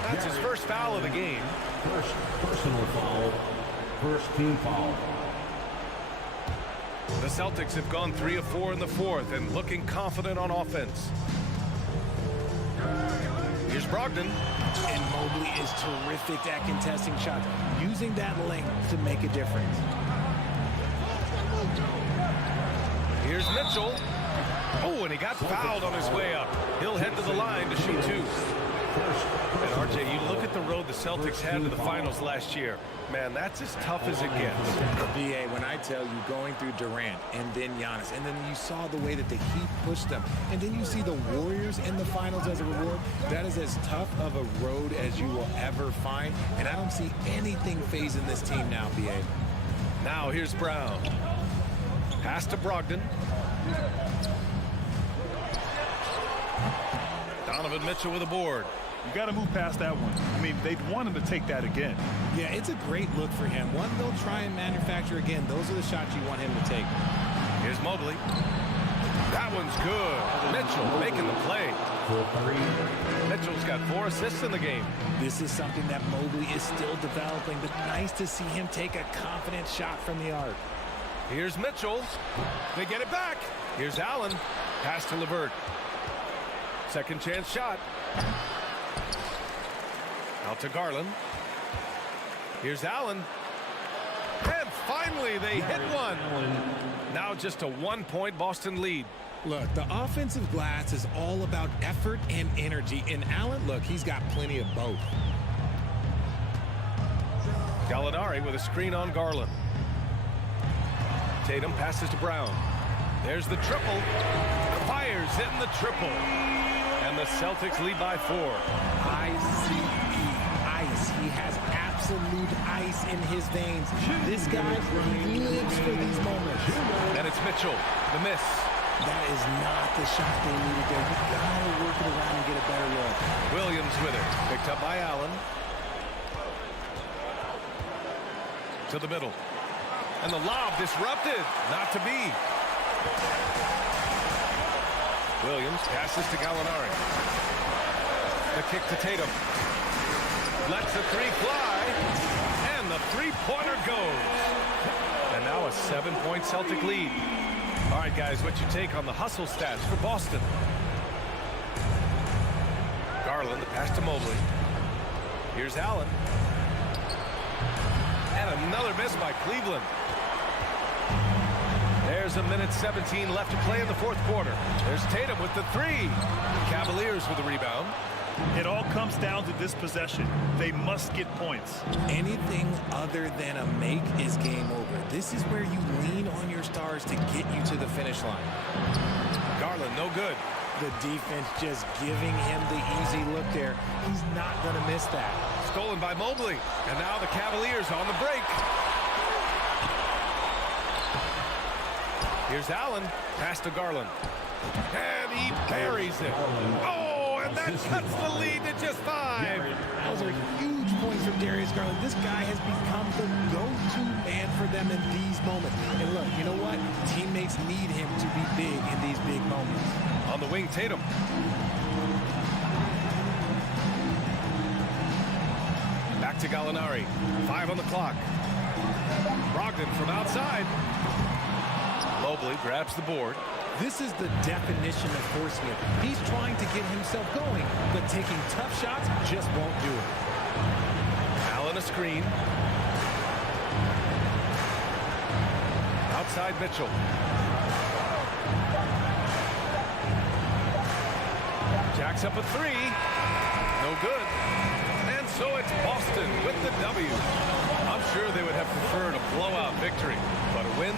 That's his first foul of the game. First personal foul. First team foul. The Celtics have gone 3 of 4 in the fourth and looking confident on offense. Here's Brogdon. And Mobley is terrific at contesting shots, using that length to make a difference. Here's Mitchell. Oh, and he got fouled on his way up. He'll head to the line to shoot 2. And RJ, you look at the road the Celtics had to the finals last year. Man, that's as tough as it gets. BA, when I tell you, going through Durant and then Giannis, and then you saw the way that the Heat pushed them, and then you see the Warriors in the finals as a reward, that is as tough of a road as you will ever find, and I don't see anything phasing this team now, BA. Now here's Brown. Pass to Brogdon. Donovan Mitchell with a board. You got to move past that one. I mean, they'd want him to take that again. Yeah, it's a great look for him. One they'll try and manufacture again. Those are the shots you want him to take. Here's Mobley. That one's good. Mitchell making the play. Mitchell's got 4 assists in the game. This is something that Mobley is still developing, but nice to see him take a confident shot from the arc. Here's Mitchell. They get it back. Here's Allen. Pass to LeVert. Second chance shot. Out to Garland. Here's Allen. And finally, they hit one. Now just a 1-point Boston lead. Look, the offensive glass is all about effort and energy. And Allen, look, he's got plenty of both. Gallinari with a screen on Garland. Tatum passes to Brown. There's the triple. Fires in the triple. And the Celtics lead by 4. ICE. Ice. He has absolute ice in his veins. This guy lives for these moments. And it's Mitchell. The miss. That is not the shot they needed there. You gotta work it around and get a better look. Williams with it. Picked up by Allen. To the middle. And the lob disrupted. Not to be. Williams passes to Gallinari. The kick to Tatum. Lets the three fly. And the three-pointer goes. And now a 7-point Celtic lead. All right, guys, what's your take on the hustle stats for Boston? Garland, the pass to Mobley. Here's Allen. And another miss by Cleveland. There's a minute 17 left to play in the fourth quarter. There's Tatum with the three. Cavaliers with the rebound. It all comes down to this possession. They must get points. Anything other than a make is game over. This is where you lean on your stars to get you to the finish line. Garland, no good. The defense just giving him the easy look there. He's not going to miss that. Stolen by Mobley. And now the Cavaliers on the break. Here's Allen. Pass to Garland. And he buries it. Oh, and that cuts the lead to just 5. Those are huge points from Darius Garland. This guy has become the go-to man for them in these moments. And look, you know what? Teammates need him to be big in these big moments. On the wing, Tatum. Back to Gallinari. 5 on the clock. Brogdon from outside. Mobley grabs the board. This is the definition of forcing it. He's trying to get himself going, but taking tough shots just won't do it. Allen a screen. Outside Mitchell. Jacks up a 3. No good. And so it's Boston with the W. I'm sure they would have preferred a blowout victory, but a win.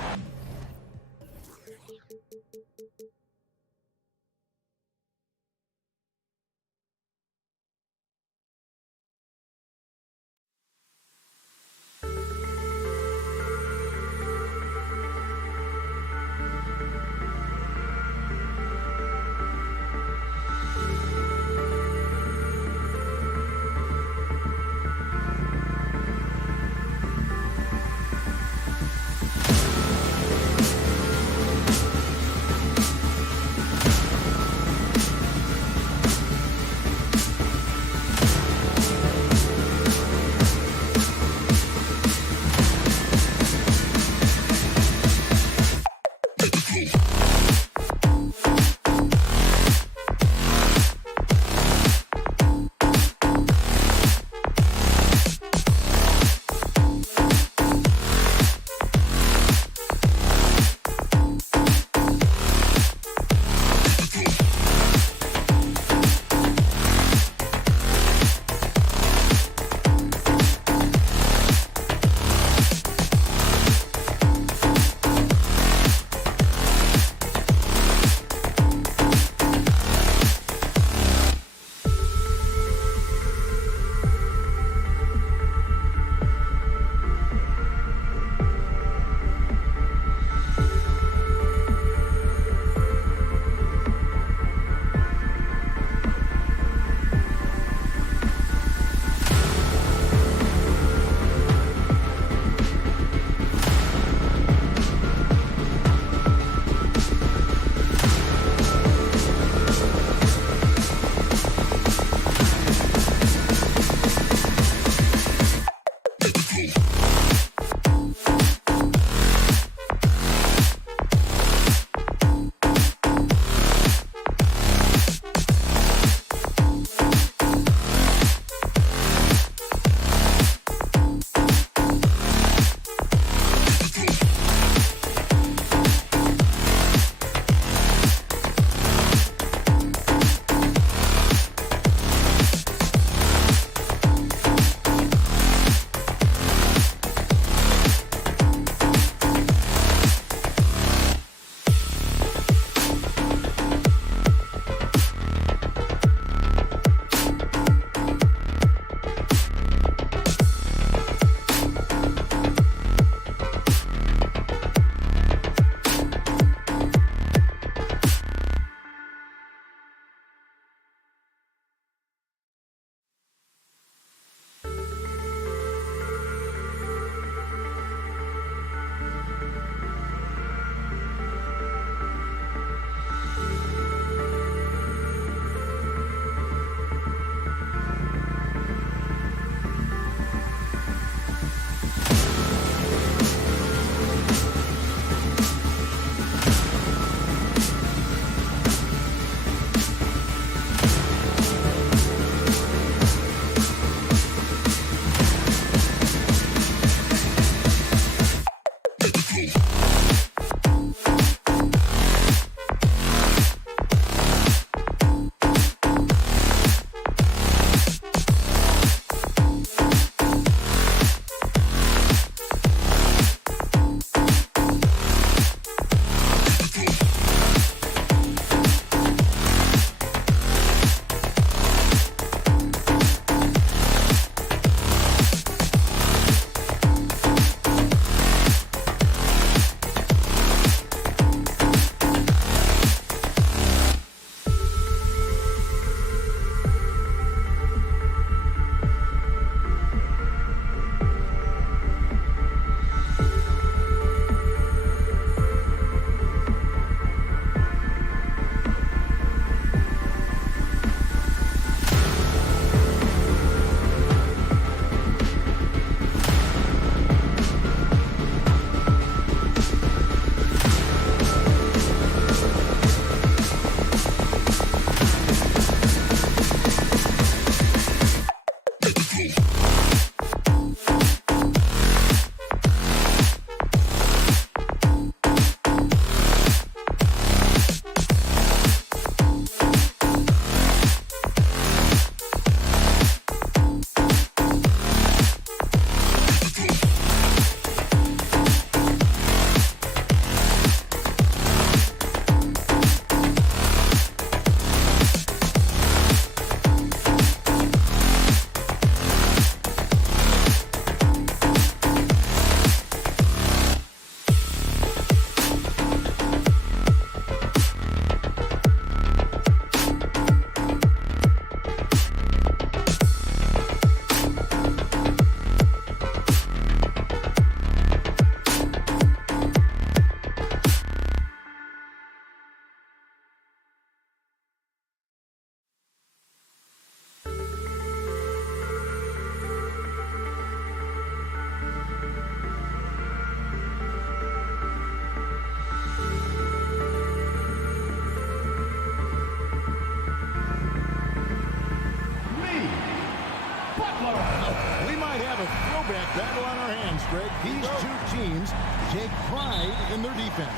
We might have a throwback battle on our hands, Greg. These two teams take pride in their defense.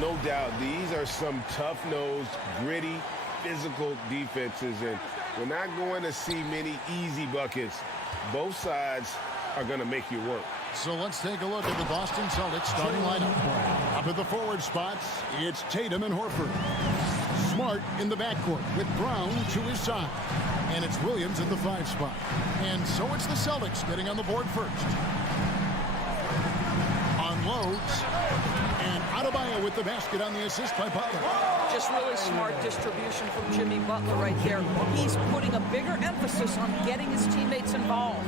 No doubt. These are some tough-nosed, gritty, physical defenses, and we're not going to see many easy buckets. Both sides are going to make you work. So let's take a look at the Boston Celtics starting lineup. Up at the forward spots, it's Tatum and Horford. Smart in the backcourt with Brown to his side. And it's Williams at the 5 spot. And so it's the Celtics getting on the board first. Unloads. And Adebayo with the basket on the assist by Butler. Just really smart distribution from Jimmy Butler right there. He's putting a bigger emphasis on getting his teammates involved.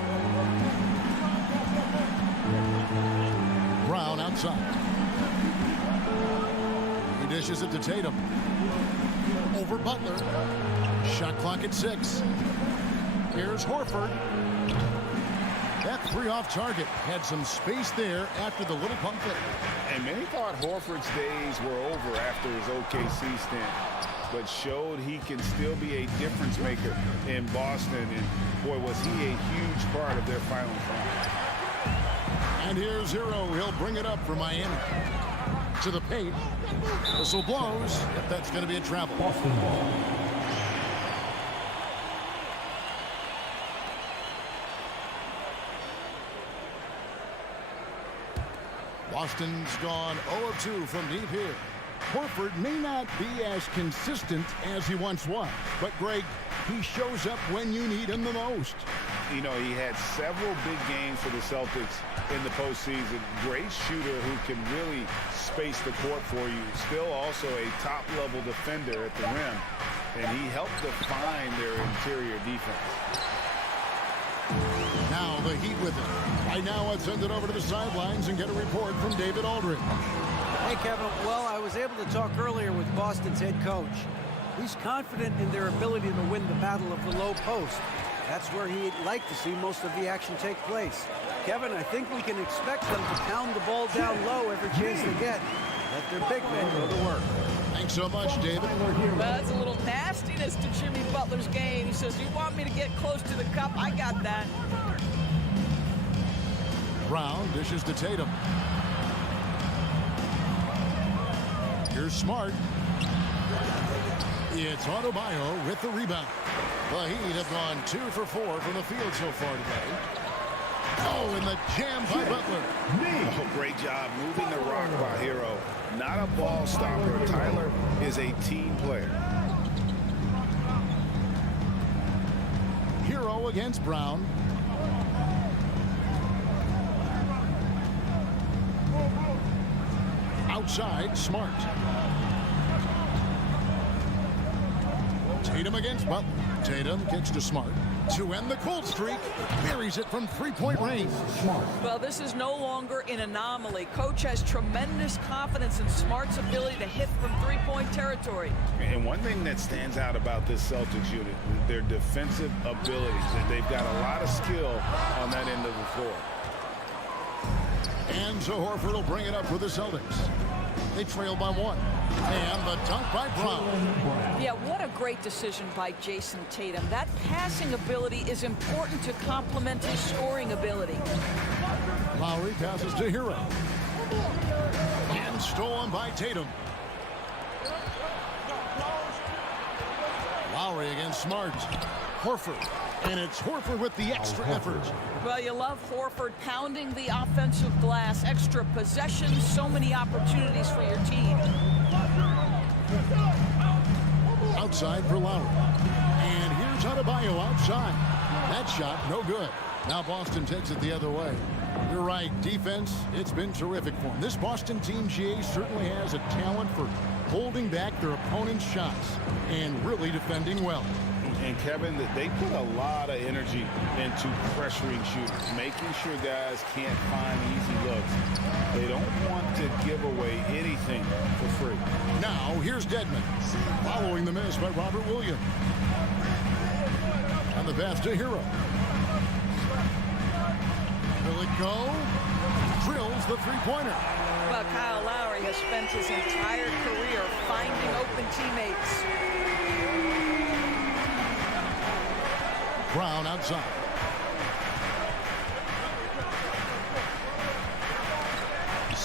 Brown outside. He dishes it to Tatum. Over Butler. Shot clock at 6. Here's Horford. That 3 off target. Had some space there after the little pump fake. And many thought Horford's days were over after his OKC stint, but showed he can still be a difference maker in Boston. And boy, was he a huge part of their final run. And here's Hero. He'll bring it up for Miami. To the paint. Whistle blows. If that's going to be a travel. Boston's gone 0 of 2 from deep here. Horford may not be as consistent as he once was, but Greg, he shows up when you need him the most. You know, he had several big games for the Celtics in the postseason. Great shooter who can really space the court for you. Still also a top-level defender at the rim, and he helped define their interior defense. Now the Heat with it. Right now, let's send it over to the sidelines and get a report from David Aldridge. Hey, Kevin. Well, I was able to talk earlier with Boston's head coach. He's confident in their ability to win the battle of the low post. That's where he'd like to see most of the action take place. Kevin, I think we can expect them to pound the ball down low every chance they get. Let their big men go to work. Thanks so much, David. Well, that's a little nastiness to Jimmy Butler's game. He says, you want me to get close to the cup? I got that. Brown dishes to Tatum. Here's Smart. It's Adebayo with the rebound. The Heat have gone 2 for 4 from the field so far today. Oh, and the jam by Butler. Oh, great job moving the rock by Hero. Not a ball stopper. Tyler is a team player. Hero against Brown. Outside, Smart. Tatum against Butler. Tatum kicks to Smart. To end the cold streak, buries it from 3-point range. Well, this is no longer an anomaly. Coach has tremendous confidence in Smart's ability to hit from 3-point territory. And one thing that stands out about this Celtics unit, their defensive abilities. They've got a lot of skill on that end of the floor. And so Horford will bring it up for the Celtics. They trail by 1. And the dunk by Brown. Yeah, what a great decision by Jason Tatum. That passing ability is important to complement his scoring ability. Lowry passes to Hero. And stolen by Tatum. Lowry against Smart. Horford. And it's Horford with the extra effort. Well, you love Horford pounding the offensive glass. Extra possessions, so many opportunities for your team. Outside for Lowry. And here's Adebayo outside. That shot, no good. Now Boston takes it the other way. You're right, defense, it's been terrific for them. This Boston team, GA, certainly has a talent for holding back their opponent's shots and really defending well. And Kevin, they put a lot of energy into pressuring shooters, making sure guys can't find easy looks. They don't want to give away anything for free. Now, here's Dedmon, following the miss by Robert Williams. And the pass to Hero. Will it go? Drills the three-pointer. Well, Kyle Lowry has spent his entire career finding open teammates. Brown outside.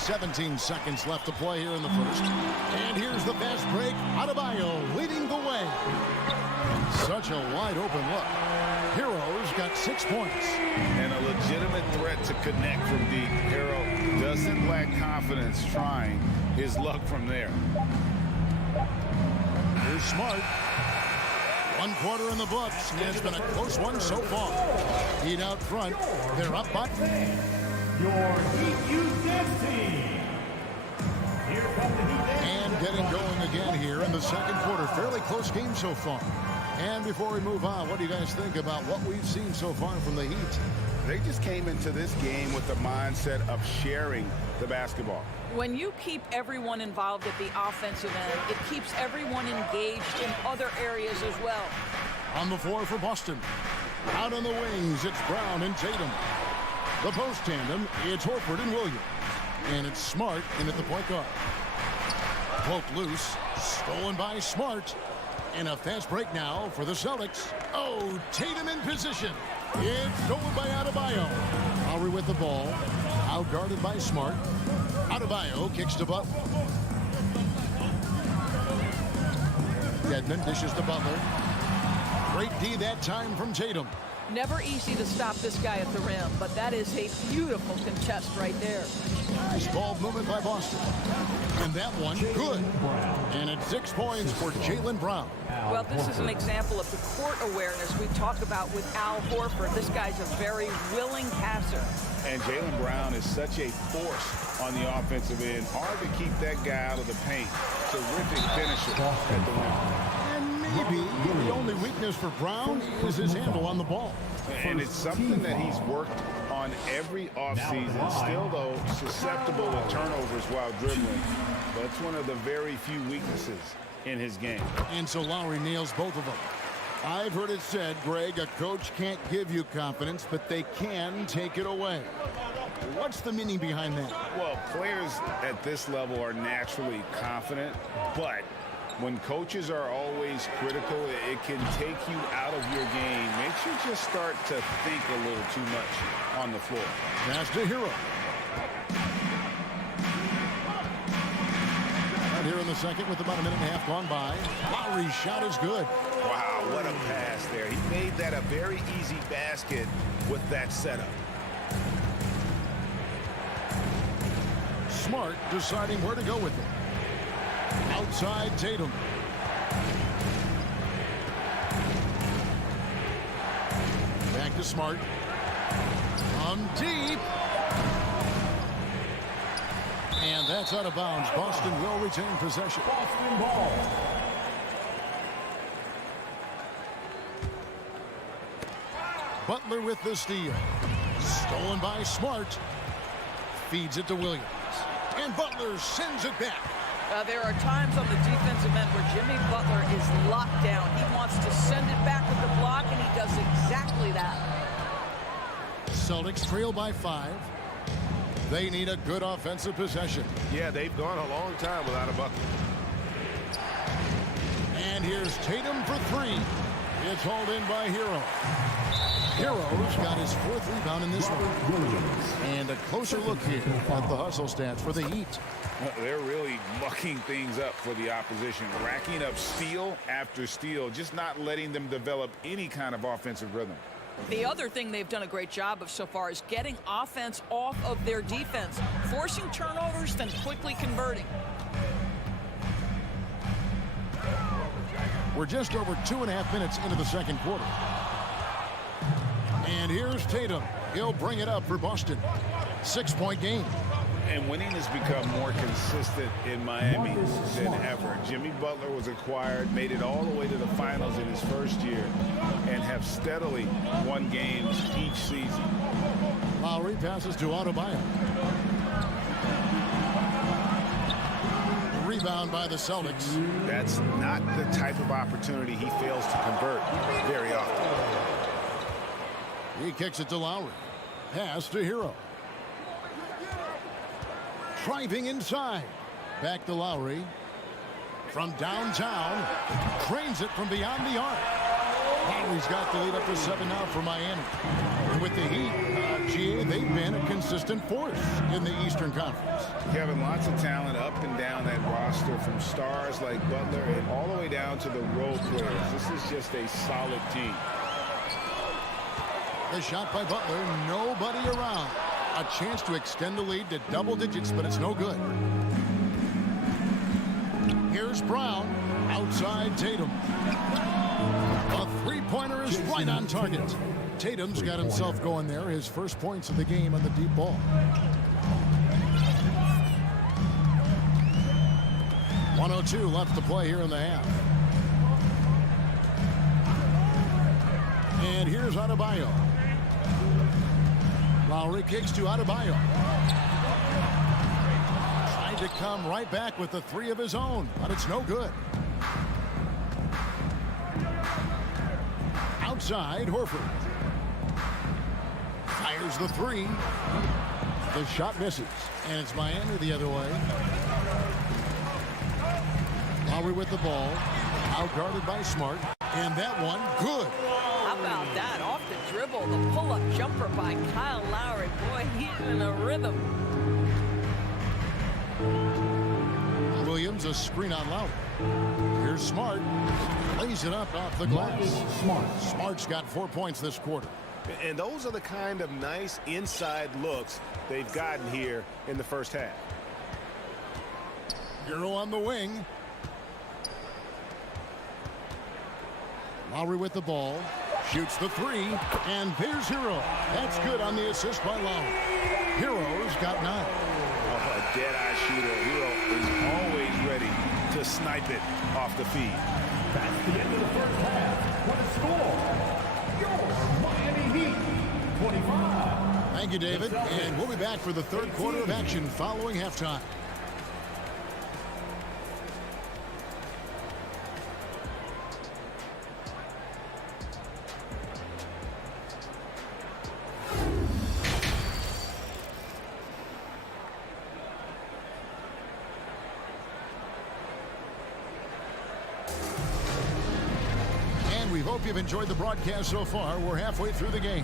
17 seconds left to play here in the first. And here's the fast break. Adebayo leading the way. Such a wide open look. Hero's got 6 points. And a legitimate threat to connect from deep. Hero doesn't lack confidence trying his luck from there. Here's Smart. 1 quarter in the books. It's been a close one so far. Heat out front. They're up by. Your Heat Houston team. Here come the Heat. And getting going again here in the second quarter. Fairly close game so far. And before we move on, what do you guys think about what we've seen so far from the Heat? They just came into this game with the mindset of sharing the basketball. When you keep everyone involved at the offensive end, it keeps everyone engaged in other areas as well. On the floor for Boston. Out on the wings, it's Brown and Tatum. The post tandem, it's Horford and Williams. And it's Smart in at the point guard. Poked loose, stolen by Smart. And a fast break now for the Celtics. Oh, Tatum in position. It's stolen by Adebayo. Lowry with the ball. Outguarded by Smart. Adebayo kicks to Butler. Dedmon dishes to Butler. Great D that time from Tatum. Never easy to stop this guy at the rim, but that is a beautiful contest right there. Nice ball movement by Boston. And that one, good. And it's 6 points for Jaylen Brown. Well, this is an example of the court awareness we talk about with Al Horford. This guy's a very willing passer. And Jaylen Brown is such a force on the offensive end. Hard to keep that guy out of the paint. Terrific finisher at the rim. Maybe the only weakness for Brown is his handle on the ball. And it's something that he's worked on every offseason. Still, though, susceptible to turnovers while dribbling. But it's one of the very few weaknesses in his game. And so Lowry nails both of them. I've heard it said, Greg, a coach can't give you confidence, but they can take it away. What's the meaning behind that? Well, players at this level are naturally confident, but when coaches are always critical, it can take you out of your game. Makes you just start to think a little too much on the floor. Pass to Hero. And here in the second with about a minute and a half gone by. Lowry's shot is good. Wow, what a pass there. He made that a very easy basket with that setup. Smart deciding where to go with it. Outside Tatum. Back to Smart. From deep. And that's out of bounds. Boston will retain possession. Boston ball. Butler with the steal. Stolen by Smart. Feeds it to Williams. And Butler sends it back. There are times on the defensive end where Jimmy Butler is locked down. He wants to send it back with the block, and he does exactly that. Celtics trail by 5. They need a good offensive possession. Yeah, they've gone a long time without a bucket. And here's Tatum for 3. It's hauled in by Hero. Hero's got his 4th rebound in this one. And a closer look here at the hustle stats for the Heat. They're really mucking things up for the opposition, racking up steal after steal, just not letting them develop any kind of offensive rhythm. The other thing they've done a great job of so far is getting offense off of their defense, forcing turnovers, then quickly converting. We're just over 2.5 minutes into the second quarter. And here's Tatum. He'll bring it up for Boston. 6-point game. And winning has become more consistent in Miami than ever. Jimmy Butler was acquired, made it all the way to the finals in his first year, and have steadily won games each season. Lowry passes to Adebayo. Rebound by the Celtics. That's not the type of opportunity he fails to convert very often. He kicks it to Lowry. Pass to Hero. Driving inside. Back to Lowry. From downtown. Cranes it from beyond the arc. And he's got the lead up to 7 now for Miami. And with the Heat, GA, they've been a consistent force in the Eastern Conference. Kevin, lots of talent up and down that roster, from stars like Butler and all the way down to the role players. This is just a solid team. The shot by Butler, nobody around. A chance to extend the lead to double digits, but it's no good. Here's Brown, outside Tatum. A three-pointer is right on target. Tatum's got himself going there, his first points of the game on the deep ball. .102 left to play here in the half. And here's Adebayo. Lowry kicks to Adebayo. Trying to come right back with the three of his own, but it's no good. Outside, Horford. Fires the three. The shot misses, and it's Miami the other way. Lowry with the ball, outguarded by Smart, and that one good. How about that? Off the dribble, the pull-up jumper by Kyle Lowry. Boy, he's in a rhythm. Williams, a screen on Lowry. Here's Smart. Lays it up off the glass. Smart's got 4 points this quarter. And those are the kind of nice inside looks they've gotten here in the first half. Hero on the wing. Lowry with the ball. Shoots the three. And there's Hero. That's good on the assist by Lowry. Hero's got 9. Oh, a dead-eye shooter. Hero is always ready to snipe it off the feed. That's the end of the first half. What a score! Your Miami Heat, 25. Thank you, David. And we'll be back for the third quarter of action following halftime. We hope you've enjoyed the broadcast so far. We're halfway through the game.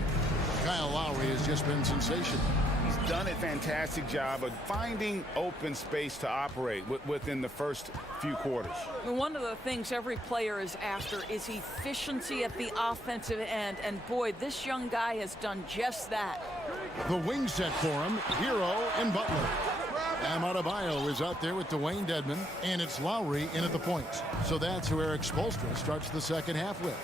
Kyle Lowry has just been sensational. He's done a fantastic job of finding open space to operate within the first few quarters. One of the things every player is after is efficiency at the offensive end. And boy, this young guy has done just that. The wing set for him, Hero and Butler. Adebayo is out there with Dwayne Dedmon, and it's Lowry in at the point. So that's who Eric Spoelstra starts the second half with.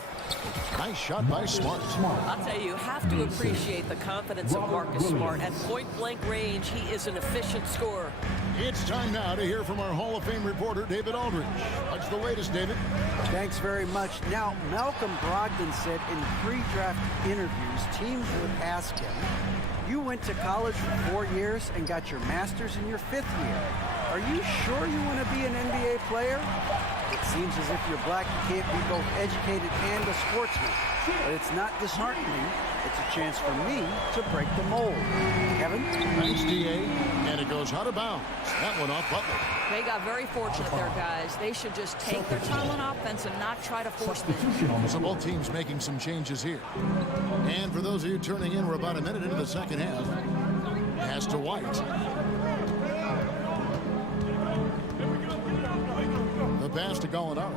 Nice shot by Smart. I'll tell you have to appreciate the confidence of Marcus Smart. At point-blank range, he is an efficient scorer. It's time now to hear from our Hall of Fame reporter, David Aldridge. What's the latest, David? Thanks very much. Now, Malcolm Brogdon said in pre-draft interviews, teams would ask him, you went to college for 4 years and got your master's in your 5th year. Are you sure you want to be an NBA player? It seems as if you're black, you can't be both educated and a sportsman. But it's not disheartening. It's a chance for me to break the mold. Kevin? Thanks, D.A. And it goes out of bounds. That one off Butler. They got very fortunate there, guys. They should just take their time on offense and not try to force them. So both teams making some changes here. And for those of you turning in, we're about a minute into the second half. Pass to White. The pass to Gallinari.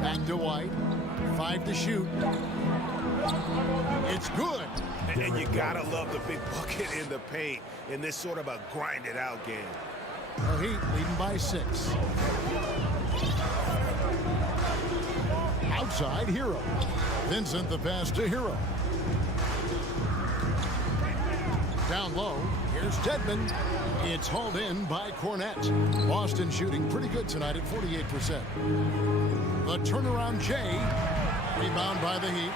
Back to White. 5 to shoot. It's good. And you gotta love the big bucket in the paint in this sort of a grind-it-out game. The Heat leading by 6. Outside, Hero. Vincent the pass to Hero. Down low, here's Dedmon. It's hauled in by Cornette. Boston shooting pretty good tonight at 48%. The turnaround Jay. Rebound by the Heat.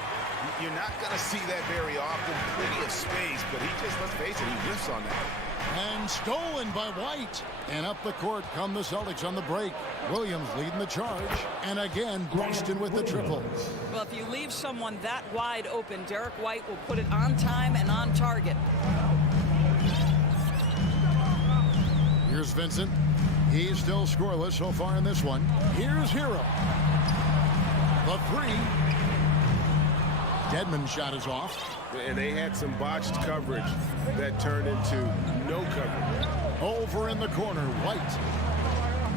You're not going to see that very often. Plenty of space, but he just, let's face it, he whiffs on that. And stolen by White. And up the court come the Celtics on the break. Williams leading the charge. And again, Boston with the triple. Well, if you leave someone that wide open, Derek White will put it on time and on target. Here's Vincent. He's still scoreless so far in this one. Here's Hero. The three. Dedmon's shot is off. And they had some botched coverage that turned into no coverage. Over in the corner, White.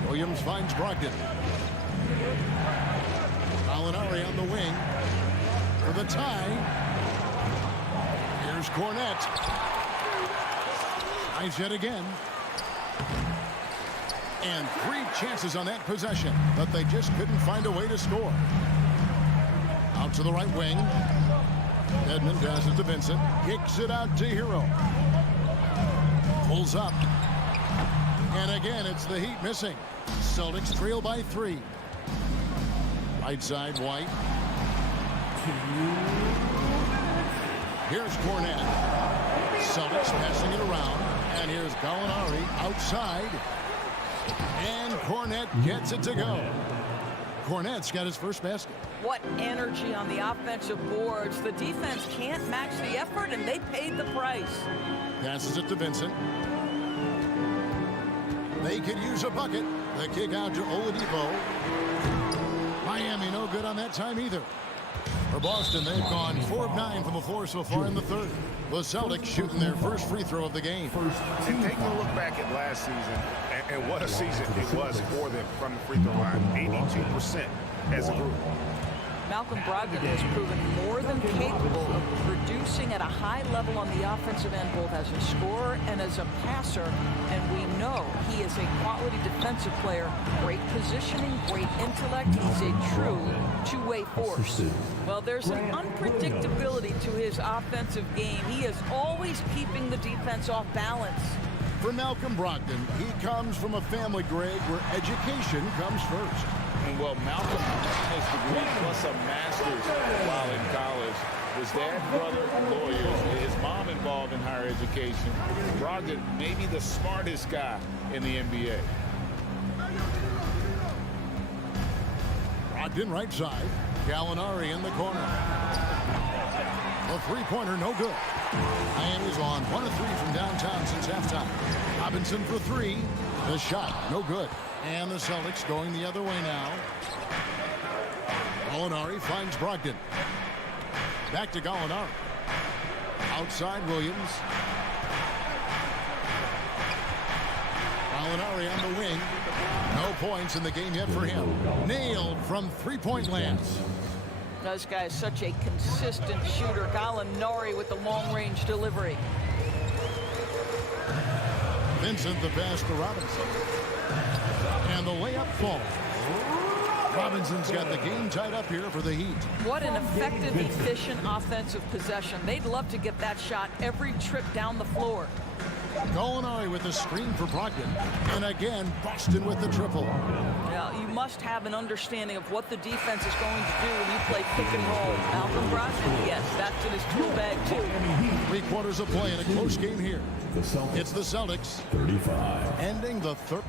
Williams finds Brogdon. Gallinari on the wing for the tie. Here's Cornette. Tries yet again. And 3 chances on that possession, but they just couldn't find a way to score. Out to the right wing. Dedmon passes it to Vincent. Kicks it out to Hero. Pulls up. And again, it's the Heat missing. Celtics trail by 3. Right side, White. Here's Cornette. Celtics passing it around. And here's Gallinari outside. And Cornette gets it to go. Cornette's got his first basket. What energy on the offensive boards. The defense can't match the effort, and they paid the price. Passes it to Vincent. They could use a bucket. The kick out to Oladipo. Miami no good on that time either. For Boston, they've gone 4 of 9 from the floor so far in the third. The Celtics shooting their first free throw of the game. And taking a look back at last season, and what a season it was for them from the free throw line, 82% as a group. Malcolm Brogdon has proven more than capable of producing at a high level on the offensive end, both as a scorer and as a passer. And we know he is a quality defensive player. Great positioning, great intellect. He's a true two-way force. Well, there's an unpredictability to his offensive game. He is always keeping the defense off balance. For Malcolm Brogdon, he comes from a family, Greg, where education comes first. And well, Malcolm has degree plus a master's while in college. His dad, brother, lawyers. His mom involved in higher education. Brogdon, maybe the smartest guy in the NBA. Brogdon right side. Gallinari in the corner. The three-pointer no good. Miami's on 1 of 3 from downtown since halftime. Robinson for 3. The shot no good. And the Celtics going the other way now. Gallinari finds Brogdon. Back to Gallinari. Outside Williams. Gallinari on the wing. No points in the game yet for him. Nailed from three-point land. This guy is such a consistent shooter. Gallinari with the long-range delivery. Vincent the pass to Robinson. And the layup falls. Robinson's got the game tied up here for the Heat. What an effective, efficient offensive possession. They'd love to get that shot every trip down the floor. Gallinari with the screen for Brogdon. And again, Boston with the triple. Yeah, you must have an understanding of what the defense is going to do when you play pick and roll. Malcolm Brogdon, yes, that's in his tool bag too. 3 quarters of play in a close game here. It's the Celtics. 35. Ending the third.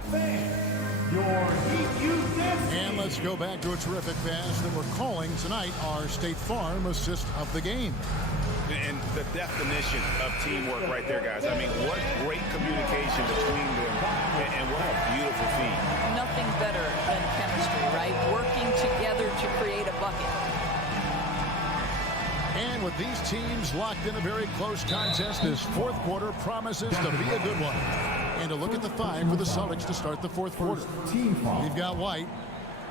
And let's go back to a terrific pass that we're calling tonight our State Farm assist of the game. And the definition of teamwork right there, guys. I mean, what great communication between them, and what a beautiful feat. Nothing better than chemistry, right? Working together to create a bucket. And with these teams locked in a very close contest, this fourth quarter promises to be a good one. And a look at the 5 for the Celtics to start the fourth quarter. We've got White.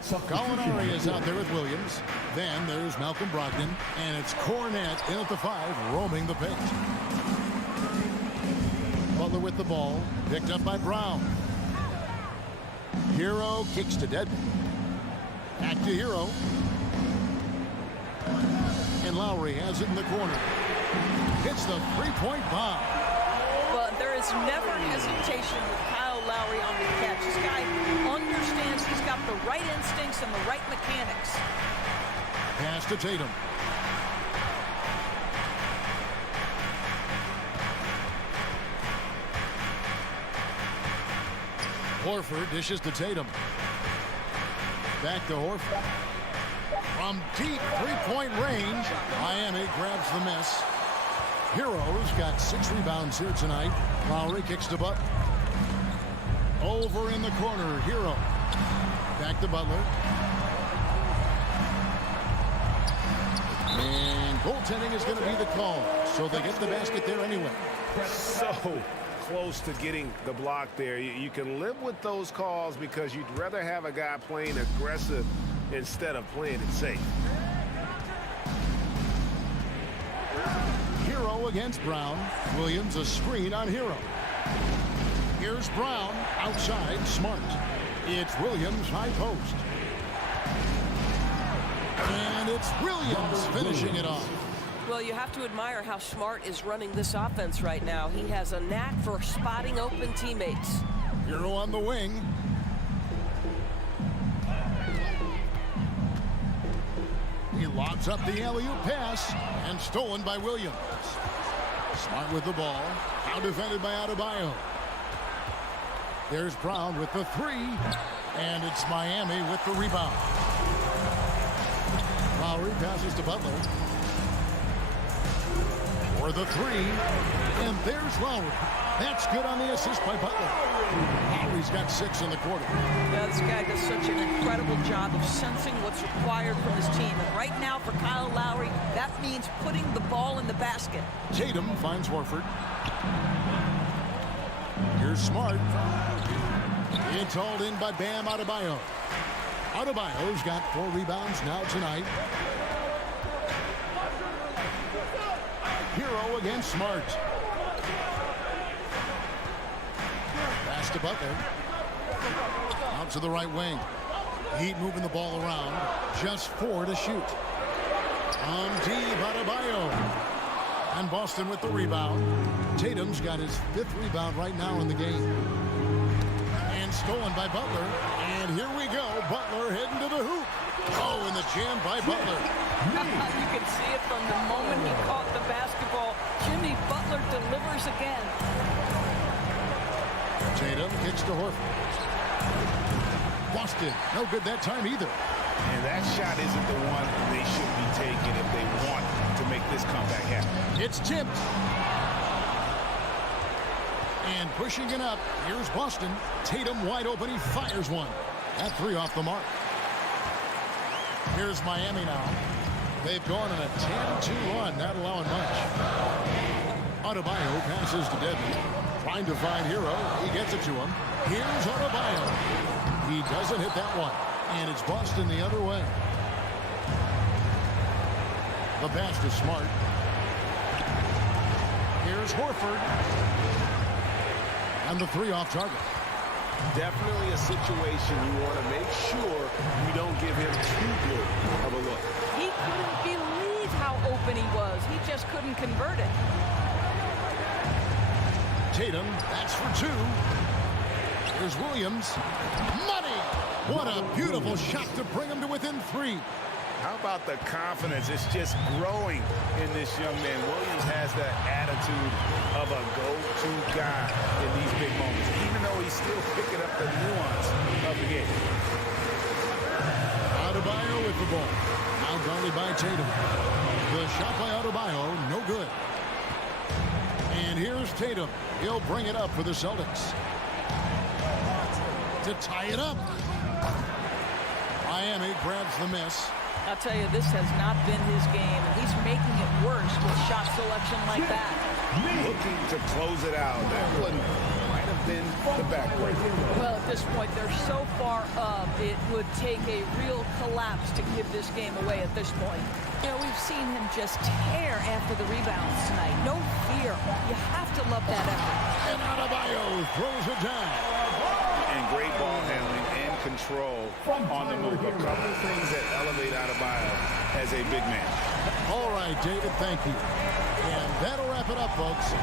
Gallinari is out there with Williams. Then there's Malcolm Brogdon. And it's Cornette in at the 5, roaming the paint. Butler with the ball. Picked up by Brown. Hero kicks to Dedmon. Back to Hero. And Lowry has it in the corner. Hits the three-point bomb. But there is never hesitation with Kyle Lowry on the catch. This guy understands he's got the right instincts and the right mechanics. Pass to Tatum. Horford dishes to Tatum. Back to Horford. From deep three-point range, Miami grabs the miss. Hero's got 6 rebounds here tonight. Lowry kicks to Butler. Over in the corner, Hero. Back to Butler. And goaltending is going to be the call. So they get the basket there anyway. So close to getting the block there. You can live with those calls because you'd rather have a guy playing aggressive instead of playing it safe. Hero against Brown. Williams a screen on Hero. Here's Brown outside, Smart. It's Williams high post. And it's Williams finishing it off. Well, you have to admire how Smart is running this offense right now. He has a knack for spotting open teammates. Hero on the wing. He lobs up the alley-oop pass and stolen by Williams. Smart with the ball. Now defended by Adebayo. There's Brown with the three. And it's Miami with the rebound. Lowry passes to Butler. For the three. And there's Lowry. That's good on the assist by Butler. Lowry's got 6 in the quarter. Yeah, this guy does such an incredible job of sensing what's required from his team. And right now for Kyle Lowry, that means putting the ball in the basket. Tatum finds Horford. Here's Smart. It's hauled in by Bam Adebayo. Adebayo's got 4 rebounds now tonight. Hero against Smart. Pass to Butler. Out to the right wing. Heat moving the ball around. Just 4 to shoot. Deep Adebayo. And Boston with the rebound. Tatum's got his 5th rebound right now in the game. And stolen by Butler. And here we go. Butler heading to the hoop. Oh, and the jam by Butler. You can see it from the moment he caught the basketball. Jimmy Butler delivers again. Tatum kicks to Horford. Boston, no good that time either. And that shot isn't the one they should be taking if they want to make this comeback happen. It's tipped. And pushing it up, here's Boston. Tatum wide open, he fires one. That 3 off the mark. Here's Miami now. They've gone on a 10-2 run, not allowing much. Adebayo passes to Devin. Trying to find Hero. He gets it to him. Here's Adebayo. He doesn't hit that one. And it's Boston the other way. The pass to Smart. Here's Horford. And the 3 off target. Definitely a situation you want to make sure you don't give him too good of a look. He couldn't believe how open he was. He just couldn't convert it. Tatum, that's for 2. Here's Williams. Money! What a beautiful shot to bring him to within 3. How about the confidence? It's just growing in this young man. Williams has that attitude of a go-to guy in these big moments, even though he's still picking up the nuance of the game. Adebayo with the ball. Now guarded by Tatum. The shot by Adebayo, no good. And here's Tatum. He'll bring it up for the Celtics. To tie it up. Miami grabs the miss. I'll tell you, this has not been his game, and he's making it worse with shot selection like that. Looking to close it out. That one might have been the backbreaker. Well, at this point, they're so far up, it would take a real collapse to give this game away at this point. You know, we've seen him just tear after the rebounds tonight. No fear. You have to love that effort. And Adebayo throws it down. And great ball handling and control on the move. A couple of things that elevate Adebayo as a big man. All right, David, thank you. And that'll wrap it up, folks.